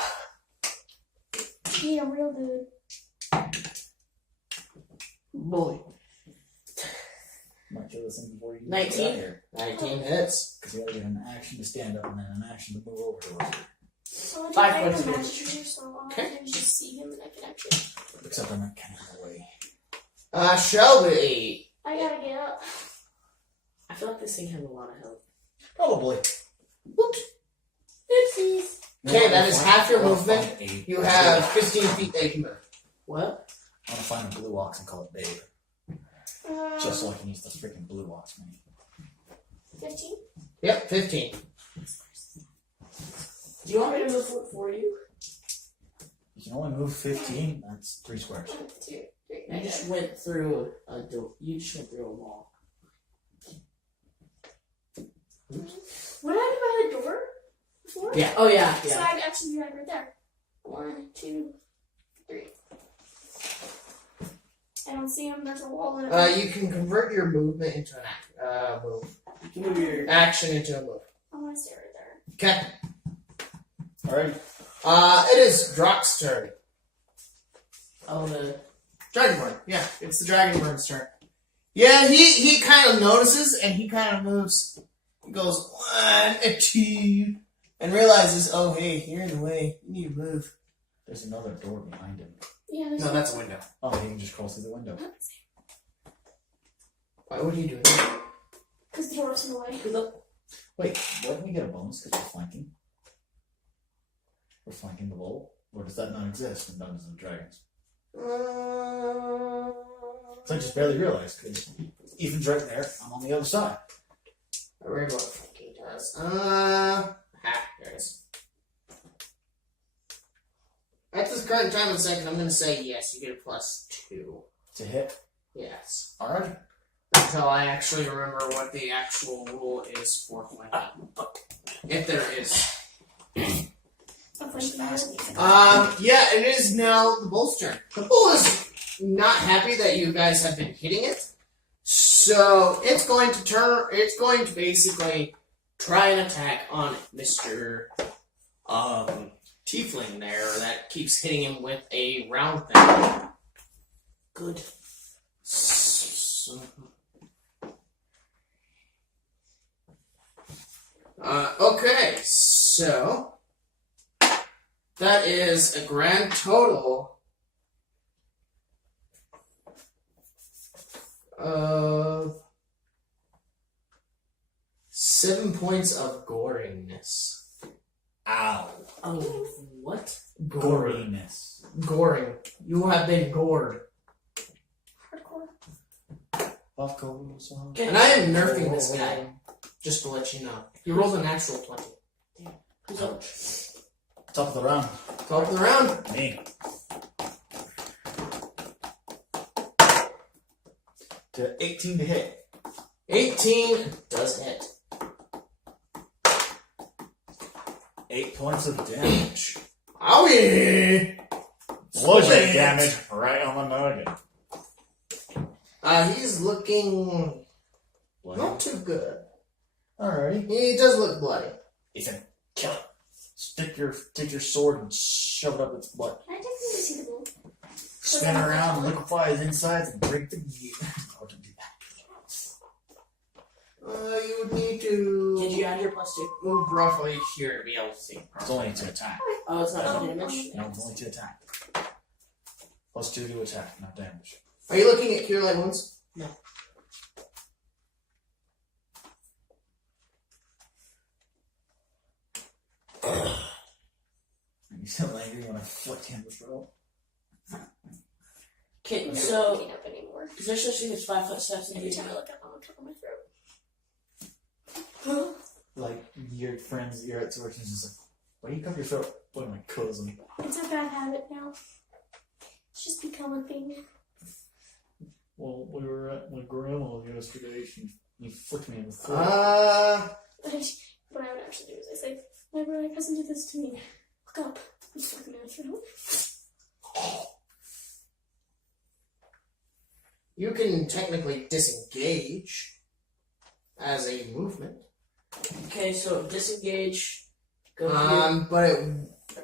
Yeah, real good. Boy. Might kill this thing before you 19? get out here. 19 hits. Because you gotta get an action to stand up and then an action to move over to us. So I 5 have points a of magic damage. trigger, so all I Okay. have to do is just see him and I can actually. Except I'm not kind of away. Shelby. I gotta get up. I feel like this thing has a lot of health. Probably. Oopsies. Okay, that is half your movement. Find a- You have 15 feet that you can move. What? I want to find a blue ox and call it Babe. Just so I can use the freaking blue ox money. 15? Yep, 15. Do you want me to move it for you? You can only move 15. That's 3 squares. 1, 2, 3. You just went through a door. You just went through a wall. What happened by the door before? Yeah. Oh yeah, So yeah. I'd actually be right there. 1, 2, 3. I don't see him. There's a wall in it. You can convert your movement into an move. You can move your. Action into a move. I want to stay right there. Okay. Alright. It is Drock's turn. Oh, the. Dragonborn. Yeah, it's the Dragonborn's turn. Yeah, he kind of notices and he kind of moves. He goes 1 and 2 and realizes, oh hey, you're in the way. You need to move. There's another door behind him. Yeah, there's No, that's a window. Oh, he can just crawl through the window. Why would he do that? because the door's in the way. Wait, wouldn't we get a bonus because we're flanking? We're flanking the bull? Or does that not exist in Dungeons and Dragons? So I just barely realized because Ethan's right there. I'm on the other side. I read what flanking does. There it is. At this current time of the second, I'm going to say yes, you get a +2. To hit. Yes. Alright. Until I actually remember what the actual rule is for flanking. If there is. I'm flanking you. Yeah, it is now the bull's turn. The bull is not happy that you guys have been hitting it. So it's going to basically try an attack on Mr. Tiefling there that keeps hitting him with a round thing. Good. So, okay, so that is a grand total of 7 points of goringness. Ow. Oh, what? Goriness. Goring. You have been gored. Hardcore. Of course. Okay. And I am nerfing this guy. Just to let you know. He rolled a natural 20. Who's up? Top of the round. Top of the round. Me. To 18 to hit. 18 does hit. 8 points of damage. Owie! Bludgeoning damage right on the nugget. He's looking not too good. Alrighty. He does look bloody. Ethan, kill it. Take your sword and shove it up its butt. Can I definitely see the blue? Spin around, liquefy his insides, and break the meat. Oh, don't do that. You would need to Did you add your +2? move roughly here to be able to see. It's only to attack. Oh, it's not damage? No, it's only to attack. +2 to attack, not damage. Are you looking at Cure Light Wounds? No. You still angry when I flick him the throat? Okay, I'm not so looking up anymore. positional speed is 5 foot steps in Every the time I look up, I'm on top of my throat. Like, your friends, you're at work, and he's just like, why do you cover your throat? Look at my cousin. It's a bad habit now. It's just become a thing. Well, we were at my grandma's yesterday, he flicked me in the throat. What I would actually do is I say, whenever my cousin did this to me, look up. I'm just looking at my throat. You can technically disengage as a movement. Okay, so disengage. Go here. But I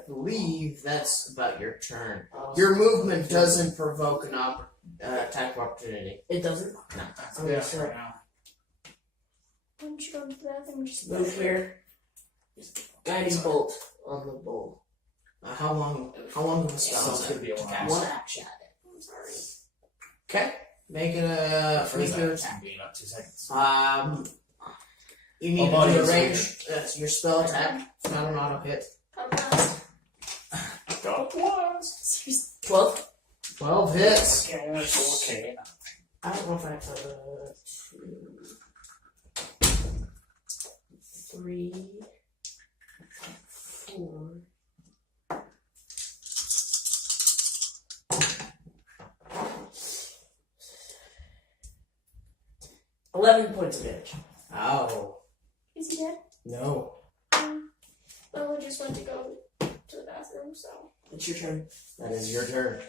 believe that's about your turn. Oh, Your movement doesn't provoke an attack of opportunity. It doesn't? No. Okay, Yeah, so right now. Why don't you go to the bathroom and just move here. Guiding bolt on the bull. How long of a spell So is it's it gonna be a to while. cast? One action. I'm sorry. Okay. Make it a First make it attack being up 2 seconds. you need Oh, to do a body range. That's your spell attack. It's not an auto hit. Podcast. Got once. Seriously. 12? 12 hits. Okay, that's okay. I don't know if I have 2, 3, 4. 11 points of damage. Ow. Is he dead? No. Well, I just went to go to the bathroom, so. It's your turn. That is your turn.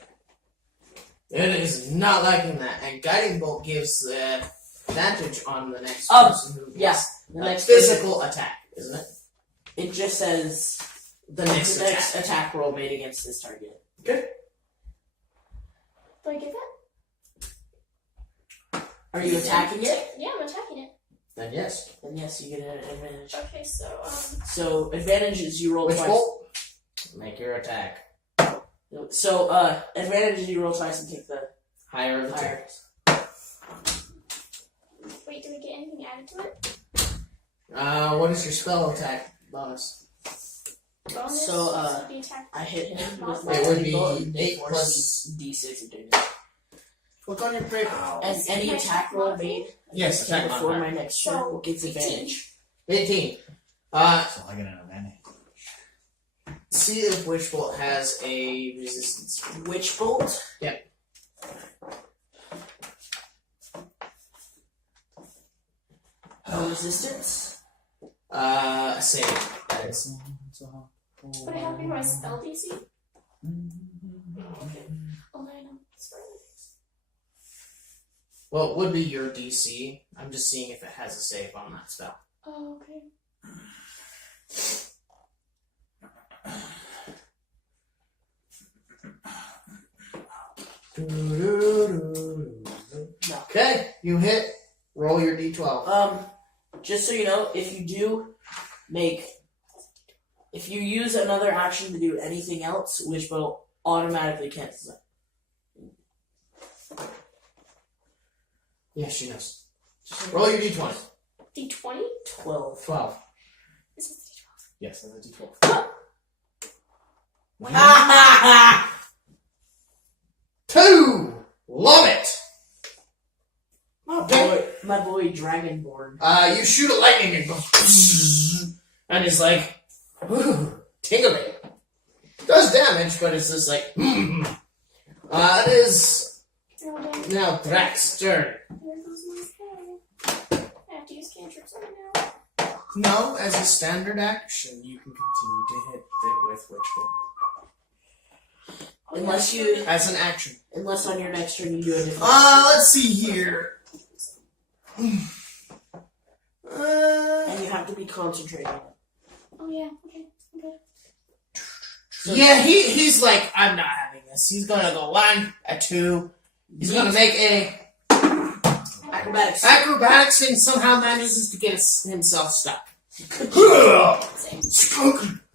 It is not liking that. And Guiding Bolt gives advantage on the next person who Yeah, gets the a next physical attack, isn't it? It just says The next the attack. next attack roll made against this target. Good. Do I get that? Are you attacking it? Yeah, I'm attacking it. Then yes. Then yes, you get an advantage. Okay, so, So advantage is you roll Which twice. bolt? Make your attack. So advantage is you roll twice and take the Higher of the two. higher. wait, do we get anything added to it? What is your spell attack bonus? Bonus? So, the attack. I hit him with It my would be bolt and 8 D4 plus- D6 of damage. Look on your paper. And any attack roll made Yes, attack before modifier. my next turn So, gets 18. advantage. 18. So I get an advantage. See if Witch Bolt has a resistance. Witch bolt. Yep. No resistance. A save. That is. Would it help me my spell DC? Okay. Oh, I know. Sorry. Well, it would be your DC. I'm just seeing if it has a save on that spell. Oh, okay. Okay, you hit. Roll your d12. Just so you know, if you use another action to do anything else, Witch bolt automatically cancels it. Yeah, she knows. Roll your d20. D20? 12. 12. This is D12. Yes, that's a d12. Ha 2! Love it! My boy Dragonborn. You shoot a lightning and goes, and it's like, ooh, tingling. Does damage, but it's just like, it is Oh, dang. now Drax's turn. There goes my spell. I have to use cantrips right now. No, as a standard action, you can continue to hit it with Witchbolt. Unless you, As an action. unless on your next turn you do a different. Let's see here. And you have to be concentrating. Oh, yeah. Okay. Yeah, he's like, I'm not having this. He's gonna go 1, a 2. He's gonna make a Acrobatics. acrobatics and somehow manages to get himself stuck. Same.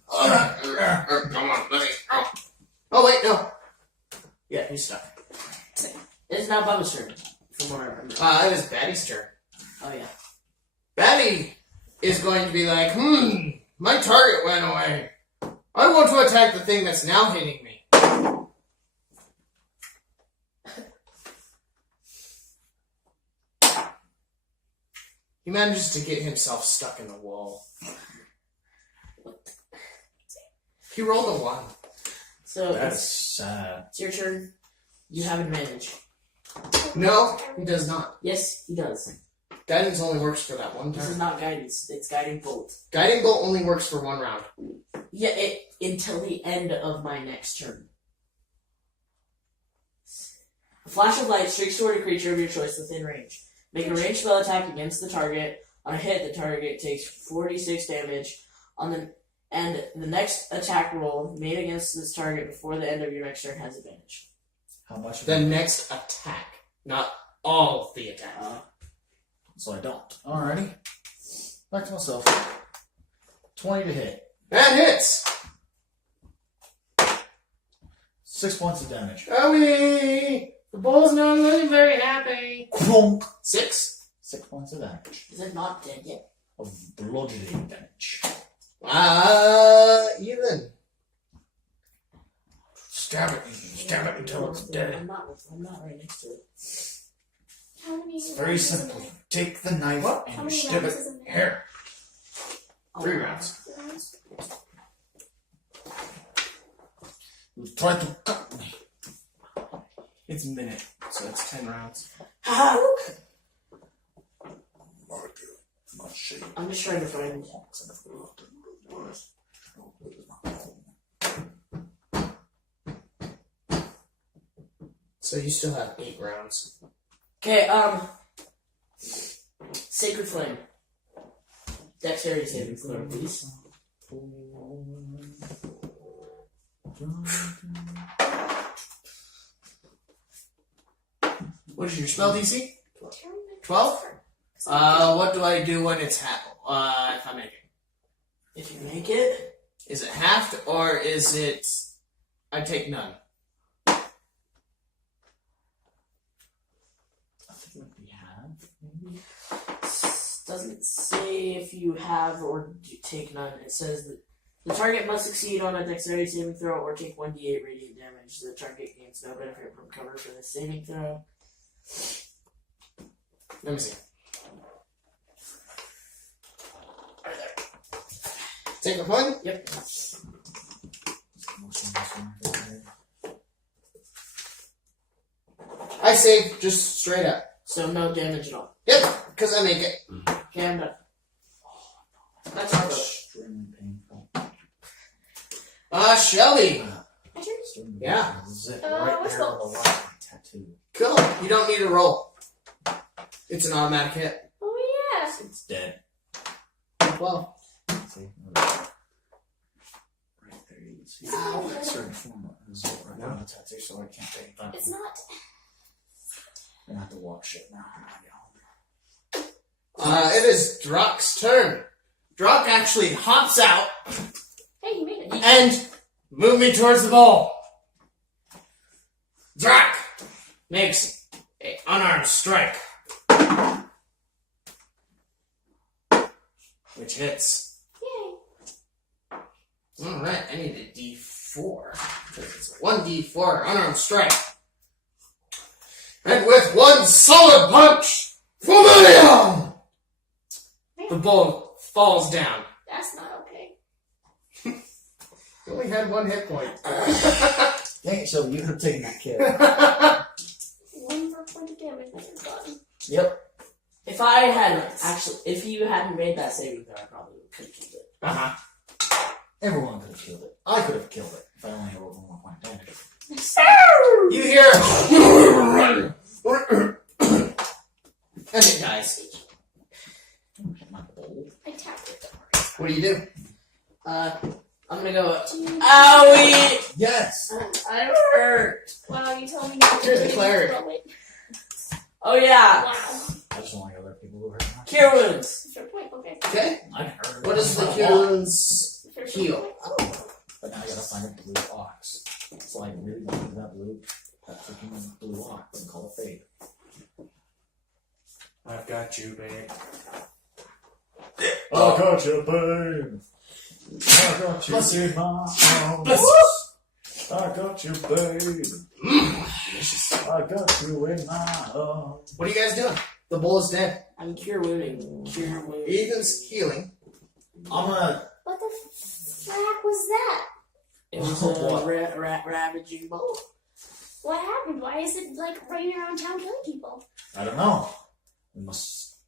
Come on, let me. Oh wait, no. Yeah, he's stuck. It's now Bubba's turn. From what I remember. It is Batty's turn. Oh yeah. Batty is going to be like, my target went away. I want to attack the thing that's now hitting me. He manages to get himself stuck in the wall. He rolled a 1. So That's it's, sad. it's your turn. You have advantage. No, he does not. Yes, he does. Guidance only works for that one This is turn. not guidance. It's guiding bolt. Guiding bolt only works for 1 round. Yeah, until the end of my next turn. A flash of light streaks toward a creature of your choice within range. Make a ranged spell attack against the target. On a hit, the target takes 46 damage. And the next attack roll made against this target before the end of your next turn has advantage. How much? The next attack, not all of the attacks. So I don't. Alrighty. Back to myself. 20 to hit. That hits. 6 points of damage. Owie! The bull's not looking very happy. Clunk. 6. 6 points of damage. Is it not dead yet? Of bludgeoning damage. Even. Stab it. Stab it until it's dead. I'm not right next to it. How many It's very rounds is simple. in there? Take the knife How and many stab rounds it. is in there? Here. 3 rounds. 3 rounds? You tried to cut me. It's a minute, so it's 10 rounds. I'm just trying to find. So you still have 8 rounds. Okay, Sacred Flame. Dexterity saving throw, please. What is your spell DC? 12? 12? What do I do when it's if I make it? If you make it, Is it halved, or is it I take none? I think we have. Maybe. doesn't say if you have or take none. It says that the target must succeed on a dexterity saving throw or take 1d8 radiant damage. The target gains no benefit from cover for this saving throw. Let me see. Take a point? Yep. I save just straight up. So no damage at all. Yep, because I make it. Okay, I'm done. That's our vote. Extremely painful. Shelby. Extremely Yeah. painful. Zip Uh, right what's there the- on the line. Tattoo. Cool. You don't need a roll. It's an automatic hit. Oh, yeah. It's dead. Well, See? Right there, you can see. Ow. Certain form of zip right on the tattoo, so I can't take that. It's not. I'm gonna have to watch it now. it is Drock's turn. Drock actually hops out Hey, you made it. and move me towards the ball. Drock makes an unarmed strike. Which hits. Yay. Alright, I need a D4. Because it's a 1D4 unarmed strike. And with one solid punch, Flaminio! The bull falls down. That's not okay. He only had 1 hit point. Dang it, Shelby, you could have taken that kill. 1 more point of damage on your body. Yep. If I had if you hadn't made that saving throw, I probably could have killed it. Uh-huh. Everyone could have killed it. I could have killed it if I only rolled 1 more point of damage. You hear and it dies. Don't hit my bowl. I tapped it. What do you do? I'm gonna go. Dude. Owie! Yes! I'm hurt. Wow, you told me not to You're the do it, cleric. but wait. Oh yeah. Wow. I just don't like other people who hurt my Cure wounds. Fair point, okay. Okay. I heard. What is the Cure? Kieran's Fair point. heal? But now I gotta find a blue ox. So I really wanted that freaking blue ox and call it fate. I've got you, babe. I got you, babe. I got you in my arms. I got you, babe. I got you in my arms. What are you guys doing? The bull is dead. I'm cure wounding. Cure wounding. Ethan's healing. I'm gonna. What the frack was that? It was What? a ravaging bull. What happened? Why is it like running around town killing people? I don't know. We must.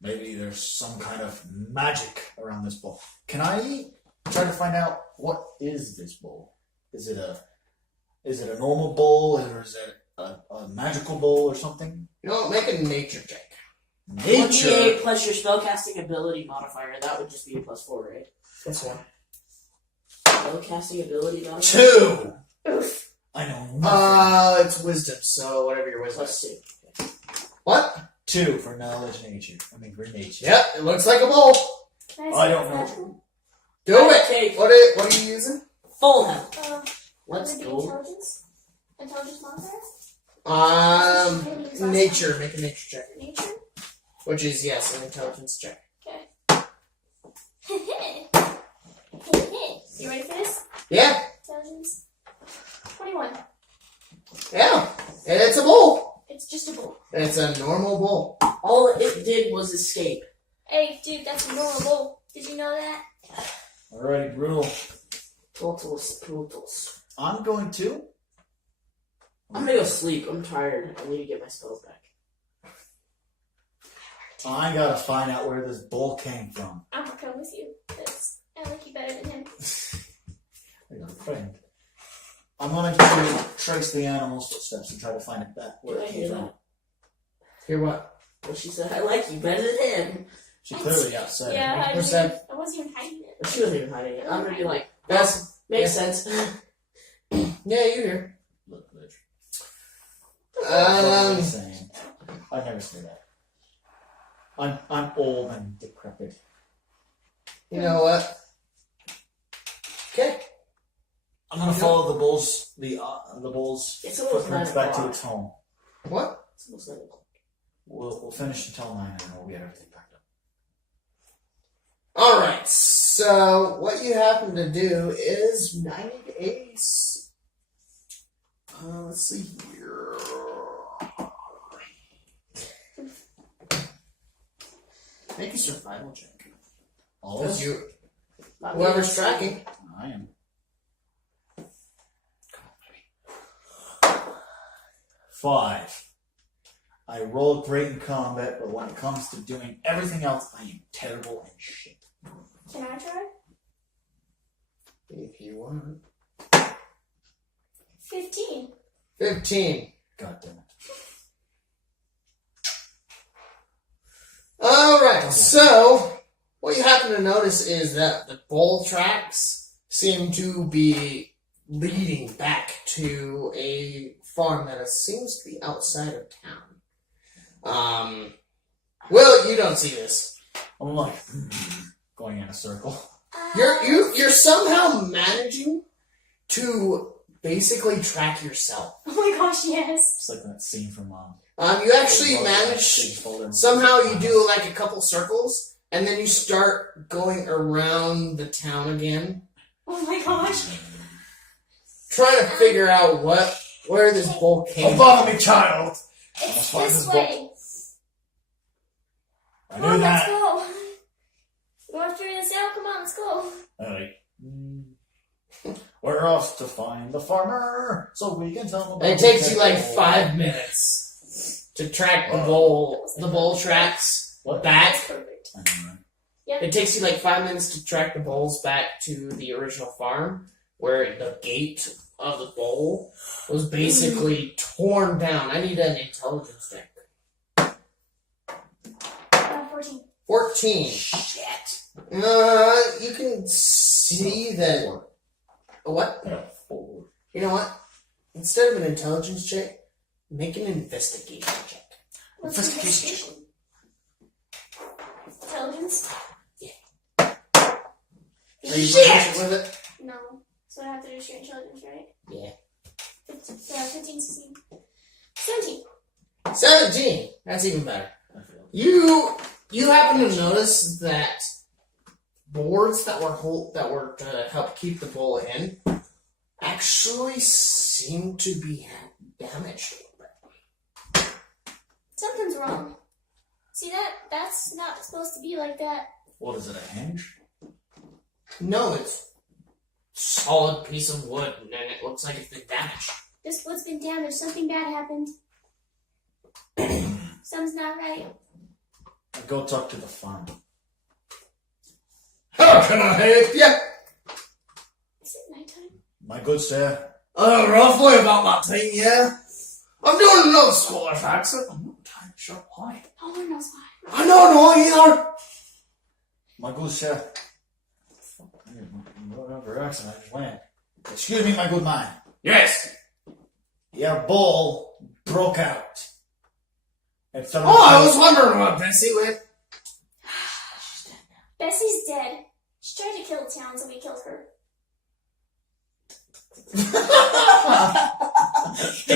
Maybe there's some kind of magic around this bowl. Can I try to find out what is this bowl? Is it a normal bowl, or is it a magical bowl or something? You know what? Make a nature check. Nature. 1d8 plus your spellcasting ability modifier. That would just be a +4, right? That's one. Spellcasting ability modifier. 2. Oof. I know nothing. It's wisdom, so whatever your wisdom is. +2. What? 2 for knowledge nature. I mean, for nature. Yep, it looks like a bull. Can I see don't the know. magical? Do it! Take What are you using? full health. Let's Let's do go. intelligence. Intelligence modifier? Nature. Make a nature check. Nature? Which is, yes, an intelligence check. Okay. You ready for this? Yeah, Intelligence? 21. yeah. And it's a bull. It's just a bull. It's a normal bull. All it did was escape. Hey, dude, that's a normal bull. Did you know that? Alrighty, Brutal. Totals. I'm going to. I'm gonna go sleep. I'm tired. I need to get my spells back. I gotta find out where this bull came from. I'm gonna come with you. Because I like you better than him. I got a friend. I'm gonna go trace the animal's footsteps and try to find it back where Did I it hear came from. that? Hear what? Well, she said, I like you better than him. She clearly got said. Yeah, I wasn't even hiding it. But she wasn't even hiding it. I'm gonna be like, That's, makes sense. yeah, you hear. Look, bitch. Um, Insane. I never say that. I'm old and decrepit. You know what? Okay. I'm gonna follow the bull's It's almost footprints 9 back to o'clock. its home. What? It's almost 9 o'clock. We'll finish until 9 and then we'll get everything packed up. Alright, so what you happen to do is 90 ace. Let's see here. Make a survival check. Always. Because Not whoever's me. tracking. I am. 5. I roll great in combat, but when it comes to doing everything else, I am terrible and shit. Can I try? If you want. 15. 15. God damn it. Alright, so what you happen to notice is that the bull tracks seem to be leading back to a farm that seems to be outside of town. Will, you don't see this. I'm like going in a circle. You're somehow managing to basically track yourself. Oh my gosh, yes. It's like that scene from You actually manage. Somehow you do like a couple circles, and then you start going around the town again, Oh my gosh. trying to figure out where this bull came Oh, follow me, child. It's find this this way. I Come knew on, let's that. go. You want to figure this out? Come on, let's go. Alright. We're off to find the farmer, so we can tell him about And it takes you the like bull. 5 minutes to track the bull tracks What? back. That's perfect. I don't know. It takes you like 5 minutes to track the bulls back to the original farm, where the gate of the bull was basically torn down. I need an intelligence check. 14. 14. Shit. You can see that. What? Yeah, 4. You know what? Instead of an intelligence check, make an investigation check. What's Investigation. Intelligence? Are you proficient with it? No. So I have to do straight intelligence, right? Yeah. 15, 16. 17. 17. That's even better. I failed. You happen to notice that boards that were to help keep the bull in actually seem to be damaged a little bit. Something's wrong. See that? That's not supposed to be like that. What is it, a hinge? No, it's solid piece of wood, and then it looks like it's been damaged. This wood's been damaged. Something bad happened. Something's not right. I go talk to the farmer. How can I help you? Is it nighttime? My good sir. Roughly about that time, yeah. I'm doing another Scottish accent. I'm not entirely sure why. No one knows why. I don't know either. My good sir. Whatever accent I just went. Excuse me, my good man. Yes. Your bull broke out. And fell Oh, I into- was wondering what Bessie went. Bessie's dead. She tried to kill the town, so we killed her. I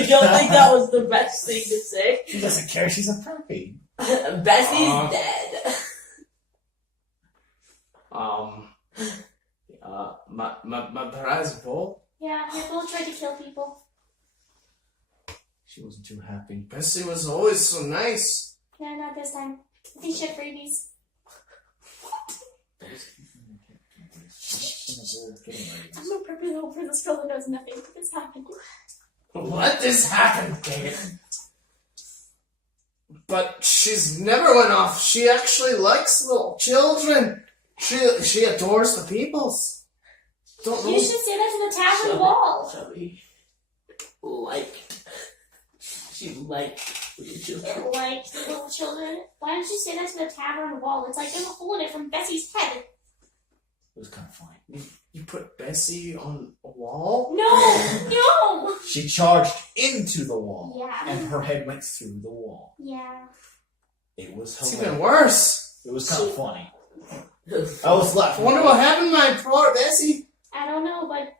don't think that was the best thing to say. She doesn't care, she's a puppy. Bessie's dead. My prize bull. Yeah, your bull tried to kill people. She wasn't too happy. Bessie was always so nice. Yeah, not this time. I think she had rabies. I'm so perfectly over this girl that knows nothing. What's happened? What has happened, David? But she's never went off. She actually likes little children. She adores the peoples. Don't know. You should say that to the tavern wall. Shelby liked. She liked little children. It liked the little children. Why don't you say that to the tavern wall? It's like there's a hole in it from Bessie's head. It was kind of funny. You put Bessie on a wall? No! No! She charged into the wall. Yeah. And her head went through the wall. Yeah. It was It's hilarious. even worse. It was kind of funny. I was I laughing. wonder what happened to my poor Bessie. I don't know, but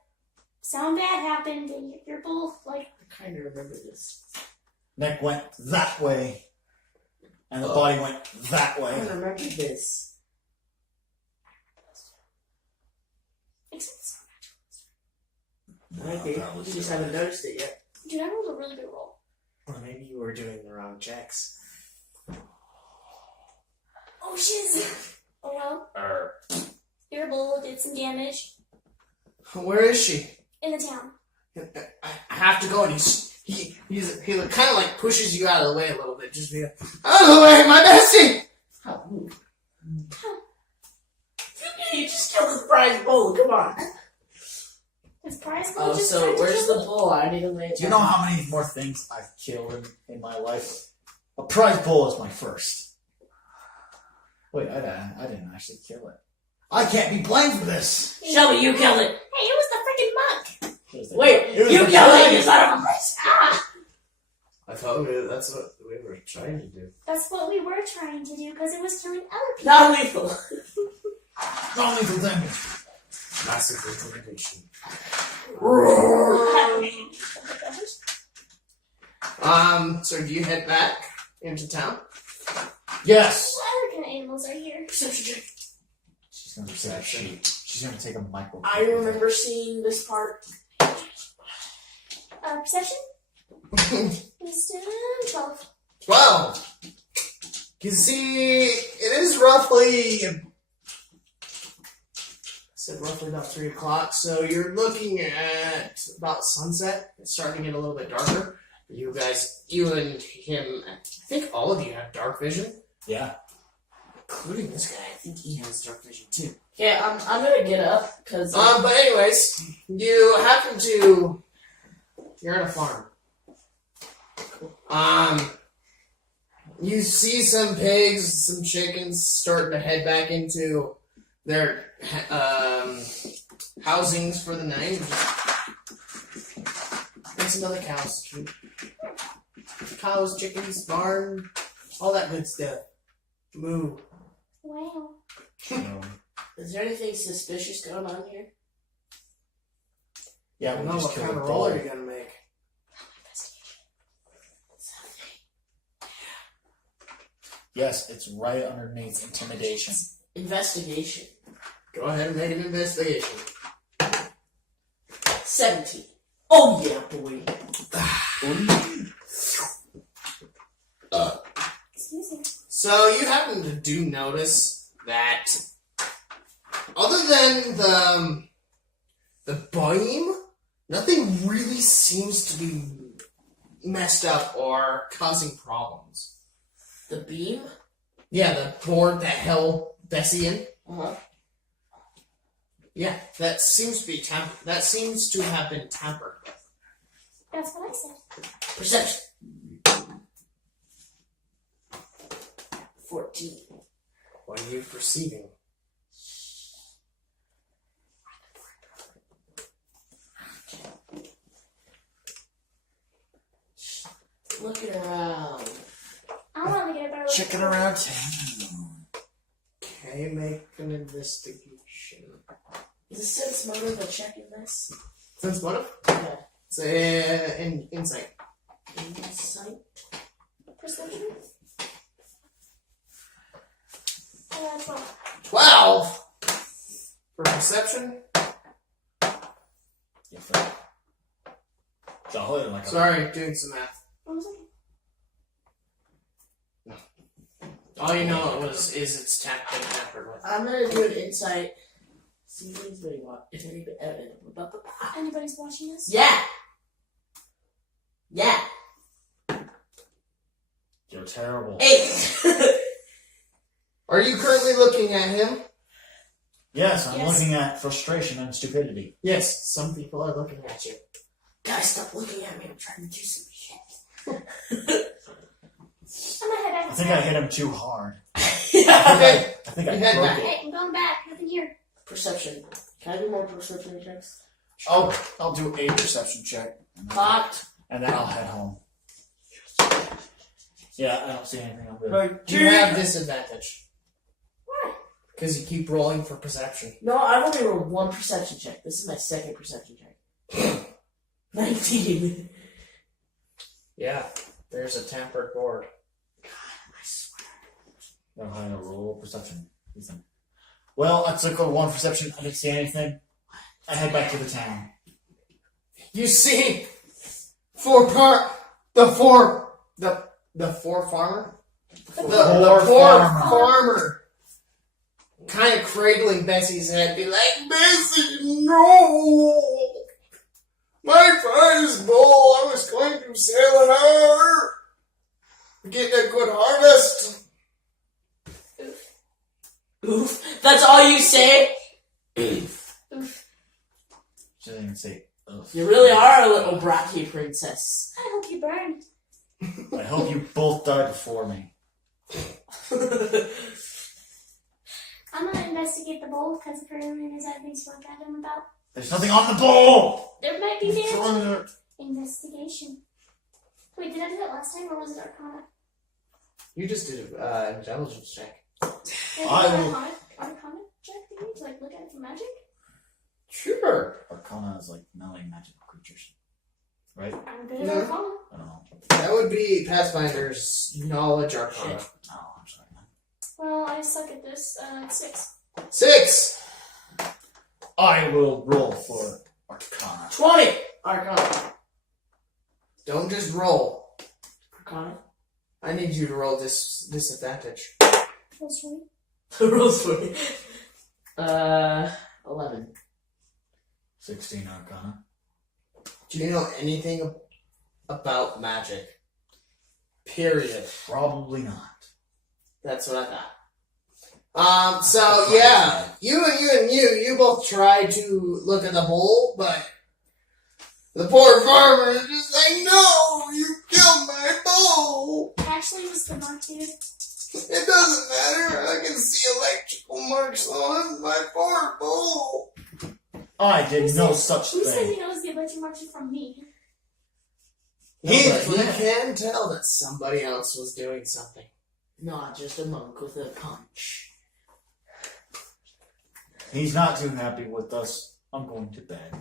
something bad happened and you're both like, I kind of remember this. Neck went that way. And the body went that I way. don't remember this. except Okay, that was you just good. haven't noticed it yet. dude, that was a really good roll. Or maybe you were doing the wrong checks. Oh shiz! Oh well, your bull did some damage Where is she? in the town. I have to go, and he kind of like pushes you out of the way a little bit, just be like, out of the way, my Bessie. You just killed the prize bull, come on. His prize bull Oh, just so tried to where's kill the bull? I need to lay it Do you down. know how many more things I've killed in my life? A prize bull is my first. Wait, I didn't actually kill it. I can't be blamed for this. Shelby, you killed it. Hey, it was the freaking monk! It was the- Wait, it was you the killed it, dragon. you son of a bitch. Ah! I thought that's what we were trying to do. That's what we were trying to do because it was killing other people. Not lethal. Non-lethal damage. Massive intimidation. What So do you head back into town? Yes. What other kind of animals are here? Perception check. She's gonna take a sheep. She's gonna take a micro. I remember seeing this part. Perception? Wisdom 12. 12. You see, it is roughly. I said roughly about 3 o'clock. So you're looking at about sunset. It's starting to get a little bit darker. You guys, you and him, I think all of you have dark vision, Yeah. including this guy. I think he has dark vision too. Okay, I'm gonna get up because But anyways, you happen to. You're at a farm. You see some pigs, some chickens starting to head back into their housings for the night. And some other cows too. Cows, chickens, barn, all that good stuff. Moo. Wow. is there anything suspicious going on here? Yeah, I don't we know just what killed kind a of roll are dog. you gonna make? Yes, it's right underneath intimidation. Investigation. Go ahead and make an investigation. 17. Oh yeah, boy. Excuse me. So you happen to do notice that, other than the beam, nothing really seems to be messed up or causing problems. The beam. Yeah, the board that held Bessie in. Uh-huh. Yeah, that seems to be that seems to have been tampered with. That's what I said. Perception. 14. What are you perceiving? Looking around. I want to get a better look. Checking around town. Okay, make an investigation. Is the sense motive a check in this? Sense motive? Yeah. It's an insight. Insight. Perception? 12. 12 for perception. Yeah, like Sorry, doing some math. What was it? All you know is it's been tampered with. I'm gonna do an insight. See if anybody if anybody. Anybody's watching this? Yeah. Yeah. You're terrible. 8. Are you currently looking at him? Yes, I'm Yes. looking at frustration and stupidity. Yes, some people are looking at you. Guys, stop looking at me. I'm trying to do some shit. I'm gonna head back. I think I hit him too hard. Okay, I think I You head broke back. it. Hey, I'm going back. Nothing here. Perception. Can I do more perception checks? I'll do a perception check. Clocked. And then I'll head home. Yeah, I don't see anything. I'm good. you have disadvantage Why? because you keep rolling for perception. No, I've only rolled one perception check. This is my second perception check. 19. Yeah, there's a tampered board. I swear. Know how to roll perception. Ethan. Well, I took a 1 perception. I didn't see anything. I head back to the town. You see, the four farmer, the poor farmer, kind of cradling Bessie's head, be like, Bessie, no! My prize bull, I was going to sell her, get a good harvest. Oof. That's all you say? Oof. She didn't even say, ugh. You really are a little bratty princess. I hope you burned. I hope you both die before me. I'm gonna investigate the bowl because apparently there's other things to look at him about. There's nothing on the bowl! There might be damage. Darn it. Investigation. Wait, did I do that last time or was it Arcana? You just did an intelligence check. Did I I do will- Arcana check thingy to like look at it for magic? Sure. Arcana is like knowing magical creatures. right? I'm good at No. Arcana. I don't know. That would be Pathfinder's knowledge arcana. Oh, I'm sorry. Well, I suck at this. 6. 6! I will roll for Arcana. 20! Arcana. Don't just roll. Arcana. I need you to roll disadvantage. Plus 20. The rules for me. 11. 16 Arcana. Do you know anything about magic? Period. Probably not. That's what I thought. So yeah, you both tried to look at the bowl, but the poor farmer is just like, no, you killed my bowl. Actually, it was the mark, dude. It doesn't matter. I can see electrical marks on my poor bowl. I did Who no says- such Who says thing. he knows the electric marks are from me? He but yeah. can tell that somebody else was doing something. Not just a monk with a punch. He's not too happy with us. I'm going to bed.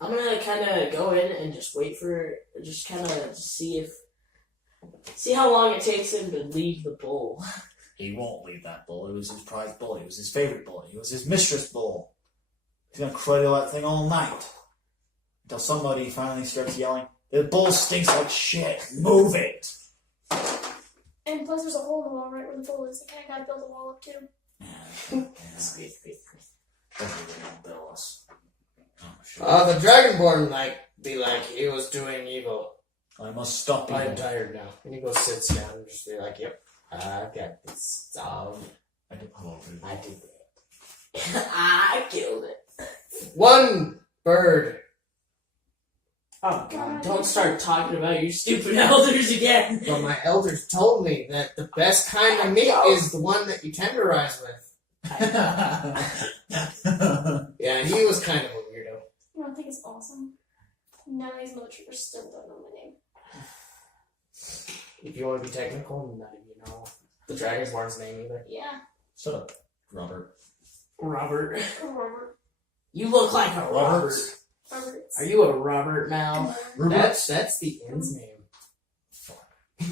I'm gonna kind of go in and just wait for, just kind of see how long it takes him to leave the bowl. He won't leave that bull. It was his prized bull. It was his favorite bull. It was his mistress bull. He's gonna cradle that thing all night. Until somebody finally starts yelling, "The bull stinks like shit. Move it!" And plus, there's a hole in the wall right where the bowl is. I kind of gotta build a wall up too. Hopefully they won't bill us. Oh, shit. The Dragonborn might be like, he was doing evil. I must stop I'm you. tired now. And he goes sits down and just be like, yep, I got this dog. I don't know. I did it. I killed it. One bird. Oh god, don't start talking about your stupid elders again. But my elders told me that the best kind of meat is the one that you tenderize with. Yeah, he was kind of a weirdo. You don't think it's awesome? None of these militaries still don't know my name. If you want to be technical, none of you know the Dragonborn's name either. Yeah. Shut up, Robert. Robert. Robert. You look like a Robert. Roberts. Roberts. Are you a Robert now? Roberts. That's the inn's name.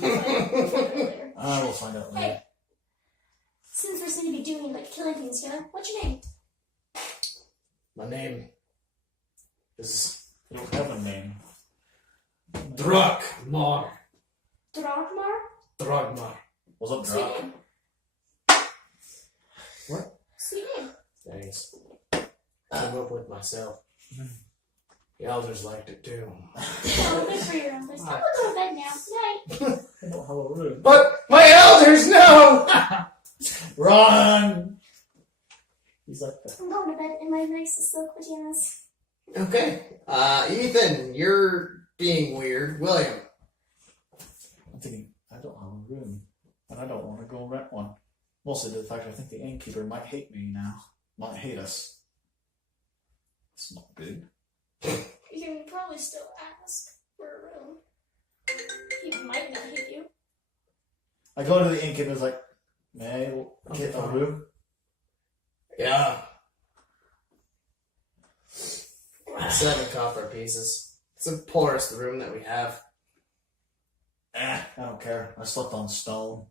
Later. I will find out later. Hey. Since we seem to be doing like killing things here, what's your name? My name is You don't have a name. Drakmar. Drogmar? Dragmar. What's up, Sweet Drak? name. What? Sweet name. Thanks. Came up with myself. The elders liked it too. Oh, good for your elders. I'm gonna go to bed now. Night. I don't have a room. But my elders know! Run! He's like that. I'm going to bed in my nice silk pajamas. Okay. Ethan, you're being weird. William. I'm thinking, I don't have a room, and I don't want to go rent one. Mostly to the fact I think the innkeeper might hate me now. Might hate us. It's not good. You can probably still ask for a room. He might not hit you. I go to the innkeeper and is like, may I get a room? Yeah. 7 copper pieces. It's the poorest room that we have. I don't care. I slept on stone.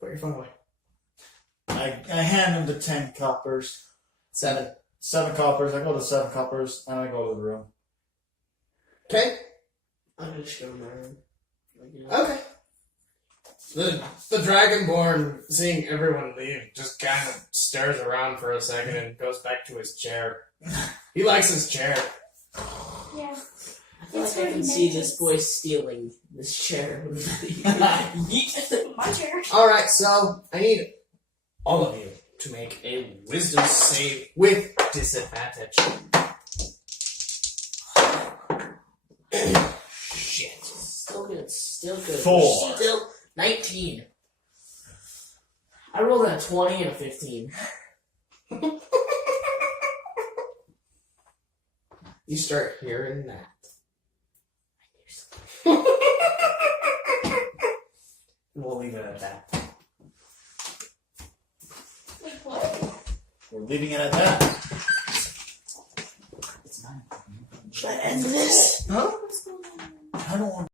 Put your phone away. I hand him the 10 coppers. 7. 7 coppers. I go to 7 coppers, and I go to the room. Okay. I'm just going there. Okay. The Dragonborn, seeing everyone leave, just kind of stares around for a second and goes back to his chair. He likes his chair. Yeah. I feel It's like I really can see nice. this boy stealing this chair. Yeet. My chair. Alright, so I need all of you to make a wisdom save with disadvantage. Shit. Still good. Still good. 4. Still 19. I rolled a 20 and a 15. You start hearing that. We'll leave it at that. Wait, what? we're leaving it at that. It's 9. Should I end this? Huh?